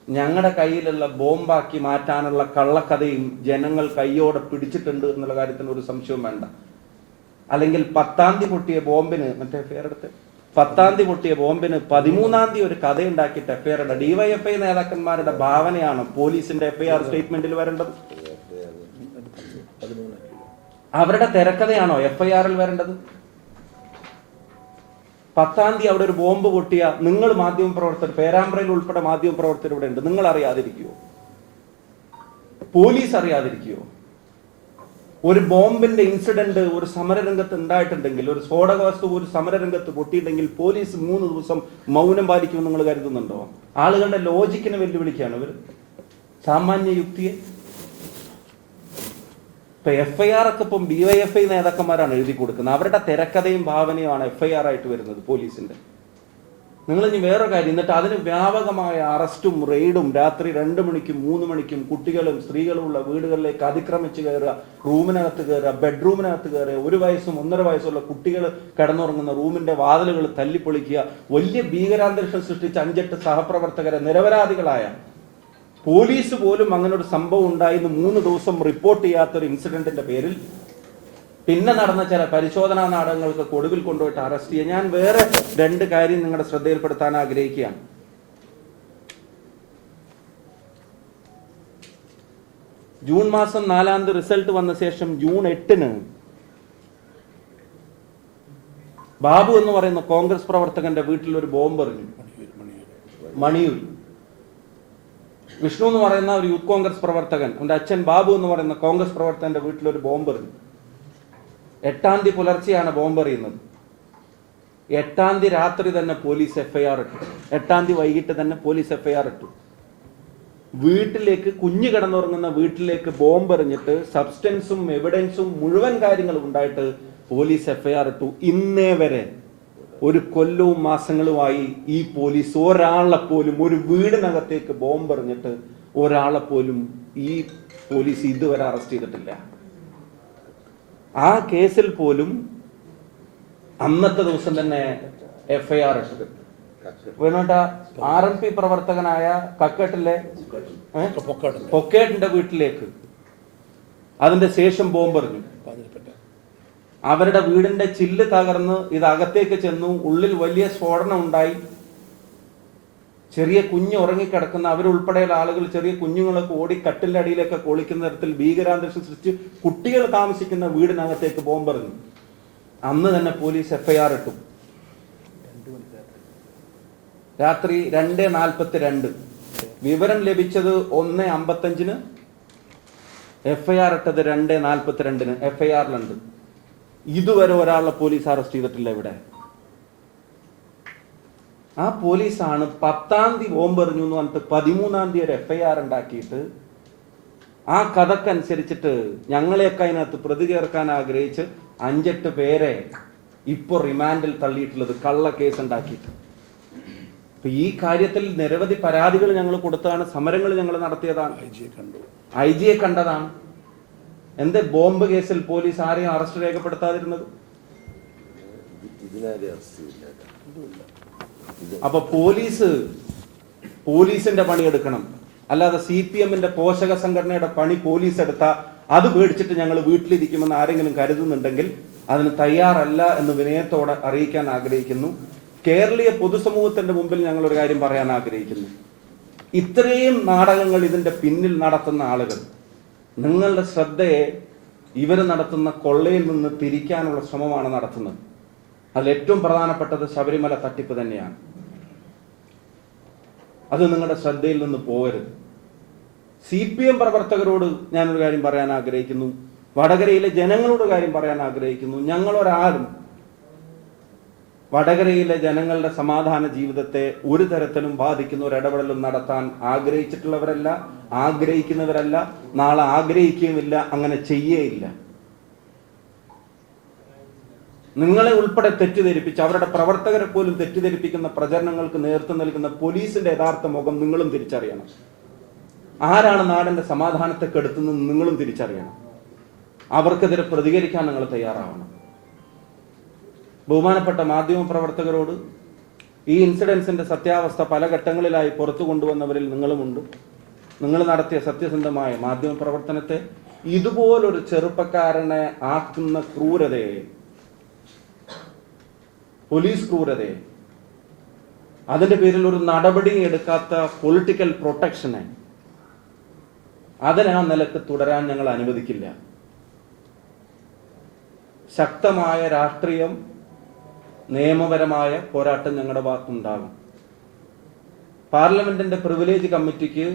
ഞങ്ങളുടെ കയ്യിലുള്ള ബോംബാക്കി മാറ്റാനുള്ള കള്ളക്കഥയും ജനങ്ങൾ കയ്യോടെ പിടിച്ചിട്ടുണ്ട് എന്നുള്ള കാര്യത്തിന് ഒരു സംശയവും വേണ്ട. അല്ലെങ്കിൽ 10-ാം തീയതി പൊട്ടിയ ബോംബിന് 13-ാം തീയതി ഒരു കഥയുണ്ടാക്കിയിട്ട് FIR ഇട. DYFI നേതാക്കന്മാരുടെ ഭാവനയാണ് പോലീസിന്റെ FIR സ്റ്റേറ്റ്മെന്റിൽ വരേണ്ടത്? അവരുടെ തിരക്കഥയാണോ FIR-ൽ വരേണ്ടത്? 10-ാം തീയതി അവിടെ ഒരു ബോംബ് പൊട്ടിയ നിങ്ങൾ മാധ്യമപ്രവർത്തകർ, പേരാമ്പ്രയിൽ ഉൾപ്പെടെ മാധ്യമപ്രവർത്തകർ ഇവിടെ ഉണ്ട്, നിങ്ങൾ അറിയാതിരിക്കുവോ? പോലീസ് അറിയാതിരിക്കുവോ? ഒരു ബോംബിന്റെ ഇൻസിഡന്റ് ഒരു സമരരംഗത്ത് ഉണ്ടായിട്ടുണ്ടെങ്കിൽ, ഒരു സ്ഫോടക വസ്തു ഒരു സമരരംഗത്ത് പൊട്ടിയിട്ടുണ്ടെങ്കിൽ പോലീസ് 3 ദിവസം മൗനം പാലിക്കുമെന്ന് നിങ്ങൾ കരുതുന്നുണ്ടോ? ആളുകളുടെ ലോജിക്കിനെ വെല്ലുവിളിക്കുകയാണ് ഇവർ, സാമാന്യ യുക്തിയെ. ഇപ്പൊ FIR ഒക്കെ ഇപ്പം DYFI നേതാക്കന്മാരാണ് എഴുതി കൊടുക്കുന്നത്. അവരുടെ തിരക്കഥയും ഭാവനയുമാണ് FIR ആയിട്ട് വരുന്നത് പോലീസിന്റെ. നിങ്ങൾ ഇനി വേറെ കാര്യം, എന്നിട്ട് അതിന് വ്യാപകമായ അറസ്റ്റും റെയ്ഡും രാത്രി 2 മണിക്കും 3 മണിക്കും കുട്ടികളും സ്ത്രീകളും ഉള്ള വീടുകളിലേക്ക് അതിക്രമിച്ച് കയറുക, റൂമിനകത്ത് കയറുക, ബെഡ്റൂമിനകത്ത് കയറുക, 1 വയസ്സും 1.5 വയസ്സുള്ള കുട്ടികൾ കിടന്നുറങ്ങുന്ന റൂമിന്റെ വാതിലുകൾ തല്ലിപ്പൊളിക്കുക, വലിയ ഭീകരാന്തരീക്ഷം സൃഷ്ടിച്ച 5-8 സഹപ്രവർത്തകരെ, നിരപരാധികളായ പോലീസ് പോലും അങ്ങനെ ഒരു സംഭവം ഉണ്ടായിന്ന് 3 ദിവസം റിപ്പോർട്ട് ചെയ്യാത്തൊരു ഇൻസിഡന്റിന്റെ പേരിൽ പിന്നെ നടന്ന ചില പരിശോധനാ നാടകങ്ങൾക്ക് ഒടുവിൽ കൊണ്ടുപോയിട്ട് അറസ്റ്റ് ചെയ്യുക. ഞാൻ വേറെ 2 കാര്യം നിങ്ങളുടെ ശ്രദ്ധയിൽപ്പെടുത്താൻ ആഗ്രഹിക്കുകയാണ്. ജൂൺ മാസം 4-ാം തീയതി റിസൾട്ട് വന്ന ശേഷം ജൂൺ 8-ന് ബാബു എന്ന് പറയുന്ന കോൺഗ്രസ് പ്രവർത്തകന്റെ വീട്ടിൽ ഒരു ബോംബ് എറിഞ്ഞു. മണിയൂർ വിഷ്ണു എന്ന് പറയുന്ന ഒരു യൂത്ത് കോൺഗ്രസ് പ്രവർത്തകൻ, അവന്റെ അച്ഛൻ ബാബു എന്ന് പറയുന്ന കോൺഗ്രസ് പ്രവർത്തകന്റെ വീട്ടിൽ ഒരു ബോംബ് എറിഞ്ഞു. 8-ാം തീയതി പുലർച്ചെയാണ് ബോംബ് എറിയുന്നത്. 8-ാം തീയതി രാത്രി തന്നെ പോലീസ് FIR ഇട്ടു. 8-ാം തീയതി വൈകിട്ട് തന്നെ പോലീസ് FIR ഇട്ടു. വീട്ടിലേക്ക്, കുഞ്ഞു കിടന്നുറങ്ങുന്ന വീട്ടിലേക്ക് ബോംബ് എറിഞ്ഞിട്ട് സബ്സ്റ്റൻസും എവിഡൻസും മുഴുവൻ കാര്യങ്ങളും ഉണ്ടായിട്ട് പോലീസ് FIR ഇട്ടു. ഇന്നേ വരെ 1 കൊല്ലവും മാസങ്ങളുമായി ഈ പോലീസ് ഒരാളെ പോലും, ഒരു വീടിനകത്തേക്ക് ബോംബ് എറിഞ്ഞിട്ട് ഒരാളെ പോലും ഈ പോലീസ് ഇതുവരെ അറസ്റ്റ് ചെയ്തിട്ടില്ല. ആ കേസിൽ പോലും അന്നത്തെ ദിവസം തന്നെ FIR ഇട്ടത്. വേണോട്ട RMP പ്രവർത്തകനായ കക്കട്ടിലെ പൊക്കേട്ടിന്റെ വീട്ടിലേക്ക് അതിന്റെ ശേഷം ബോംബെറിഞ്ഞു. അവരുടെ വീടിന്റെ ചില്ല് തകർന്ന് ഇത് അകത്തേക്ക് ചെന്നു. ഉള്ളിൽ വലിയ സ്ഫോടനം ഉണ്ടായി. ചെറിയ കുഞ്ഞ് ഉറങ്ങിക്കിടക്കുന്ന അവരുൾപ്പെടെയുള്ള ആളുകൾ, ചെറിയ കുഞ്ഞുങ്ങളൊക്കെ ഓടി കട്ടിലിന്റെ അടിയിലൊക്കെ ഒളിക്കുന്ന തരത്തിൽ ഭീകരാന്തരീക്ഷം സൃഷ്ടിച്ച് കുട്ടികൾ താമസിക്കുന്ന വീടിനകത്തേക്ക് ബോംബെറിഞ്ഞു. അന്ന് തന്നെ പോലീസ് FIR ഇട്ടു. രാത്രി 2:42. വിവരം ലഭിച്ചത് 1:55. FIR ഇട്ടത് 2:42. FIRലുണ്ട്. ഇതുവരെ ഒരാളെ പോലീസ് അറസ്റ്റ് ചെയ്തിട്ടില്ല ഇവിടെ. ആ പോലീസാണ് 10-ാം തീയതി ബോംബെറിഞ്ഞു എന്ന് പറഞ്ഞിട്ട് 13-ാം തീയതി ഒരു FIR ഉണ്ടാക്കിയിട്ട് ആ കഥക്കനുസരിച്ചിട്ട് ഞങ്ങളെയൊക്കെ അതിനകത്ത് പ്രതി ചേർക്കാൻ ആഗ്രഹിച്ച് 5-8 പേരെ ഇപ്പോൾ റിമാൻഡിൽ തള്ളിയിട്ടുള്ളത് കള്ള കേസ് ഉണ്ടാക്കിയിട്ട്. അപ്പൊ ഈ കാര്യത്തിൽ നിരവധി പരാതികൾ ഞങ്ങൾ കൊടുത്തതാണ്, സമരങ്ങൾ ഞങ്ങൾ നടത്തിയതാണ്, IG യെ കണ്ടതാണ്. എന്ത് ബോംബ് കേസിൽ പോലീസ് ആരെയും അറസ്റ്റ് രേഖപ്പെടുത്താതിരുന്നത്? അപ്പൊ പോലീസിന്റെ പണിയെടുക്കണം, അല്ലാതെ CPM-ന്റെ പോഷക സംഘടനയുടെ പണി പോലീസ് എടുത്താൽ അത് പേടിച്ചിട്ട് ഞങ്ങൾ വീട്ടിലിരിക്കുമെന്ന് ആരെങ്കിലും കരുതുന്നുണ്ടെങ്കിൽ അതിന് തയ്യാറല്ല എന്ന് വിനയത്തോടെ അറിയിക്കാൻ ആഗ്രഹിക്കുന്നു. കേരളീയ പൊതുസമൂഹത്തിന്റെ മുമ്പിൽ ഞങ്ങൾ ഒരു കാര്യം പറയാൻ ആഗ്രഹിക്കുന്നു. ഇത്രയും നാടകങ്ങൾ ഇതിന്റെ പിന്നിൽ നടത്തുന്ന ആളുകൾ, നിങ്ങളുടെ ശ്രദ്ധയെ ഇവർ നടത്തുന്ന കൊള്ളയിൽ നിന്ന് തിരിക്കാനുള്ള ശ്രമമാണ് നടത്തുന്നത്. അതിൽ ഏറ്റവും പ്രധാനപ്പെട്ടത് ശബരിമല തട്ടിപ്പ് തന്നെയാണ്. അത് നിങ്ങളുടെ ശ്രദ്ധയിൽ നിന്ന് പോകരുത്. CPM പ്രവർത്തകരോട് ഞാനൊരു കാര്യം പറയാൻ ആഗ്രഹിക്കുന്നു, വടകരയിലെ ജനങ്ങളോട് കാര്യം പറയാൻ ആഗ്രഹിക്കുന്നു. ഞങ്ങളൊരാളും വടകരയിലെ ജനങ്ങളുടെ സമാധാന ജീവിതത്തെ ഒരു തരത്തിലും ബാധിക്കുന്ന ഒരു ഇടപെടലും നടത്താൻ ആഗ്രഹിച്ചിട്ടുള്ളവരല്ല, ആഗ്രഹിക്കുന്നവരല്ല, നാളെ ആഗ്രഹിക്കുകയുമില്ല, അങ്ങനെ ചെയ്യേയില്ല. നിങ്ങളെ ഉൾപ്പെടെ തെറ്റിദ്ധരിപ്പിച്ച് അവരുടെ പ്രവർത്തകരെ പോലും തെറ്റിദ്ധരിപ്പിക്കുന്ന പ്രചരണങ്ങൾക്ക് നേതൃത്വം നൽകുന്ന പോലീസിന്റെ യഥാർത്ഥ മുഖം നിങ്ങളും തിരിച്ചറിയണം. ആരാണ് നാടിന്റെ സമാധാനത്തെ കെടുത്തുന്നത് നിങ്ങളും തിരിച്ചറിയണം. അവർക്കെതിരെ പ്രതികരിക്കാൻ നിങ്ങൾ തയ്യാറാവണം. ബഹുമാനപ്പെട്ട മാധ്യമ പ്രവർത്തകരോട് ഈ ഇൻസിഡൻസിന്റെ സത്യാവസ്ഥ പല ഘട്ടങ്ങളിലായി പുറത്തു കൊണ്ടുവന്നവരിൽ നിങ്ങളുമുണ്ട്. നിങ്ങൾ നടത്തിയ സത്യസന്ധമായ മാധ്യമ പ്രവർത്തനത്തെ ഇതുപോലൊരു ചെറുപ്പക്കാരനെ ആക്കുന്ന ക്രൂരതയെ, പോലീസ് ക്രൂരതയെ, അതിന്റെ പേരിൽ ഒരു നടപടി എടുക്കാത്ത പൊളിറ്റിക്കൽ പ്രൊട്ടക്ഷനെ, അതിനെ ആ നിലക്ക് തുടരാൻ ഞങ്ങൾ അനുവദിക്കില്ല. ശക്തമായ രാഷ്ട്രീയം, നിയമപരമായ പോരാട്ടം ഞങ്ങളുടെ ഭാഗത്തുണ്ടാകും. പാർലമെന്റിന്റെ പ്രിവിലേജ് കമ്മിറ്റിക്ക്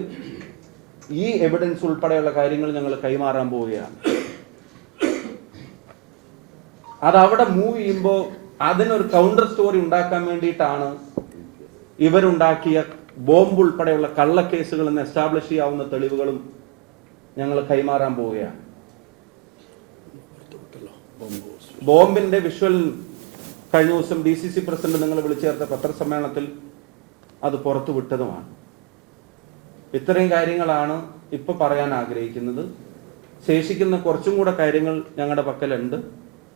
ഈ എവിഡൻസ് ഉൾപ്പെടെയുള്ള കാര്യങ്ങൾ ഞങ്ങൾ കൈമാറാൻ പോവുകയാണ്. അതവിടെ മൂവ് ചെയ്യുമ്പോൾ അതിനൊരു കൗണ്ടർ സ്റ്റോറി ഉണ്ടാക്കാൻ വേണ്ടിയിട്ടാണ് ഇവരുണ്ടാക്കിയ ബോംബ് ഉൾപ്പെടെയുള്ള കള്ളക്കേസുകൾ എസ്റ്റാബ്ലിഷ് ചെയ്യാവുന്ന തെളിവുകളും ഞങ്ങൾ കൈമാറാൻ പോവുകയാണ്. ബോംബിന്റെ വിഷ്വൽ കഴിഞ്ഞ ദിവസം DCC പ്രസിഡന്റ് നിങ്ങൾ വിളിച്ചു ചേർത്ത പത്രസമ്മേളനത്തിൽ അത് പുറത്തു വിട്ടതുമാണ്. ഇത്രയും കാര്യങ്ങളാണ് ഇപ്പൊ പറയാൻ ആഗ്രഹിക്കുന്നത്. ശേഷിക്കുന്ന കുറച്ചും കൂടെ കാര്യങ്ങൾ ഞങ്ങളുടെ പക്കലുണ്ട്.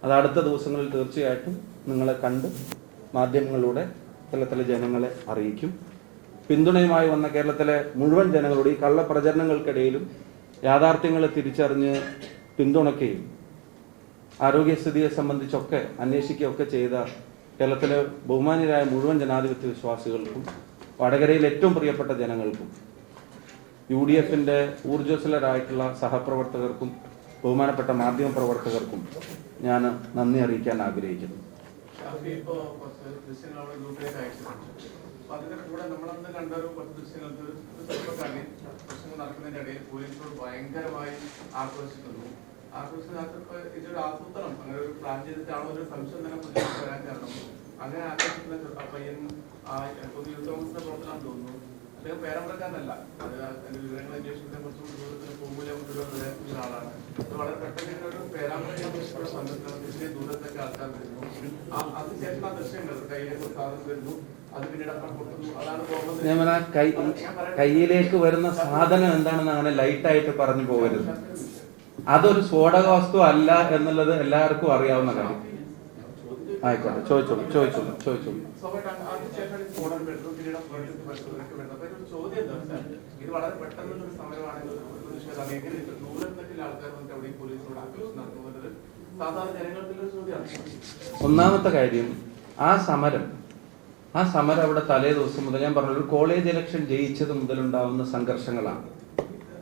അത് അടുത്ത ദിവസങ്ങളിൽ തീർച്ചയായിട്ടും നിങ്ങളെ കണ്ട് മാധ്യമങ്ങളിലൂടെ കേരളത്തിലെ ജനങ്ങളെ അറിയിക്കും. പിന്തുണയുമായി വന്ന കേരളത്തിലെ മുഴുവൻ ജനങ്ങളോട് ഈ കള്ളപ്രചരണങ്ങൾക്കിടയിലും യാഥാർത്ഥ്യങ്ങളെ തിരിച്ചറിഞ്ഞ് പിന്തുണയ്ക്കുകയും ആരോഗ്യസ്ഥിതിയെ സംബന്ധിച്ചൊക്കെ അന്വേഷിക്കുകയൊക്കെ ചെയ്ത കേരളത്തിലെ ബഹുമാന്യരായ മുഴുവൻ ജനാധിപത്യ വിശ്വാസികൾക്കും വടകരയിൽ ഏറ്റവും പ്രിയപ്പെട്ട ജനങ്ങൾക്കും UDF-ന്റെ ഊർജ്ജസ്വലരായിട്ടുള്ള സഹപ്രവർത്തകർക്കും ബഹുമാനപ്പെട്ട മാധ്യമ പ്രവർത്തകർക്കും ഞാൻ നന്ദി അറിയിക്കാൻ ആഗ്രഹിക്കുന്നു. ഭയങ്കരമായി ആക്രോശിക്കുന്നു. ആക്രോശിനകത്ത് ഇതൊരു ആസൂത്രണം, അങ്ങനെ ഒരു പ്ലാൻ ചെയ്തിട്ടാണോ ഒരു സംശയം തന്നെ വരാൻ കാരണം. അങ്ങനെ ആക്രോശിക്കുന്ന പയ്യൻ യൂത്ത് പ്രവർത്തനം തോന്നുന്നു. അദ്ദേഹം പേരമ്പലക്കാരനല്ല, അത് അതിന്റെ വിവരങ്ങൾ അന്വേഷിക്കുന്ന കുറച്ചുകൂടി ദൂരത്തിന് പോകുമ്പോൾ ആളാണ്. അത് വളരെ പെട്ടെന്ന് ഒരു പേരാമ്പലക്കാരുടെ സംഘത്തിന് ദൂരത്തൊക്കെ ആൾക്കാർ വരുന്നു. അതിനുശേഷം ആ ദൃശ്യങ്ങൾ കയ്യിലേക്ക് സാധനം വരുന്നു, അത് പിന്നീട് പൊട്ടുന്നു. അതാണ് കയ്യിലേക്ക് വരുന്ന സാധനം എന്താണെന്ന് അങ്ങനെ ലൈറ്റായിട്ട് പറഞ്ഞു പോകരുത്. അതൊരു സ്ഫോടക വസ്തു അല്ല എന്നുള്ളത് എല്ലാവർക്കും അറിയാവുന്ന കാര്യം. ആയിക്കോട്ടെ, ചോദിച്ചോളൂ. ഇത് വളരെ പെട്ടെന്നുള്ള സമരമാണെങ്കിൽ ദൂരത്തിൽ ആൾക്കാർ വന്നിട്ട് അവിടെ പോലീസിനോട് ആക്രോശം നടത്തുന്നത് സാധാരണ ജനങ്ങൾക്കുള്ള ചോദ്യമാണ്. ഒന്നാമത്തെ കാര്യം, ആ സമരം അവിടെ തലേ ദിവസം മുതൽ ഞാൻ പറഞ്ഞു, ഒരു കോളേജ് ഇലക്ഷൻ ജയിച്ചത് മുതലുണ്ടാവുന്ന സംഘർഷങ്ങളാണ്.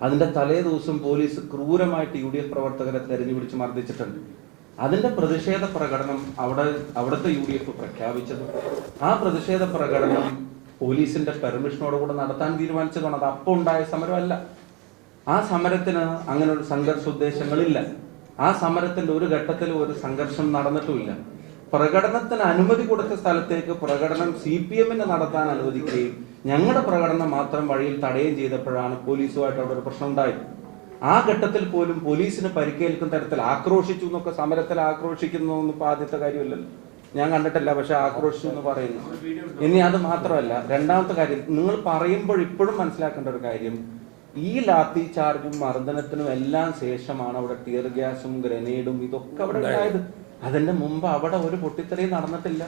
അതിന്റെ തലേ ദിവസം പോലീസ് ക്രൂരമായിട്ട് UDF പ്രവർത്തകരെ തെരഞ്ഞു പിടിച്ച് മർദ്ദിച്ചിട്ടുണ്ട്. അതിന്റെ പ്രതിഷേധ പ്രകടനം അവിടുത്തെ UDF പ്രഖ്യാപിച്ചത്, ആ പ്രതിഷേധ പ്രകടനം പോലീസിന്റെ പെർമിഷനോടുകൂടെ നടത്താൻ തീരുമാനിച്ചതാണ്. അത് അപ്പോൾ ഉണ്ടായ സമരമല്ല. ആ സമരത്തിന് അങ്ങനെ ഒരു സംഘർഷ ഉദ്ദേശങ്ങളില്ല. ആ സമരത്തിന്റെ ഒരു ഘട്ടത്തിലും ഒരു സംഘർഷം നടന്നിട്ടുമില്ല. പ്രകടനത്തിന് അനുമതി കൊടുത്ത സ്ഥലത്തേക്ക് പ്രകടനം CPM നടത്താൻ അനുവദിക്കുകയും ഞങ്ങളുടെ പ്രകടനം മാത്രം വഴിയിൽ തടയുകയും ചെയ്തപ്പോഴാണ് പോലീസുമായിട്ട് അവിടെ ഒരു പ്രശ്നം ഉണ്ടായത്. ആ ഘട്ടത്തിൽ പോലും പോലീസിന് പരിക്കേൽക്കുന്ന തരത്തിൽ ആക്രോശിച്ചു എന്നൊക്കെ സമരത്തിൽ ആക്രോശിക്കുന്നതൊന്നും ഇപ്പൊ ആദ്യത്തെ കാര്യമല്ലല്ലോ, ഞാൻ കണ്ടിട്ടില്ല. പക്ഷെ ആക്രോശിച്ചു എന്ന് പറയുന്നു. ഇനി അത് മാത്രമല്ല, രണ്ടാമത്തെ കാര്യം നിങ്ങൾ പറയുമ്പോൾ ഇപ്പോഴും മനസ്സിലാക്കേണ്ട ഒരു കാര്യം, ഈ ലാത്തി ചാർജും മർദ്ദനത്തിനും എല്ലാം ശേഷമാണ് അവിടെ ടിയർ ഗ്യാസും ഗ്രനേഡും ഇതൊക്കെ അവിടെ ഉണ്ടായത്. അതിന്റെ മുമ്പ് അവിടെ ഒരു പൊട്ടിത്തെറിയും നടന്നിട്ടില്ല,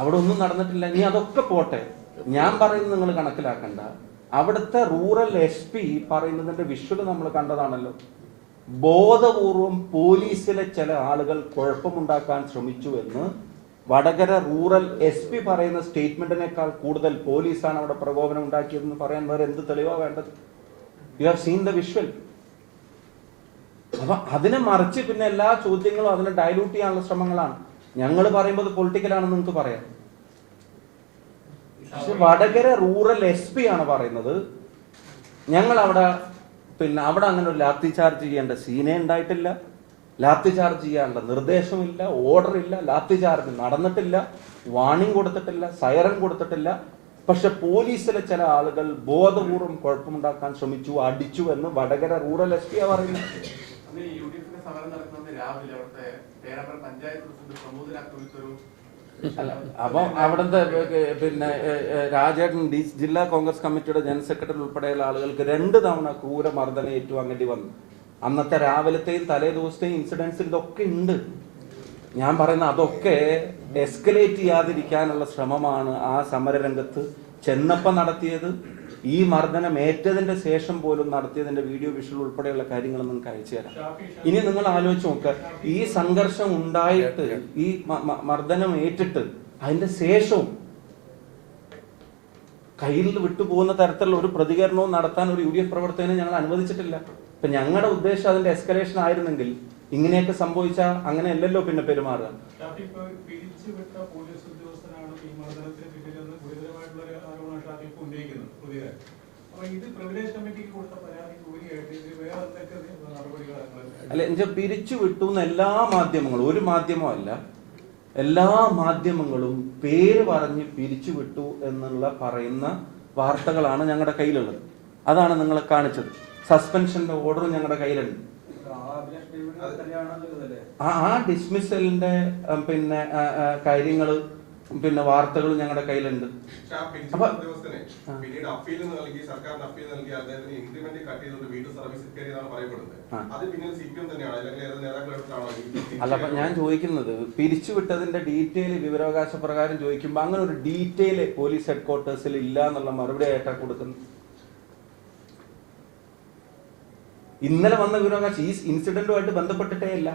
അവിടെ ഒന്നും നടന്നിട്ടില്ല. ഇനി അതൊക്കെ പോട്ടെ, ഞാൻ പറയുന്നത് നിങ്ങൾ കണക്കിലാക്കണ്ട. അവിടുത്തെ റൂറൽ SP പറയുന്നതിന്റെ വിഷ്വൽ നമ്മൾ കണ്ടതാണല്ലോ. ബോധപൂർവം പോലീസിലെ ചില ആളുകൾ കുഴപ്പമുണ്ടാക്കാൻ ശ്രമിച്ചു എന്ന് വടകര റൂറൽ SP പറയുന്ന സ്റ്റേറ്റ്മെന്റിനേക്കാൾ കൂടുതൽ പോലീസാണ് അവിടെ പ്രകോപനം ഉണ്ടാക്കിയതെന്ന് പറയാൻ വേറെ എന്ത് തെളിവാ വേണ്ടത്? You have seen the visual. അപ്പൊ അതിനെ മറിച്ച് പിന്നെ എല്ലാ ചോദ്യങ്ങളും അതിനെ ഡയലൂട്ട് ചെയ്യാനുള്ള ശ്രമങ്ങളാണ്. ഞങ്ങൾ പറയുമ്പോൾ അത് പൊളിറ്റിക്കലാണെന്ന് നിങ്ങൾക്ക് പറയാം. പക്ഷെ വടകര റൂറൽ SP ആണ് പറയുന്നത് ഞങ്ങൾ അവിടെ അവിടെ അങ്ങനെ ഒരു ലാത്തി ചാർജ് ചെയ്യേണ്ട സീനേ ഉണ്ടായിട്ടില്ല, ലാത്തി ചാർജ് ചെയ്യാനുള്ള നിർദ്ദേശമില്ല, ഓർഡർ ഇല്ല, ലാത്തി ചാർജ് നടന്നിട്ടില്ല, വാണിംഗ് കൊടുത്തിട്ടില്ല, സൈറൻ കൊടുത്തിട്ടില്ല. പക്ഷെ പോലീസിലെ ചില ആളുകൾ ബോധപൂർവം കുഴപ്പമുണ്ടാക്കാൻ ശ്രമിച്ചു, അടിച്ചു എന്ന് വടകര റൂറൽ SP പറയുന്നത്. സമരം നടക്കുന്നത് രാവിലെ അവിടുത്തെ പേരാമ്പ്ര പഞ്ചായത്ത് പ്രസിഡന്റ് പ്രമോദിനാക്ക് വിളിച്ചൊരു അപ്പൊ അവിടുത്തെ പിന്നെ രാജേട്ടൻ ജില്ലാ കോൺഗ്രസ് കമ്മിറ്റിയുടെ ജനറൽ സെക്രട്ടറി ഉൾപ്പെടെയുള്ള ആളുകൾക്ക് 2 തവണ ക്രൂരമർദ്ദനം ഏറ്റുവാങ്ങേണ്ടി വന്നു. അന്നത്തെ രാവിലത്തെയും തലേ ദിവസത്തെയും ഇൻസിഡൻസ് ഇതൊക്കെ ഉണ്ട്. ഞാൻ പറയുന്ന അതൊക്കെ എസ്കലേറ്റ് ചെയ്യാതിരിക്കാനുള്ള ശ്രമമാണ് ആ സമരരംഗത്ത് ചെന്നപ്പം നടത്തിയത്. ഈ മർദ്ദനം ഏറ്റതിന്റെ ശേഷം പോലും നടത്തിയതിന്റെ വീഡിയോ വിഷ്വൽ ഉൾപ്പെടെയുള്ള കാര്യങ്ങൾ നിങ്ങൾക്ക് അയച്ചു തരാം. ഇനി നിങ്ങൾ ആലോചിച്ച് നോക്കുക, ഈ സംഘർഷം ഉണ്ടായിട്ട് ഈ മർദ്ദനം ഏറ്റിട്ട് അതിന്റെ ശേഷവും കയ്യിൽ വിട്ടുപോകുന്ന തരത്തിലുള്ള ഒരു പ്രതികരണവും നടത്താൻ ഒരു UDF പ്രവർത്തകനെ ഞങ്ങൾ അനുവദിച്ചിട്ടില്ല. ഇപ്പൊ ഞങ്ങളുടെ ഉദ്ദേശം അതിന്റെ എസ്കലേഷൻ ആയിരുന്നെങ്കിൽ ഇങ്ങനെയൊക്കെ സംഭവിച്ചാൽ അങ്ങനെയല്ലല്ലോ പിന്നെ പെരുമാറുക. അല്ല, എന്നുവെച്ചാൽ പിരിച്ചു വിട്ടു എല്ലാ മാധ്യമങ്ങളും, ഒരു മാധ്യമമല്ല, എല്ലാ മാധ്യമങ്ങളും പേര് പറഞ്ഞ് പിരിച്ചു വിട്ടു എന്നുള്ള പറയുന്ന വാർത്തകളാണ് ഞങ്ങളുടെ കയ്യിലുള്ളത്. അതാണ് നിങ്ങളെ കാണിച്ചത്. സസ്പെൻഷന്റെ ഓർഡർ ഞങ്ങളുടെ കയ്യിലുണ്ട്. ആ ഡിസ്മിസലിന്റെ പിന്നെ കാര്യങ്ങള് പിന്നെ വാർത്തകൾ ഞങ്ങളുടെ കയ്യിലുണ്ട്. അല്ല, അപ്പൊ ഞാൻ ചോദിക്കുന്നത് പിരിച്ചുവിട്ടതിന്റെ ഡീറ്റെയിൽ വിവരാവകാശ പ്രകാരം ചോദിക്കുമ്പോ അങ്ങനെ ഒരു ഡീറ്റെയിൽ പോലീസ് ഹെഡ്ക്വാർട്ടേഴ്സിൽ ഇല്ല എന്നുള്ള മറുപടി ആയിട്ടാണ് കൊടുക്കുന്നത്. ഇന്നലെ വന്ന വിവരാവകാശം ഈ ഇൻസിഡന്റുമായിട്ട് ബന്ധപ്പെട്ടിട്ടേ ഇല്ല.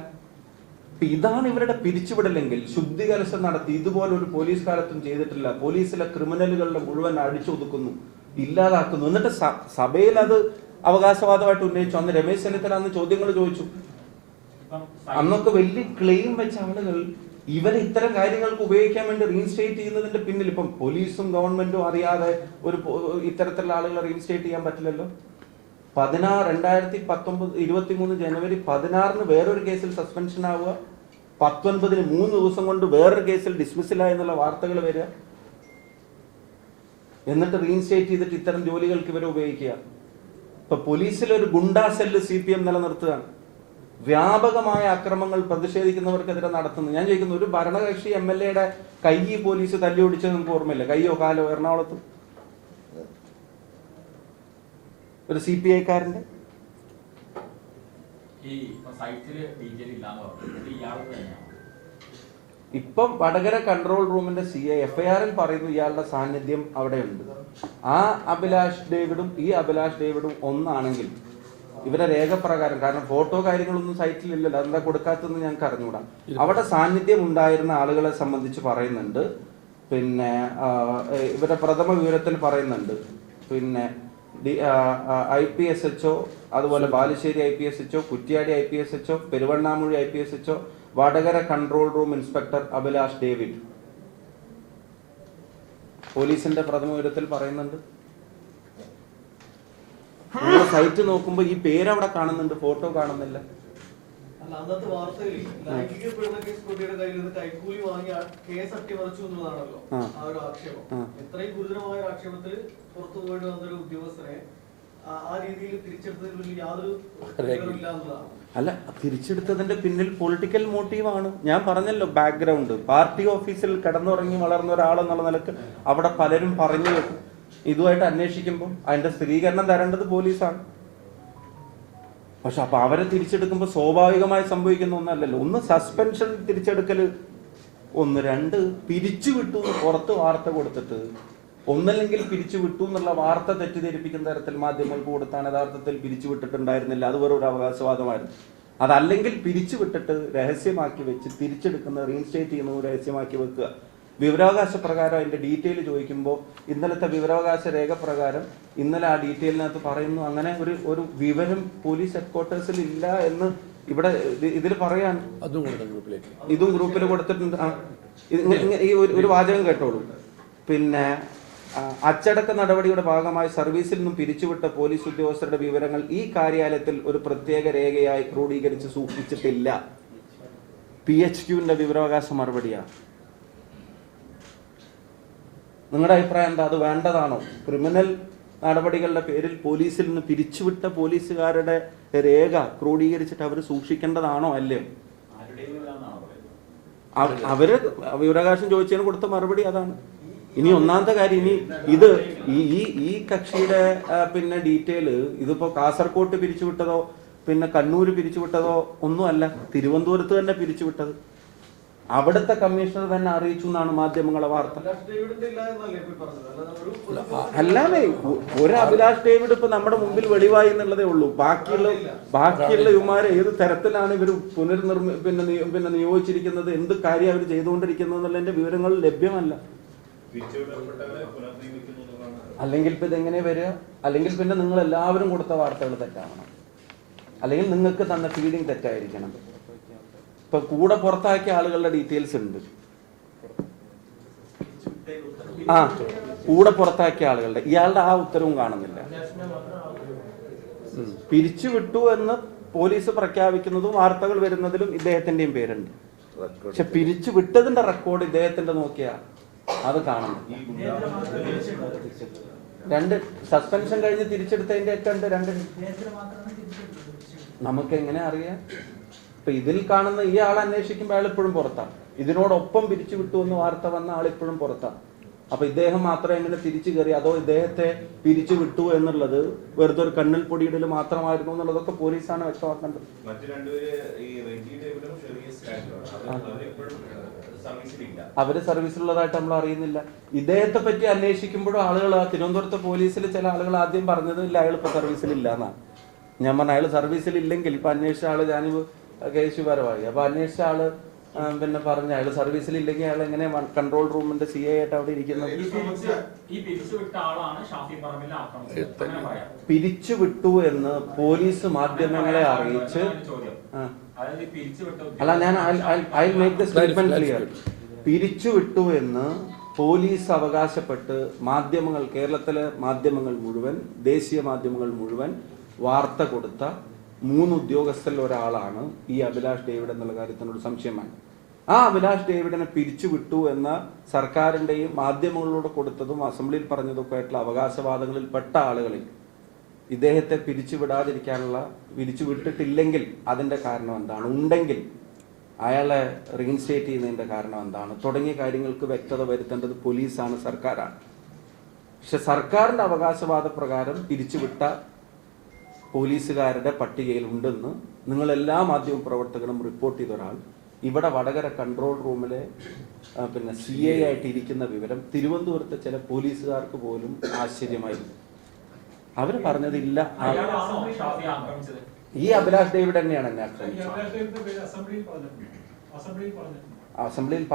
ഇതാണ് ഇവരുടെ പിരിച്ചുവിടലെങ്കിൽ ശുദ്ധികലശം നടത്തി ഇതുപോലെ ഒരു പോലീസ് കാലത്തും ചെയ്തിട്ടില്ല. പോലീസിലെ ക്രിമിനലുകളുടെ മുഴുവൻ അടിച്ചൊതുക്കുന്നു, ഇല്ലാതാക്കുന്നു. എന്നിട്ട് സഭയിൽ അത് അവകാശവാദമായിട്ട് ഉന്നയിച്ചു. അന്ന് രമേശ് ചെന്നിത്തല അന്ന് ചോദ്യങ്ങൾ ചോദിച്ചു. അന്നൊക്കെ വലിയ ക്ലെയിം വെച്ച ആളുകൾ ഇവരെ ഇത്തരം കാര്യങ്ങൾക്ക് ഉപയോഗിക്കാൻ വേണ്ടി റീഇൻസ്റ്റേറ്റ് ചെയ്യുന്നതിന്റെ പിന്നിൽ ഇപ്പം പോലീസും ഗവൺമെന്റും അറിയാതെ ഒരു ഇത്തരത്തിലുള്ള ആളുകളെ റീഇൻസ്റ്റേറ്റ് ചെയ്യാൻ പറ്റില്ലല്ലോ. 2023 ജനുവരി 16 വേറൊരു കേസിൽ സസ്പെൻഷൻ ആവുക, 19 3 ദിവസം കൊണ്ട് വേറൊരു കേസിൽ ഡിസ്മിസിലായി എന്നുള്ള വാർത്തകൾ വരിക, എന്നിട്ട് റീഇൻസ്റ്റേറ്റ് ചെയ്തിട്ട് ഇത്തരം ജോലികൾക്ക് ഇവരെ ഉപയോഗിക്കുക. ഇപ്പൊ പോലീസിലൊരു ഗുണ്ടാ സെല്ല് CPM നിലനിർത്തുകയാണ്. വ്യാപകമായ അക്രമങ്ങൾ പ്രതിഷേധിക്കുന്നവർക്കെതിരെ നടത്തുന്നു. ഞാൻ ചോദിക്കുന്നു, ഒരു ഭരണകക്ഷി MLA കൈ പോലീസ് തല്ലി ഓടിച്ചത് നിങ്ങൾക്ക് ഓർമ്മയില്ല? കയ്യോ കാലോ എറണാകുളത്ത് ഒരു CPI-കാരന്റെ. ഇപ്പം വടകര കൺട്രോൾ റൂമിന്റെ CI FIR-ൽ പറയുന്നു ഇയാളുടെ സാന്നിധ്യം അവിടെയുണ്ട്. ആ അഭിലാഷ് ഡേവിഡും ഈ അഭിലാഷ് ഡേവിഡും ഒന്നാണെങ്കിൽ ഇവരെ രേഖപ്രകാരം, കാരണം ഫോട്ടോ കാര്യങ്ങളൊന്നും സൈറ്റിലില്ലല്ലോ, അതെന്താ കൊടുക്കാത്തതെന്ന് ഞങ്ങൾക്ക് അറിഞ്ഞുകൂടാ. അവിടെ സാന്നിധ്യം ഉണ്ടായിരുന്ന ആളുകളെ സംബന്ധിച്ച് പറയുന്നുണ്ട്. പിന്നെ ഇവരുടെ പ്രഥമ വിവരത്തിൽ പറയുന്നുണ്ട്, പിന്നെ IPSHO, അതുപോലെ Balussery IPSHO, Kuttiady IPSHO, Peruvannamuzhi IPSHO, Vadakara control room inspector Abhilash David. പോലീസിന്റെ പ്രഥമ വിവരത്തിൽ പറയുന്നുണ്ട്. സൈറ്റ് നോക്കുമ്പോൾ ഈ പേര് അവിടെ കാണുന്നുണ്ട്, ഫോട്ടോ കാണുന്നില്ല. അന്നത്തെ വാർത്തയിൽ ലൈംഗിക പീഡന കേസ് പ്രതിയുടെ കയ്യിൽ നിന്ന് കൈക്കൂലി വാങ്ങി കേസ് അട്ടിമറിച്ചു എന്നുള്ളതാണല്ലോ ആ ഒരു ആക്ഷേപം. എത്രയും ഗുരുതരമായ ഒരു ആക്ഷേപത്തിൽ പുറത്തു പോയിട്ട് വന്നൊരു ഉദ്യോഗസ്ഥനെ ആ രീതിയിൽ തിരിച്ചെടുത്തതിൽ യാതൊരു ഇല്ല എന്നുള്ളതാണ്. അല്ല, തിരിച്ചെടുത്തതിന്റെ പിന്നിൽ പൊളിറ്റിക്കൽ മോട്ടീവാണ്. ഞാൻ പറഞ്ഞല്ലോ ബാക്ക്ഗ്രൗണ്ട്. പാർട്ടി ഓഫീസിൽ കിടന്നുറങ്ങി വളർന്ന ഒരാളെന്നുള്ള നിലക്ക് അവിടെ പലരും പറഞ്ഞു വെക്കും. ഇതുമായിട്ട് അന്വേഷിക്കുമ്പോൾ അതിന്റെ സ്ഥിരീകരണം തരേണ്ടത് പോലീസാണ്. പക്ഷെ അപ്പൊ അവരെ തിരിച്ചെടുക്കുമ്പോൾ സ്വാഭാവികമായി സംഭവിക്കുന്ന ഒന്നല്ലല്ലോ. ഒന്ന് സസ്പെൻഷൻ തിരിച്ചെടുക്കല്, ഒന്ന് രണ്ട് പിരിച്ചു വിട്ടു എന്ന് പുറത്ത് വാർത്ത കൊടുത്തിട്ട്, ഒന്നല്ലെങ്കിൽ പിരിച്ചു വിട്ടു എന്നുള്ള വാർത്ത തെറ്റിദ്ധരിപ്പിക്കുന്ന തരത്തിൽ മാധ്യമങ്ങൾക്ക് കൊടുത്താണ് യഥാർത്ഥത്തിൽ പിരിച്ചു വിട്ടിട്ടുണ്ടായിരുന്നില്ല. അത് വേറെ ഒരു അവകാശവാദമായിരുന്നു. അതല്ലെങ്കിൽ പിരിച്ചു വിട്ടിട്ട് രഹസ്യമാക്കി വെച്ച് തിരിച്ചെടുക്കുന്ന റീഇൻസ്റ്റേറ്റ് ചെയ്യുന്നത് രഹസ്യമാക്കി വെക്കുക. വിവരാവകാശ പ്രകാരം അതിന്റെ ഡീറ്റെയിൽ ചോദിക്കുമ്പോൾ ഇന്നലത്തെ വിവരാവകാശ രേഖ പ്രകാരം ഇന്നലെ ആ ഡീറ്റെയിലിനകത്ത് പറയുന്നു അങ്ങനെ ഒരു വിവരം പോലീസ് ഹെഡ്ക്വാർട്ടേഴ്സിൽ ഇല്ല എന്ന് ഇവിടെ ഇതിൽ പറയാണ്. ഇതും ഗ്രൂപ്പിൽ കൊടുത്തിട്ടുണ്ട്. ഈ ഒരു വാചകം കേട്ടോളൂ. പിന്നെ അച്ചടക്ക നടപടിയുടെ ഭാഗമായി സർവീസിൽ നിന്നും പിരിച്ചുവിട്ട പോലീസ് ഉദ്യോഗസ്ഥരുടെ വിവരങ്ങൾ ഈ കാര്യാലയത്തിൽ ഒരു പ്രത്യേക രേഖയായി ക്രോഡീകരിച്ച് സൂക്ഷിച്ചിട്ടില്ല. PHQന്റെ വിവരാവകാശ മറുപടിയാണ്. നിങ്ങളുടെ അഭിപ്രായം എന്താ? അത് വേണ്ടതാണോ? ക്രിമിനൽ നടപടികളുടെ പേരിൽ പോലീസിൽ നിന്ന് പിരിച്ചുവിട്ട പോലീസുകാരുടെ രേഖ ക്രോഡീകരിച്ചിട്ട് അവർ സൂക്ഷിക്കേണ്ടതാണോ അല്ലയോ? അവര് വിവരാവകാശം ചോദിച്ചതിന് കൊടുത്ത മറുപടി അതാണ്. ഇനി ഒന്നാമത്തെ കാര്യം, ഇനി ഇത് ഈ കക്ഷിയുടെ പിന്നെ ഡീറ്റെയിൽ ഇതിപ്പോ കാസർകോട്ട് പിരിച്ചുവിട്ടതോ പിന്നെ കണ്ണൂര് പിരിച്ചുവിട്ടതോ ഒന്നുമല്ല, തിരുവനന്തപുരത്ത് തന്നെ പിരിച്ചുവിട്ടത്. അവിടുത്തെ കമ്മീഷണർ തന്നെ അറിയിച്ചു എന്നാണ് മാധ്യമങ്ങളെ വാർത്ത. അല്ലാതെ ഒരു അഭിലാഷ് ഡേവിഡ് ഇപ്പൊ നമ്മുടെ മുമ്പിൽ വെളിവായി എന്നുള്ളതേ ഉള്ളൂ. ബാക്കിയുള്ള ഇവന്മാരെ ഏത് തരത്തിലാണ് ഇവർ പിന്നെ നിയോഗിച്ചിരിക്കുന്നത്, എന്ത് കാര്യം അവർ ചെയ്തുകൊണ്ടിരിക്കുന്നത് എന്നുള്ളതിന്റെ വിവരങ്ങൾ ലഭ്യമല്ല. അല്ലെങ്കിൽ ഇപ്പൊ ഇതെങ്ങനെ വരിക? അല്ലെങ്കിൽ പിന്നെ നിങ്ങൾ എല്ലാവരും കൊടുത്ത വാർത്തകൾ തെറ്റാവണം, അല്ലെങ്കിൽ നിങ്ങൾക്ക് തന്ന ഫീഡിങ് തെറ്റായിരിക്കണം. ഇപ്പൊ കൂടെ പുറത്താക്കിയ ആളുകളുടെ ഡീറ്റെയിൽസ് ഉണ്ട്. കൂടെ പുറത്താക്കിയ ആളുകളുടെ ഇയാളുടെ ആ ഉത്തരവും കാണുന്നില്ല. പിരിച്ചുവിട്ടു എന്ന് പോലീസ് പ്രഖ്യാപിക്കുന്നതും വാർത്തകൾ വരുന്നതിലും ഇദ്ദേഹത്തിന്റെയും പേരുണ്ട്. പക്ഷെ പിരിച്ചു വിട്ടതിന്റെ റെക്കോർഡ് ഇദ്ദേഹത്തിന്റെ നോക്കിയാ അത് കാണുന്നു. രണ്ട് സസ്പെൻഷൻ കഴിഞ്ഞ് തിരിച്ചെടുത്തതിന്റെ ഒക്കെ ഉണ്ട്. രണ്ട് നമുക്ക് എങ്ങനെ അറിയാം? ഇപ്പൊ ഇതിൽ കാണുന്ന ഈ ആൾ അന്വേഷിക്കുമ്പോൾ അയാൾ ഇപ്പോഴും പുറത്താണ്. ഇതിനോടൊപ്പം പിരിച്ചു വിട്ടു എന്ന് വാർത്ത വന്ന ആൾ ഇപ്പോഴും പുറത്താണ്. അപ്പൊ ഇദ്ദേഹം മാത്രം എങ്ങനെ തിരിച്ചു കയറി, അതോ ഇദ്ദേഹത്തെ പിരിച്ചു വിട്ടു എന്നുള്ളത് വെറുതെ ഒരു കണ്ണിൽ പൊടിയിടൽ മാത്രമായിരുന്നു എന്നുള്ളതൊക്കെ പോലീസാണ് വ്യക്തമാക്കേണ്ടത്. അവര് സർവീസിലുള്ളതായിട്ട് നമ്മൾ അറിയുന്നില്ല. ഇദ്ദേഹത്തെ പറ്റി അന്വേഷിക്കുമ്പോഴും ആളുകൾ തിരുവനന്തപുരത്തെ പോലീസിൽ ചില ആളുകൾ ആദ്യം പറഞ്ഞത് ഇല്ല, അയാൾ ഇപ്പൊ സർവീസിലില്ല എന്നാണ്. ഞാൻ പറഞ്ഞ അയാൾ സർവീസിലില്ലെങ്കിൽ ഇപ്പൊ അന്വേഷിച്ച ആള് ഞാനിപ്പോ കേശുപരമായി അപ്പൊ അന്വേഷിച്ച ആള് പിന്നെ പറഞ്ഞ അയാൾ സർവീസിലില്ലെങ്കിൽ അയാൾ എങ്ങനെ കൺട്രോൾ റൂമിന്റെ CA ആയിട്ട് അവിടെ ഇരിക്കുന്നത്? പിരിച്ചുവിട്ടു എന്ന് പോലീസ് മാധ്യമങ്ങളെ അറിയിച്ച് അല്ല, ഞാൻ I make the statement clear. പിരിച്ചുവിട്ടു എന്ന് പോലീസ് അവകാശപ്പെട്ട് മാധ്യമങ്ങൾ, കേരളത്തിലെ മാധ്യമങ്ങൾ മുഴുവൻ, ദേശീയ മാധ്യമങ്ങൾ മുഴുവൻ വാർത്ത കൊടുത്ത 3 ഉദ്യോഗസ്ഥരിൽ ഒരാളാണ് ഈ അഭിലാഷ് ഡേവിഡ് എന്നുള്ള കാര്യത്തിനോട് സംശയമാണ്. ആ അഭിലാഷ് ഡേവിഡിനെ പിരിച്ചുവിട്ടു എന്ന സർക്കാരിന്റെയും മാധ്യമങ്ങളോട് കൊടുത്തതും അസംബ്ലിയിൽ പറഞ്ഞതൊക്കെ ആയിട്ടുള്ള അവകാശവാദങ്ങളിൽ പെട്ട ആളുകളിൽ ഇദ്ദേഹത്തെ പിരിച്ചുവിട്ടിട്ടില്ലെങ്കിൽ അതിന്റെ കാരണം എന്താണ്, ഉണ്ടെങ്കിൽ അയാളെ റീഇൻസ്റ്റേറ്റ് ചെയ്യുന്നതിന്റെ കാരണം എന്താണ് തുടങ്ങിയ കാര്യങ്ങൾക്ക് വ്യക്തത വരുത്തേണ്ടത് പോലീസാണ്, സർക്കാരാണ്. പക്ഷെ സർക്കാരിന്റെ അവകാശവാദ പ്രകാരം പിരിച്ചുവിട്ട പോലീസുകാരുടെ പട്ടികയിൽ ഉണ്ടെന്ന് നിങ്ങൾ എല്ലാ മാധ്യമ പ്രവർത്തകരും റിപ്പോർട്ട് ചെയ്ത ഒരാൾ ഇവിടെ വടകര കൺട്രോൾ റൂമിലെ പിന്നെ CA ആയിട്ട് ഇരിക്കുന്ന വിവരം തിരുവനന്തപുരത്തെ ചില പോലീസുകാർക്ക് പോലും ആശ്ചര്യമായി. അവര് പറഞ്ഞതില്ല, ഈ അഭിലാഷ് ഡേവിഡ് തന്നെയാണ് എന്നെ ആക്രമിച്ചത്. അസംബ്ലിയിൽ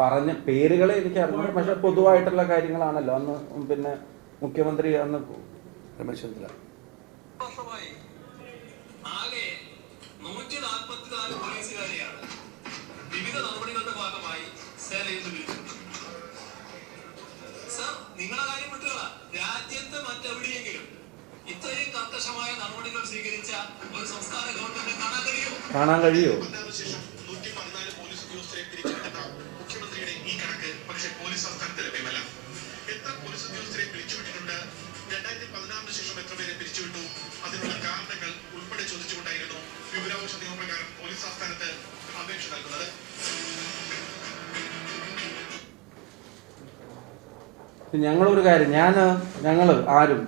പറഞ്ഞ പേരുകളെ എനിക്ക് അറിഞ്ഞു, പക്ഷെ പൊതുവായിട്ടുള്ള കാര്യങ്ങളാണല്ലോ. അന്ന് പിന്നെ മുഖ്യമന്ത്രി അന്ന് രമേശ് ചെന്നിത്തല ആകെ 144 പോലീസുകാരെയാണ് വിവിധ നടപടികളുടെ ഭാഗമായി സേനയിൽ നിന്ന് പിരിച്ചുവിട്ടത്. സർ, നിങ്ങളുടെ കാര്യം വിട്ടുകള, രാജ്യത്ത് മറ്റെവിടെയെങ്കിലും ഇത്രയും കർക്കശമായ നടപടികൾ സ്വീകരിച്ച ഒരു സംസ്ഥാന ഗവൺമെന്റ് കാണാൻ കഴിയോ? 114 പോലീസ് ഉദ്യോഗസ്ഥരെ പിരിച്ചുവിട്ടെന്ന മുഖ്യമന്ത്രിയുടെ ഈ കണക്ക് പക്ഷേ പോലീസ് സംസ്ഥാനത്ത് ലഭ്യമല്ല. എത്ര പോലീസ് ഉദ്യോഗസ്ഥരെ പിരിച്ചുവിട്ടിട്ടുണ്ട്, 2016 ശേഷം എത്ര പേരെ പിരിച്ചുവിട്ടു, അതിനുള്ള കാരണങ്ങൾ ഉൾപ്പെടെ ചോദിച്ചുകൊണ്ടായിരുന്നു വിവരാവകാശ നിയമപ്രകാരം പോലീസ് സംസ്ഥാനത്ത് അപേക്ഷ നൽകുന്നത്. ഞങ്ങളൊരു കാര്യം, ഞങ്ങൾ ആരും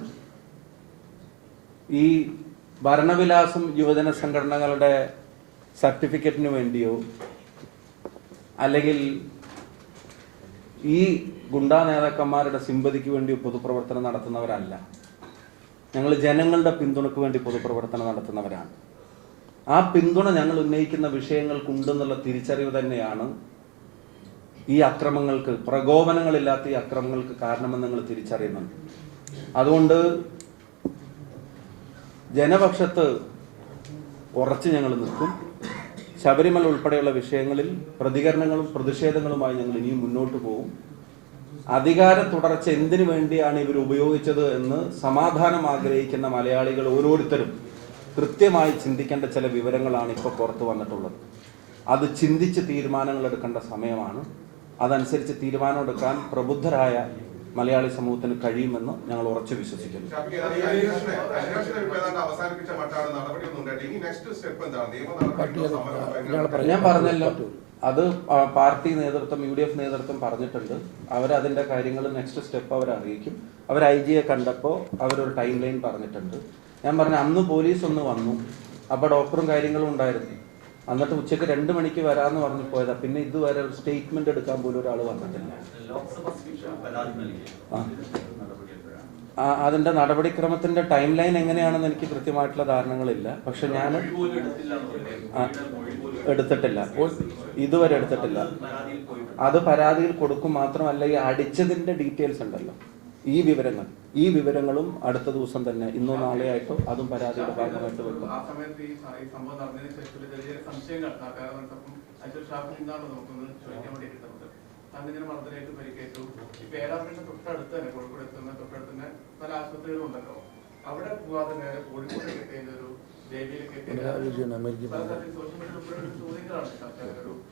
ഈ ഭരണവിലാസം യുവജന സംഘടനകളുടെ സർട്ടിഫിക്കറ്റിന് വേണ്ടിയോ അല്ലെങ്കിൽ ഈ ഗുണ്ടാ നേതാക്കന്മാരുടെ സിമ്പതിക്ക് വേണ്ടിയോ പൊതുപ്രവർത്തനം നടത്തുന്നവരല്ല. ഞങ്ങൾ ജനങ്ങളുടെ പിന്തുണയ്ക്ക് വേണ്ടി പൊതുപ്രവർത്തനം നടത്തുന്നവരാണ്. ആ പിന്തുണ ഞങ്ങൾ ഉന്നയിക്കുന്ന വിഷയങ്ങൾക്കുണ്ടെന്നുള്ള തിരിച്ചറിവ് തന്നെയാണ് ഈ അക്രമങ്ങൾക്ക്, പ്രകോപനങ്ങളില്ലാത്ത ഈ അക്രമങ്ങൾക്ക് കാരണമെന്ന് നിങ്ങൾ തിരിച്ചറിയുന്നുണ്ട്. അതുകൊണ്ട് ജനപക്ഷത്ത് ഉറച്ചു ഞങ്ങൾ നിൽക്കും. ശബരിമല ഉൾപ്പെടെയുള്ള വിഷയങ്ങളിൽ പ്രതികരണങ്ങളും പ്രതിഷേധങ്ങളുമായി ഞങ്ങൾ ഇനിയും മുന്നോട്ട് പോകും. അധികാര തുടർച്ച എന്തിനു വേണ്ടിയാണ് ഇവർ ഉപയോഗിച്ചത് എന്ന് സമാധാനം ആഗ്രഹിക്കുന്ന മലയാളികൾ ഓരോരുത്തരും കൃത്യമായി ചിന്തിക്കേണ്ട ചില വിവരങ്ങളാണ് ഇപ്പോൾ പുറത്തു വന്നിട്ടുള്ളത്. അത് ചിന്തിച്ച് തീരുമാനങ്ങൾ എടുക്കേണ്ട സമയമാണ്. അതനുസരിച്ച് തീരുമാനമെടുക്കാൻ പ്രബുദ്ധരായ മലയാളി സമൂഹത്തിന് കഴിയുമെന്ന് ഞങ്ങൾ ഉറച്ചു വിശ്വസിക്കുന്നു. ഞാൻ പറഞ്ഞല്ലോ, അത് പാർട്ടി നേതൃത്വം, UDF നേതൃത്വം പറഞ്ഞിട്ടുണ്ട്. അവരതിൻ്റെ കാര്യങ്ങൾ നെക്സ്റ്റ് സ്റ്റെപ്പ് അവരറിയിക്കും. അവർ IG യെ കണ്ടപ്പോൾ അവരൊരു ടൈം ലൈൻ പറഞ്ഞിട്ടുണ്ട്. ഞാൻ പറഞ്ഞ അന്ന് പോലീസ് ഒന്ന് വന്നു, അപ്പോൾ ഡോക്ടറും കാര്യങ്ങളും ഉണ്ടായിരുന്നു. എന്നിട്ട് ഉച്ചയ്ക്ക് 2 മണിക്ക് വരാമെന്ന് പറഞ്ഞു പോയതാ. പിന്നെ ഇതുവരെ ഒരു സ്റ്റേറ്റ്മെന്റ് എടുക്കാൻ പോലും ഒരാൾ വന്നിട്ടില്ല. അതിന്റെ നടപടിക്രമത്തിന്റെ ടൈം ലൈൻ എങ്ങനെയാണെന്ന് എനിക്ക് കൃത്യമായിട്ടുള്ള ധാരണകളില്ല. പക്ഷെ ഞാൻ എടുത്തിട്ടില്ല, ഇതുവരെ എടുത്തിട്ടില്ല. അത് പരാതിയിൽ കൊടുക്കും. മാത്രമല്ല, ഈ അടിച്ചതിന്റെ ഡീറ്റെയിൽസ് ഉണ്ടല്ലോ, ഈ വിവരങ്ങളും അടുത്ത ദിവസം തന്നെ, ഇന്നോ നാളെയായിട്ടോ, അതും പരാതിയുടെ ഭാഗമായിട്ട് വെക്കും. ആ സമയത്ത് ഈ സംഭവം നടന്നതിന് ശേഷം ചെറിയ സംശയങ്ങൾ നമുക്കൊന്ന് ചോദിക്കാൻ വേണ്ടി കിട്ടുന്നത്. അന്നിങ്ങനെ മർദ്ദനേറ്റ് പരിക്കേറ്റു. ഈ പേരാമ്പ്രയുടെ തൊട്ടടുത്ത് തന്നെ, കോഴിക്കോട് എത്തുന്ന തൊട്ടടുത്ത് തന്നെ പല ആശുപത്രികളും ഉണ്ടല്ലോ. അവിടെ പോവാതെ നേരെ കോഴിക്കോട് കിട്ടിയതിന്റെ ഒരു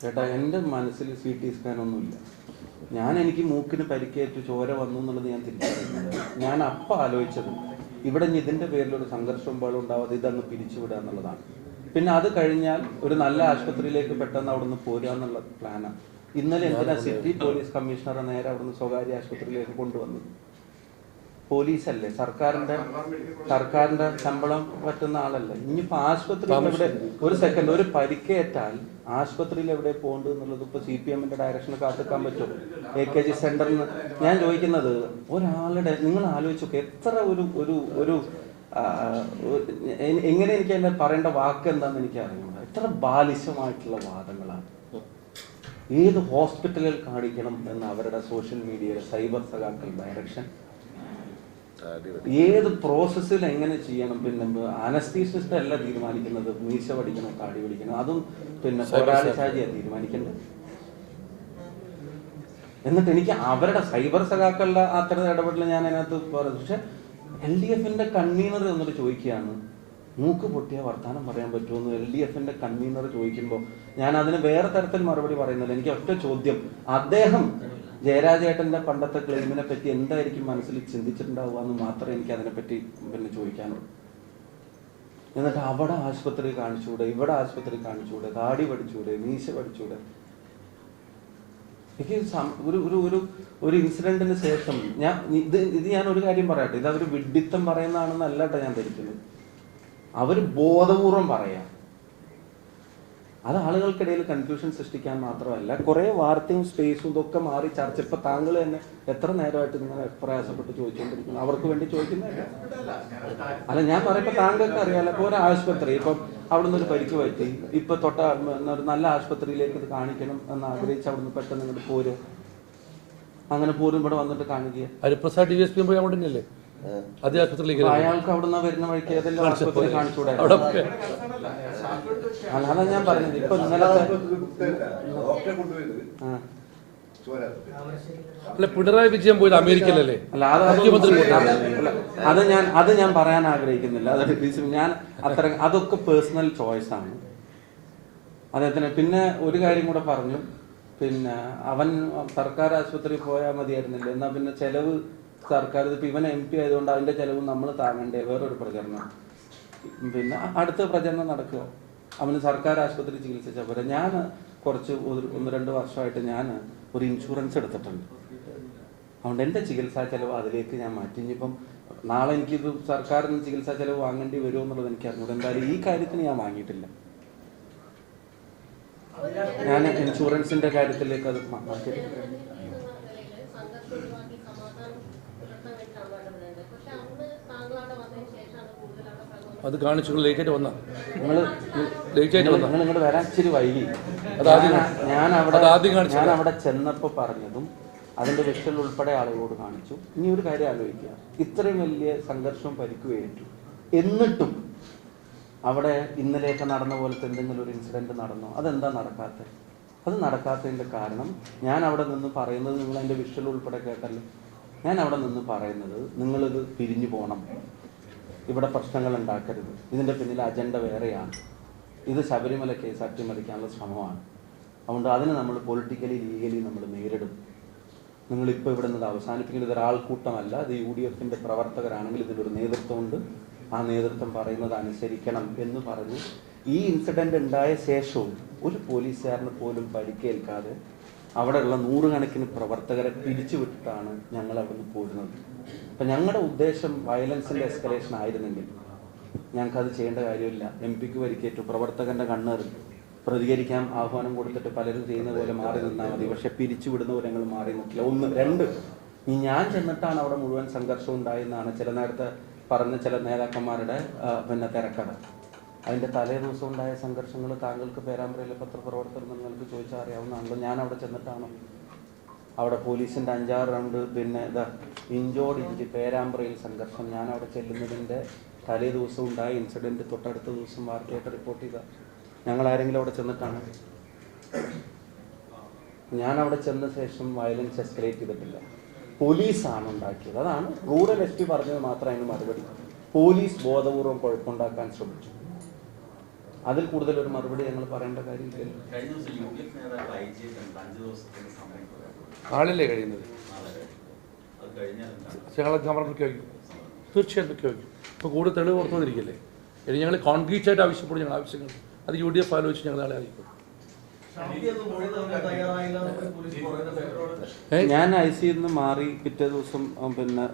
ചേട്ടാ, എന്റെ മനസ്സിൽ CT സ്കാൻ ഒന്നുമില്ല. എനിക്ക് മൂക്കിന് പരിക്കേറ്റ് ചോര വന്നു എന്നുള്ളത് ഞാൻ തിരിച്ചറിയുന്നത്. ഞാൻ അപ്പം ആലോചിച്ചത് ഇവിടെ ഇതിന്റെ പേരിലൊരു സംഘർഷം പോലും ഉണ്ടാവാതെ ഇതങ്ങ് പിരിച്ചുവിടുക എന്നുള്ളതാണ്. പിന്നെ അത് കഴിഞ്ഞാൽ ഒരു നല്ല ആശുപത്രിയിലേക്ക് പെട്ടെന്ന് അവിടുന്ന് പോരുക എന്നുള്ള പ്ലാനാണ്. ഇന്നലെ എന്തിനാ സിറ്റി പോലീസ് കമ്മീഷണറെ നേരെ അവിടുന്ന് സ്വകാര്യ ആശുപത്രിയിലേക്ക് കൊണ്ടുവന്നത്? പോലീസല്ലേ, സർക്കാരിന്റെ ശമ്പളം പറ്റുന്ന ആളല്ലേ. ഇനിയിപ്പോ ആശുപത്രിയിൽ എവിടെ, ഒരു സെക്കൻഡ്, ഒരു പരിക്കേറ്റാൽ ആശുപത്രിയിൽ എവിടെ പോകേണ്ടത് എന്നുള്ളത് ഇപ്പൊ CPM-ന്റെ ഡയറക്ഷന് കാത്തിക്കാൻ പറ്റും? AKG സെന്ററിന് ഞാൻ ചോദിക്കുന്നത്, ഒരാളുടെ നിങ്ങൾ ആലോചിച്ചു എത്ര ഒരു എങ്ങനെ എനിക്ക് എന്നെ പറയേണ്ട വാക്ക് എന്താണെന്ന് എനിക്ക് അറിയില്ല. എത്ര ബാലിശമായിട്ടുള്ള വാദങ്ങളാണ്. ഏത് ഹോസ്പിറ്റലിൽ കാണിക്കണം എന്ന് അവരുടെ സോഷ്യൽ മീഡിയയിലെ സൈബർ സഖാക്കൾ ഡയറക്ഷൻ, ഏത് പ്രോസസ്സിൽ എങ്ങനെ ചെയ്യണം. പിന്നെ അനസ്തീഷ്യസ്റ്റ് അല്ല തീരുമാനിക്കുന്നത്, മീശ പഠിക്കണം, താടി പഠിക്കണം, അതും പിന്നെ പോരാളി ഷാജിയാണ് തീരുമാനിക്കേണ്ടത്. എന്നിട്ട് എനിക്ക് അവരുടെ സൈബർ സഖാക്കളുടെ അത്തരം ഇടപെടൽ ഞാൻ അതിനകത്ത് പറഞ്ഞു. പക്ഷെ LDF-ന്റെ കൺവീനർ എന്നിട്ട് ചോദിക്കുകയാണ്, മൂക്ക് പൊട്ടിയ വർത്താനം പറയാൻ പറ്റുമെന്ന് LDF-ന്റെ കൺവീനർ ചോദിക്കുമ്പോൾ ഞാൻ അതിന് വേറെ തരത്തിൽ മറുപടി പറയുന്നില്ല. എനിക്ക് ഒറ്റ ചോദ്യം, അദ്ദേഹം ജയരാജേട്ടന്റെ പണ്ടത്തെ ക്ലെയിമിനെ പറ്റി എന്തായിരിക്കും മനസ്സിൽ ചിന്തിച്ചിട്ടുണ്ടാവുക എന്ന് മാത്രമേ എനിക്ക് അതിനെപ്പറ്റി പിന്നെ ചോദിക്കാനുള്ളൂ. എന്നിട്ട് അവിടെ ആശുപത്രി കാണിച്ചൂടെ, ഇവിടെ ആശുപത്രി കാണിച്ചൂടെ, താടി പഠിച്ചൂടെ, മീശ പഠിച്ചൂടെ? എനിക്ക് ഒരു ഇൻസിഡന്റിന് ശേഷം ഞാൻ ഒരു കാര്യം പറയട്ടെ, ഇത് അവർ വിഡ്ഢിത്തം പറയുന്നതാണെന്നല്ല കേട്ടോ ഞാൻ ധരിക്കുന്നത്. അവര് ബോധപൂർവം പറയാം. അത് ആളുകൾക്കിടയിൽ കൺഫ്യൂഷൻ സൃഷ്ടിക്കാൻ മാത്രമല്ല, കുറെ വാർത്തയും സ്പേസും ഇതൊക്കെ മാറി ചർച്ച. ഇപ്പൊ താങ്കൾ തന്നെ എത്ര നേരമായിട്ട് നിങ്ങൾ പ്രയാസപ്പെട്ട് ചോദിച്ചുകൊണ്ടിരിക്കുന്നു, അവർക്ക് വേണ്ടി ചോദിക്കുന്നതല്ല. അല്ല, ഞാൻ പറയുമ്പോ താങ്കൾക്ക് അറിയാലോ, ഇപ്പൊ ഒരു ആശുപത്രി, ഇപ്പം അവിടുന്ന് ഒരു പരിക്ക് പറ്റി, ഇപ്പൊ ഒരു നല്ല ആശുപത്രിയിലേക്ക് ഇത് കാണിക്കണം എന്ന് ആഗ്രഹിച്ച് അവിടുന്ന് പെട്ടെന്ന് ഇങ്ങോട്ട് പോര്, അങ്ങനെ പോരും ഇവിടെ വന്നിട്ട് കാണിക്കുക. ഹരിപ്രസാദ് DSP പോയി അവിടെ തന്നെയല്ലേ അതേ ആശുപത്രിയിലേക്ക്? അയാൾക്ക് അവിടുന്ന് വരുന്ന വഴിക്ക് ഏതെങ്കിലും ആശുപത്രി കാണിച്ചുകൂടെ? അതാണ് ഞാൻ പറഞ്ഞത്. ഇപ്പൊ ഇന്നലത്തെ അല്ല, പിണറായി വിജയൻ പോയത് അമേരിക്കയിലല്ലേ? അല്ല അത് ഞാൻ പറയാൻ ആഗ്രഹിക്കുന്നില്ല. ഞാൻ അതൊക്കെ പേഴ്സണൽ ചോയ്സ് ആണ് അദ്ദേഹത്തിന്. പിന്നെ ഒരു കാര്യം കൂടെ പറഞ്ഞു, പിന്നെ അവൻ സർക്കാർ ആശുപത്രിയിൽ പോയാൽ മതിയായിരുന്നില്ല, എന്നാൽ പിന്നെ ചെലവ് സർക്കാർ, ഇപ്പം ഇവൻ MP ആയതുകൊണ്ട് അതിന്റെ ചെലവ് നമ്മൾ താങ്ങണ്ടേ, വേറൊരു പ്രചരണം. പിന്നെ അടുത്ത പ്രചരണം നടക്കുക, അവന് സർക്കാർ ആശുപത്രി ചികിത്സിച്ചാൽ പോരാ. ഞാൻ കുറച്ച് 1-2 വർഷമായിട്ട് ഞാൻ ഒരു ഇൻഷുറൻസ് എടുത്തിട്ടുണ്ട്. അതുകൊണ്ട് എൻ്റെ ചികിത്സാ ചെലവ് അതിലേക്ക് ഞാൻ മാറ്റി. ഇനിയിപ്പം നാളെ എനിക്കിത് സർക്കാരിന് ചികിത്സാ ചെലവ് വാങ്ങേണ്ടി വരുമോ എന്നുള്ളത് എനിക്ക് അറിഞ്ഞൂടെ. എന്തായാലും ഈ കാര്യത്തിന് ഞാൻ വാങ്ങിയിട്ടില്ല. ഞാൻ ഇൻഷുറൻസിന്റെ കാര്യത്തിലേക്ക് അത് മാറ്റി. അത് കാണിച്ചു ലേറ്റായിട്ട് വന്ന നിങ്ങൾ വരാൻ ഇച്ചിരി വൈകി. ഞാൻ അവിടെ ചെന്നപ്പോൾ പറഞ്ഞതും അതിന്റെ വിഷ്വൽ ഉൾപ്പെടെ ആളുകളോട് കാണിച്ചു. ഇനി ഒരു കാര്യം ആലോചിക്കുക, ഇത്രയും വലിയ സംഘർഷവും പരിക്കുകയേറ്റു, എന്നിട്ടും അവിടെ ഇന്നലെയൊക്കെ നടന്ന പോലത്തെ എന്തെങ്കിലും ഒരു ഇൻസിഡന്റ് നടന്നോ? അതെന്താ നടക്കാത്തത്? അത് നടക്കാത്തതിന്റെ കാരണം ഞാൻ അവിടെ നിന്ന് പറയുന്നത്, നിങ്ങൾ അതിന്റെ വിഷ്വൽ ഉൾപ്പെടെ കേട്ടല്ലോ, ഞാൻ അവിടെ നിന്ന് പറയുന്നത് നിങ്ങളിത് പിരിഞ്ഞു പോകണം, ഇവിടെ പ്രശ്നങ്ങൾ ഉണ്ടാക്കരുത്, ഇതിന്റെ പിന്നിൽ അജണ്ട വേറെയാണ്, ഇത് ശബരിമല കേസ് അട്ടിമറിക്കാനുള്ള ശ്രമമാണ്, അതുകൊണ്ട് അതിന് നമ്മൾ പൊളിറ്റിക്കലി ലീഗലി നമ്മൾ നേരിടും. നിങ്ങളിപ്പോൾ ഇവിടെ നിന്ന് അവസാനിപ്പിക്കുന്നത് ഒരാൾക്കൂട്ടമല്ല, ഇത് UDF-ന്റെ പ്രവർത്തകരാണെങ്കിൽ ഇതിനൊരു നേതൃത്വമുണ്ട്, ആ നേതൃത്വം പറയുന്നത് അനുസരിക്കണം എന്ന് പറഞ്ഞ് ഈ ഇൻസിഡന്റ് ഉണ്ടായ ശേഷവും ഒരു പോലീസുകാരന് പോലും പരിക്കേൽക്കാതെ അവിടെയുള്ള 100 കണക്കിന് പ്രവർത്തകരെ പിരിച്ചുവിട്ടിട്ടാണ് ഞങ്ങൾ അവിടെ നിന്ന് പോരുന്നത്. അപ്പം ഞങ്ങളുടെ ഉദ്ദേശം വയലൻസിന്റെ എസ്കലേഷൻ ആയിരുന്നെങ്കിൽ ഞങ്ങൾക്കത് ചെയ്യേണ്ട കാര്യമില്ല. MP-ക്ക് പരിക്കേറ്റു, പ്രവർത്തകന്റെ കണ്ണേറി, പ്രതികരിക്കാൻ ആഹ്വാനം കൊടുത്തിട്ട് പലരും ചെയ്യുന്ന പോലെ മാറി നിന്നാൽ മതി. പക്ഷെ പിരിച്ചുവിടുന്നവരെ ഞങ്ങൾ മാറി നിൽക്കില്ല. 1, 2 ഞാൻ ചെന്നിട്ടാണ് അവിടെ മുഴുവൻ സംഘർഷം ഉണ്ടായെന്നാണ് ചില നേരത്തെ പറഞ്ഞ ചില നേതാക്കന്മാരുടെ പിന്നെ തിരക്കഥ. അതിൻ്റെ തലേ ദിവസം ഉണ്ടായ സംഘർഷങ്ങൾ താങ്കൾക്ക് പേരാമ്പ്രയിലെ പത്രപ്രവർത്തകർ നിങ്ങൾക്ക് ചോദിച്ചാൽ അറിയാവുന്നതാണല്ലോ. ഞാൻ അവിടെ ചെന്നിട്ടാണോ? അവിടെ പോലീസിൻ്റെ 5-6 റൗണ്ട് പിന്നെ ഇഞ്ചോടിഞ്ച് പേരാമ്പ്രയിൽ സംഘർഷം ഞാൻ അവിടെ ചെല്ലുന്നതിൻ്റെ തലേ ദിവസം ഉണ്ടായ ഇൻസിഡൻറ്റ് തൊട്ടടുത്ത ദിവസം വാർത്തയായിട്ട് റിപ്പോർട്ട് ചെയ്ത ഞങ്ങൾ ആരെങ്കിലും അവിടെ ചെന്നിട്ടാണ്? ഞാൻ അവിടെ ചെന്ന ശേഷം വയലൻസ് എസ്കലേറ്റ് ചെയ്തിട്ടില്ല, പോലീസാണ് ഉണ്ടാക്കിയത്. അതാണ് റൂറൽ SP പറഞ്ഞത് മാത്രം അതിന് മറുപടി. പോലീസ് ബോധപൂർവം കുഴപ്പമുണ്ടാക്കാൻ ശ്രമിച്ചു. അതിൽ കൂടുതൽ ഒരു മറുപടി ഞങ്ങൾ പറയേണ്ട കാര്യമില്ലല്ലോ. ആളില്ലേ കഴിയുന്നത്? ഞങ്ങൾ ക്യാമറ പ്രഖ്യാപിക്കും, തീർച്ചയായും പ്രഖ്യാപിക്കും. ഇപ്പോൾ കൂടുതൽ തെളിവ് പുറത്തു വന്നിരിക്കില്ലേ? ഇനി ഞങ്ങൾ കോൺക്രീറ്റ് ആയിട്ട് ആവശ്യപ്പെടും ഞങ്ങൾ ആവശ്യങ്ങൾ. അത് UDF ആലോചിച്ച് ഞങ്ങൾ നാളെ അറിയിക്കും. ഞാൻ IC-യിൽ നിന്ന് മാറി പിറ്റേ ദിവസം പിന്നെ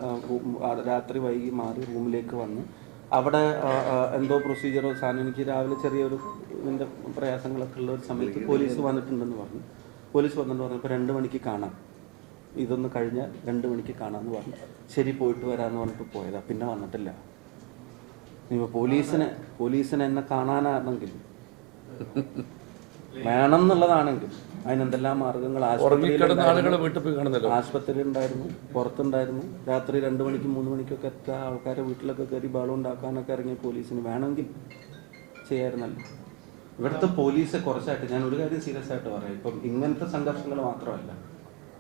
രാത്രി വൈകി മാറി റൂമിലേക്ക് വന്ന് അവിടെ എന്തോ പ്രൊസീജിയറോ സാധനം, എനിക്ക് രാവിലെ ചെറിയൊരു ഇതിൻ്റെ പ്രയാസങ്ങളൊക്കെ ഉള്ള ഒരു സമയത്ത് പോലീസ് വന്നിട്ടുണ്ടെന്ന് പറഞ്ഞു. പോലീസ് വന്നിട്ട് പറഞ്ഞപ്പോൾ 2 മണിക്ക് കാണാം, ഇതൊന്ന് കഴിഞ്ഞാൽ 2 മണിക്ക് കാണാമെന്ന് പറഞ്ഞു. ശരി, പോയിട്ട് വരാമെന്ന് പറഞ്ഞിട്ട് പോയതാ, പിന്നെ വന്നിട്ടില്ല. ഇപ്പോൾ പോലീസിനെ എന്നെ കാണാനാണെങ്കിൽ വേണം എന്നുള്ളതാണെങ്കിൽ അതിനെന്തെല്ലാം മാർഗങ്ങൾ. ആശുപത്രി ഉണ്ടായിരുന്നു, പുറത്തുണ്ടായിരുന്നു, രാത്രി 2 മണിക്കും 3 മണിക്കൊക്കെ എത്താൻ ആൾക്കാരെ വീട്ടിലൊക്കെ കയറി ബഹളം ഉണ്ടാക്കാനൊക്കെ ഇറങ്ങിയ പോലീസിന് വേണമെങ്കിൽ ചെയ്യായിരുന്നല്ലോ. ഇവിടുത്തെ പോലീസ് കുറച്ചായിട്ട് ഞാൻ ഒരു കാര്യം സീരിയസ് ആയിട്ട് പറയാം. ഇപ്പം ഇങ്ങനത്തെ സംഘർഷങ്ങൾ മാത്രമല്ല,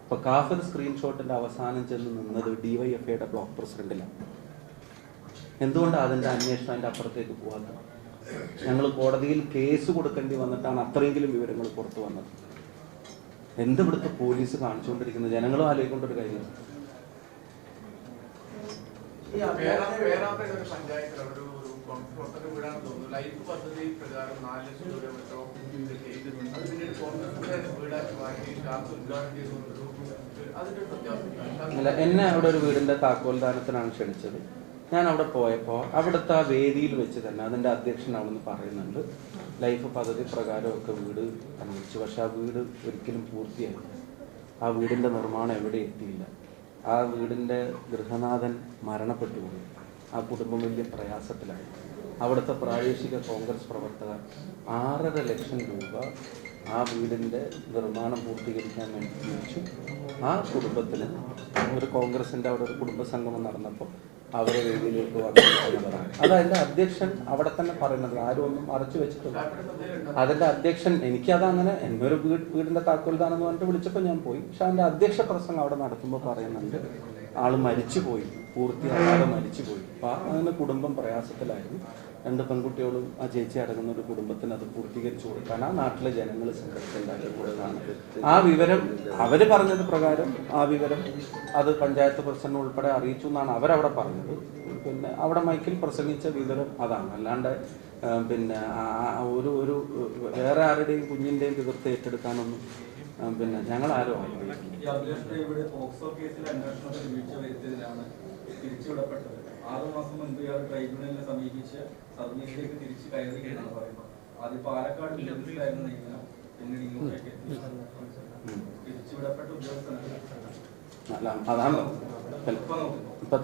ഇപ്പൊ കാഫർ സ്ക്രീൻഷോട്ടിന്റെ അവസാനം ചെന്ന് നിന്നത് DYFIയുടെ ബ്ലോക്ക് പ്രസിഡന്റിലാണ്. എന്തുകൊണ്ടാണ് അതിന്റെ അന്വേഷണം അതിന്റെ അപ്പുറത്തേക്ക് പോകാത്തത്? ഞങ്ങൾ കോടതിയിൽ കേസ് കൊടുക്കേണ്ടി വന്നിട്ടാണ് അത്രയെങ്കിലും വിവരങ്ങൾ പുറത്തു വന്നത്. എന്തിവിടുത്തെ പോലീസ് കാണിച്ചുകൊണ്ടിരിക്കുന്നത് ജനങ്ങളും ആലോചിക്കേണ്ട ഒരു കാര്യം. ലൈഫ് പദ്ധതി പ്രകാരം 4 ലക്ഷം രൂപ മറ്റോ ചെയ്തിട്ടുണ്ട്. അത് പിന്നീട് കോൺഗ്രസിന്റെ വീടാക്കി മാറ്റി ഷാപ്പ് ഉദ്ഘാടനം ചെയ്തു. അതിന്റെ പ്രത്യാശ എന്നെ അവിടെ ഒരു വീടിന്റെ താക്കോൽ ദാനത്തിനാണ് ക്ഷണിച്ചത്. ഞാൻ അവിടെ പോയപ്പോൾ അവിടുത്തെ ആ വേദിയിൽ വെച്ച് തന്നെ അതിൻ്റെ അധ്യക്ഷൻ അവിടുന്ന് പറയുന്നുണ്ട്, ലൈഫ് പദ്ധതി പ്രകാരമൊക്കെ വീട് അനുവദിച്ചു, പക്ഷെ ആ വീട് ഒരിക്കലും പൂർത്തിയായി. ആ വീടിൻ്റെ നിർമ്മാണം എവിടെ എത്തിയില്ല. ആ വീടിൻ്റെ ഗൃഹനാഥൻ മരണപ്പെട്ടു പോയി. ആ കുടുംബം വലിയ പ്രയാസത്തിലായി. അവിടുത്തെ പ്രാദേശിക കോൺഗ്രസ് പ്രവർത്തകർ 6.5 ലക്ഷം രൂപ ആ വീടിൻ്റെ നിർമ്മാണം പൂർത്തീകരിക്കാൻ വേണ്ടി ചോദിച്ചു. ആ കുടുംബത്തിന് ഒരു കോൺഗ്രസിൻ്റെ അവിടെ ഒരു കുടുംബ സംഗമം നടന്നപ്പോൾ അവരെ വേദിയിലേക്ക് വന്നിട്ടുള്ളതാണ്. അത് അതിൻ്റെ അധ്യക്ഷൻ അവിടെ തന്നെ പറയുന്നത്, ആരും ഒന്നും മറച്ചു വെച്ചിട്ടില്ല. അതിൻ്റെ അധ്യക്ഷൻ, എനിക്കതങ്ങനെ എൻ്റെ ഒരു വീടിൻ്റെ താക്കോൽദാനെന്ന് പറഞ്ഞിട്ട് വിളിച്ചപ്പോൾ ഞാൻ പോയി. പക്ഷെ അതിൻ്റെ അധ്യക്ഷ പ്രസംഗം അവിടെ നടത്തുമ്പോൾ പറയുന്നുണ്ട് ആള് മരിച്ചുപോയി, പൂർത്തിയാകാതെ മരിച്ചുപോയി. അപ്പോൾ അതിന് കുടുംബം പ്രയാസത്തിലായിരുന്നു. 2 പെൺകുട്ടികളും ആ ചേച്ചി അടങ്ങുന്ന ഒരു കുടുംബത്തിന് അത് പൂർത്തീകരിച്ചു കൊടുക്കാൻ ആ നാട്ടിലെ ജനങ്ങൾ സംഘടിച്ചുണ്ടാക്കിയതാണ്. ആ വിവരം അവർ പറഞ്ഞത് പ്രകാരം ആ വിവരം അത് പഞ്ചായത്ത് പ്രസിഡന്റ് ഉൾപ്പെടെ അറിയിച്ചു എന്നാണ് അവരവിടെ പറഞ്ഞത്. പിന്നെ അവിടെ മൈക്കിൽ പ്രസംഗിച്ച വിവരം അതാണ്. അല്ലാണ്ട് പിന്നെ ഒരു വേറെ ആരുടെയും കുഞ്ഞിൻ്റെയും പിതൃത്വം ഏറ്റെടുക്കാനൊന്നും പിന്നെ ഞങ്ങൾ ആരും പോക്സോ കേസിൽ അന്വേഷണത്തിൽ വീഴ്ച വരുത്തിയതിലാണ് തിരിച്ചുവിടപ്പെട്ടത്. 6 മാസം മുൻപ് ഇയാൾ ട്രൈബ്യൂണലിനെ സമീപിച്ച് സർവീസിലേക്ക് തിരിച്ചു കയറുകയെന്നാണ് പറയുന്നത്. ആദ്യം പാലക്കാട് വിജിലൻസിലായിരുന്നു നിയമനം, പിന്നീട് ഇങ്ങോട്ടേക്ക് തിരിച്ചുവിടപ്പെട്ട ഉദ്യോഗസ്ഥനാണ്. അതാണ് ഇപ്പൊ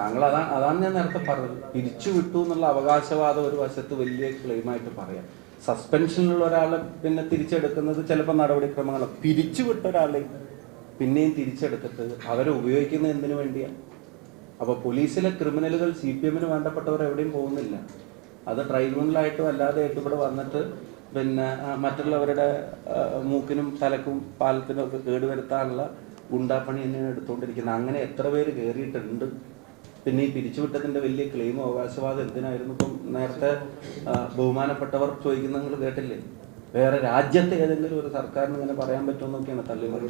താങ്കൾ അതാണ് ഞാൻ നേരത്തെ പറഞ്ഞത്. പിരിച്ചു വിട്ടു എന്നുള്ള അവകാശവാദം ഒരു വശത്ത് വലിയ ക്ലെയിമായിട്ട് പറയാം. സസ്പെൻഷനിലുള്ള ഒരാളെ പിന്നെ തിരിച്ചെടുക്കുന്നത് ചിലപ്പോൾ നടപടിക്രമങ്ങളാണ്. പിരിച്ചുവിട്ട ഒരാളെ പിന്നെയും തിരിച്ചെടുത്തിട്ട് അവരെ ഉപയോഗിക്കുന്നത് എന്തിനു വേണ്ടിയാണ്? അപ്പോൾ പോലീസിലെ ക്രിമിനലുകൾ CPM-ന് വേണ്ടപ്പെട്ടവർ എവിടെയും പോകുന്നില്ല. അത് ട്രൈബ്യൂണലായിട്ടും അല്ലാതെ ഇവിടെ വന്നിട്ട് പിന്നെ മറ്റുള്ളവരുടെ മൂക്കിനും തലക്കും പാലത്തിനും ഒക്കെ കേടുവരുത്താനുള്ള ഗുണ്ടാപ്പണി തന്നെയാണ് എടുത്തുകൊണ്ടിരിക്കുന്നത്. അങ്ങനെ എത്ര പേര് കയറിയിട്ടുണ്ട്. പിന്നെ ഈ പിരിച്ചുവിട്ടതിൻ്റെ വലിയ ക്ലെയിമും അവകാശവാദം എന്തിനായിരുന്നു? ഇപ്പം നേരത്തെ ബഹുമാനപ്പെട്ടവർ ചോദിക്കുന്ന നിങ്ങൾ കേട്ടില്ലേ, വേറെ രാജ്യത്തെ ഏതെങ്കിലും ഒരു സർക്കാരിന് ഇങ്ങനെ പറയാൻ പറ്റുമെന്നൊക്കെയാണ് തള്ളിമറി.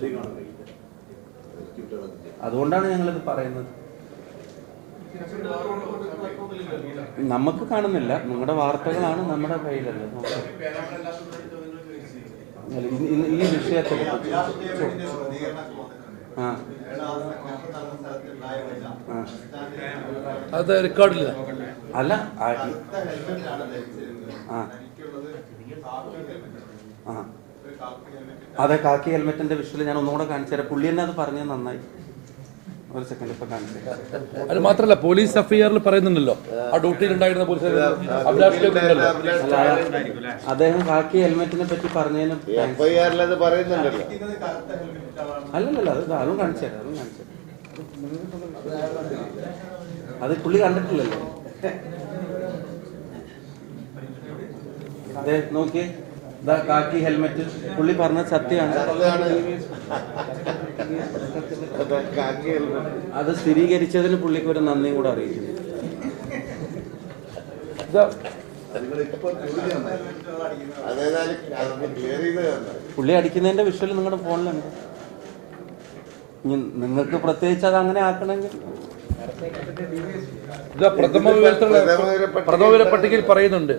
അതുകൊണ്ടാണ് ഞങ്ങളിത് പറയുന്നത്. നമുക്ക് കാണുന്നില്ല, നിങ്ങളുടെ വാർത്തകളാണ് നമ്മുടെ കയ്യിലുള്ളത്. ഈ വിഷയത്തിൽ അത് റെക്കോർഡില്ല. അല്ല അതെ, കാക്കി ഹെൽമെറ്റിന്റെ വിഷയത്തിൽ ഞാൻ ഒന്നുകൂടെ കാണിച്ചു തരാം. പുള്ളി തന്നെ അത് പറഞ്ഞത് നന്നായി. ഒരു സെക്കൻഡ് ഇപ്പൊ കാണിച്ചു. അത് മാത്രമല്ല, പോലീസ് എഫ്ഐആറിൽ പറയുന്നുണ്ടല്ലോ ആ ഡ്യൂട്ടിയിൽ ഉണ്ടായിരുന്ന പോലീസ് അഭിലാഷ് ഉണ്ടല്ലോ. അദ്ദേഹം കാക്കി ഹെൽമെറ്റിനെ പറ്റി പറഞ്ഞതിന് അല്ലല്ല, അതും കാണിച്ചു തരാം. അത് പുള്ളി കണ്ടിട്ടില്ലല്ലോ. അതെ നോക്കിയേ, ഇതാ കാക്കി ഹെൽമെറ്റ്. പുള്ളി പറഞ്ഞത് സത്യമാണ്. അത് സ്ഥിരീകരിച്ചതിന് പുള്ളിക്ക് ഒരു നന്ദിയും കൂടെ അറിയിക്കുന്നു. പുള്ളി അടിക്കുന്നതിന്റെ വിഷ്വൽ നിങ്ങളുടെ ഫോണിലുണ്ട്. നിങ്ങൾക്ക് പ്രത്യേകിച്ച് അത് അങ്ങനെ ആക്കണമെങ്കിൽ പ്രഥമ വിവര പട്ടികയിൽ പറയുന്നുണ്ട്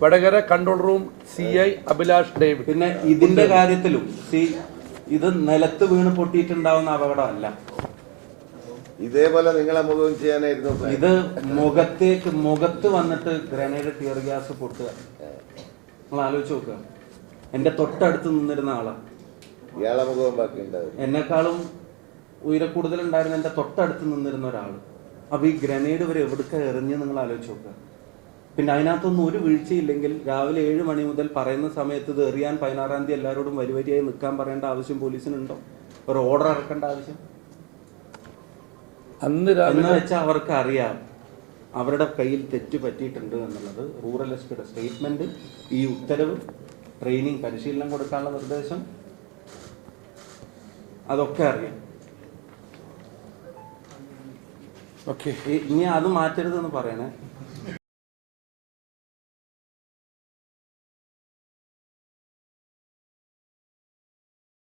Vadakara control room CI Abhilash David. പിന്നെ ഇതിന്റെ കാര്യത്തിലും ഇത് നിലത്ത് വീണ് പൊട്ടിയിട്ടുണ്ടാവുന്ന അപകടമല്ല. ഇതേപോലെ നിങ്ങളെ മുഖം ചെയ്യാനായിരുന്നു. ഇത് മുഖത്ത് വന്നിട്ട് ഗ്രനേഡ് ടിയർ ഗ്യാസ് പൊട്ടുക. നിങ്ങൾ ആലോചിച്ച് നോക്കുക. എന്റെ തൊട്ടടുത്ത് നിന്നിരുന്ന ആളാണ്. ഇയാളെ മുഖം ബാക്കി ഉണ്ടാവും. എന്നെക്കാളും ഉയരക്കൂടുതലുണ്ടായിരുന്ന എന്റെ തൊട്ടടുത്ത് നിന്നിരുന്ന ഒരാള്. അപ്പൊ ഈ ഗ്രനേഡ് ഇവർ എവിടേക്ക് എറിഞ്ഞ് നിങ്ങൾ ആലോചിച്ച് നോക്കുക. പിന്നെ അതിനകത്തൊന്നും ഒരു വീഴ്ചയില്ലെങ്കിൽ രാവിലെ 7 മണി മുതൽ പറയുന്ന സമയത്ത് ഇത് എറിയാൻ 16-ാം തീയതി എല്ലാവരോടും വരിവരിയായി നിൽക്കാൻ പറയേണ്ട ആവശ്യം പോലീസിനുണ്ടോ? ഒരു ഓർഡർ ഇറക്കേണ്ട ആവശ്യം എന്ന് വെച്ചാൽ അവർക്ക് അറിയാം അവരുടെ കയ്യിൽ തെറ്റ് പറ്റിയിട്ടുണ്ട് എന്നുള്ളത്. റൂറൽ എസ്പിയുടെ സ്റ്റേറ്റ്മെന്റ്, ഈ ഉത്തരവ്, ട്രെയിനിങ് പരിശീലനം കൊടുക്കാനുള്ള നിർദ്ദേശം, അതൊക്കെ അറിയാം. ഓക്കെ, ഇനി അത് മാറ്റരുതെന്ന് പറയണേ.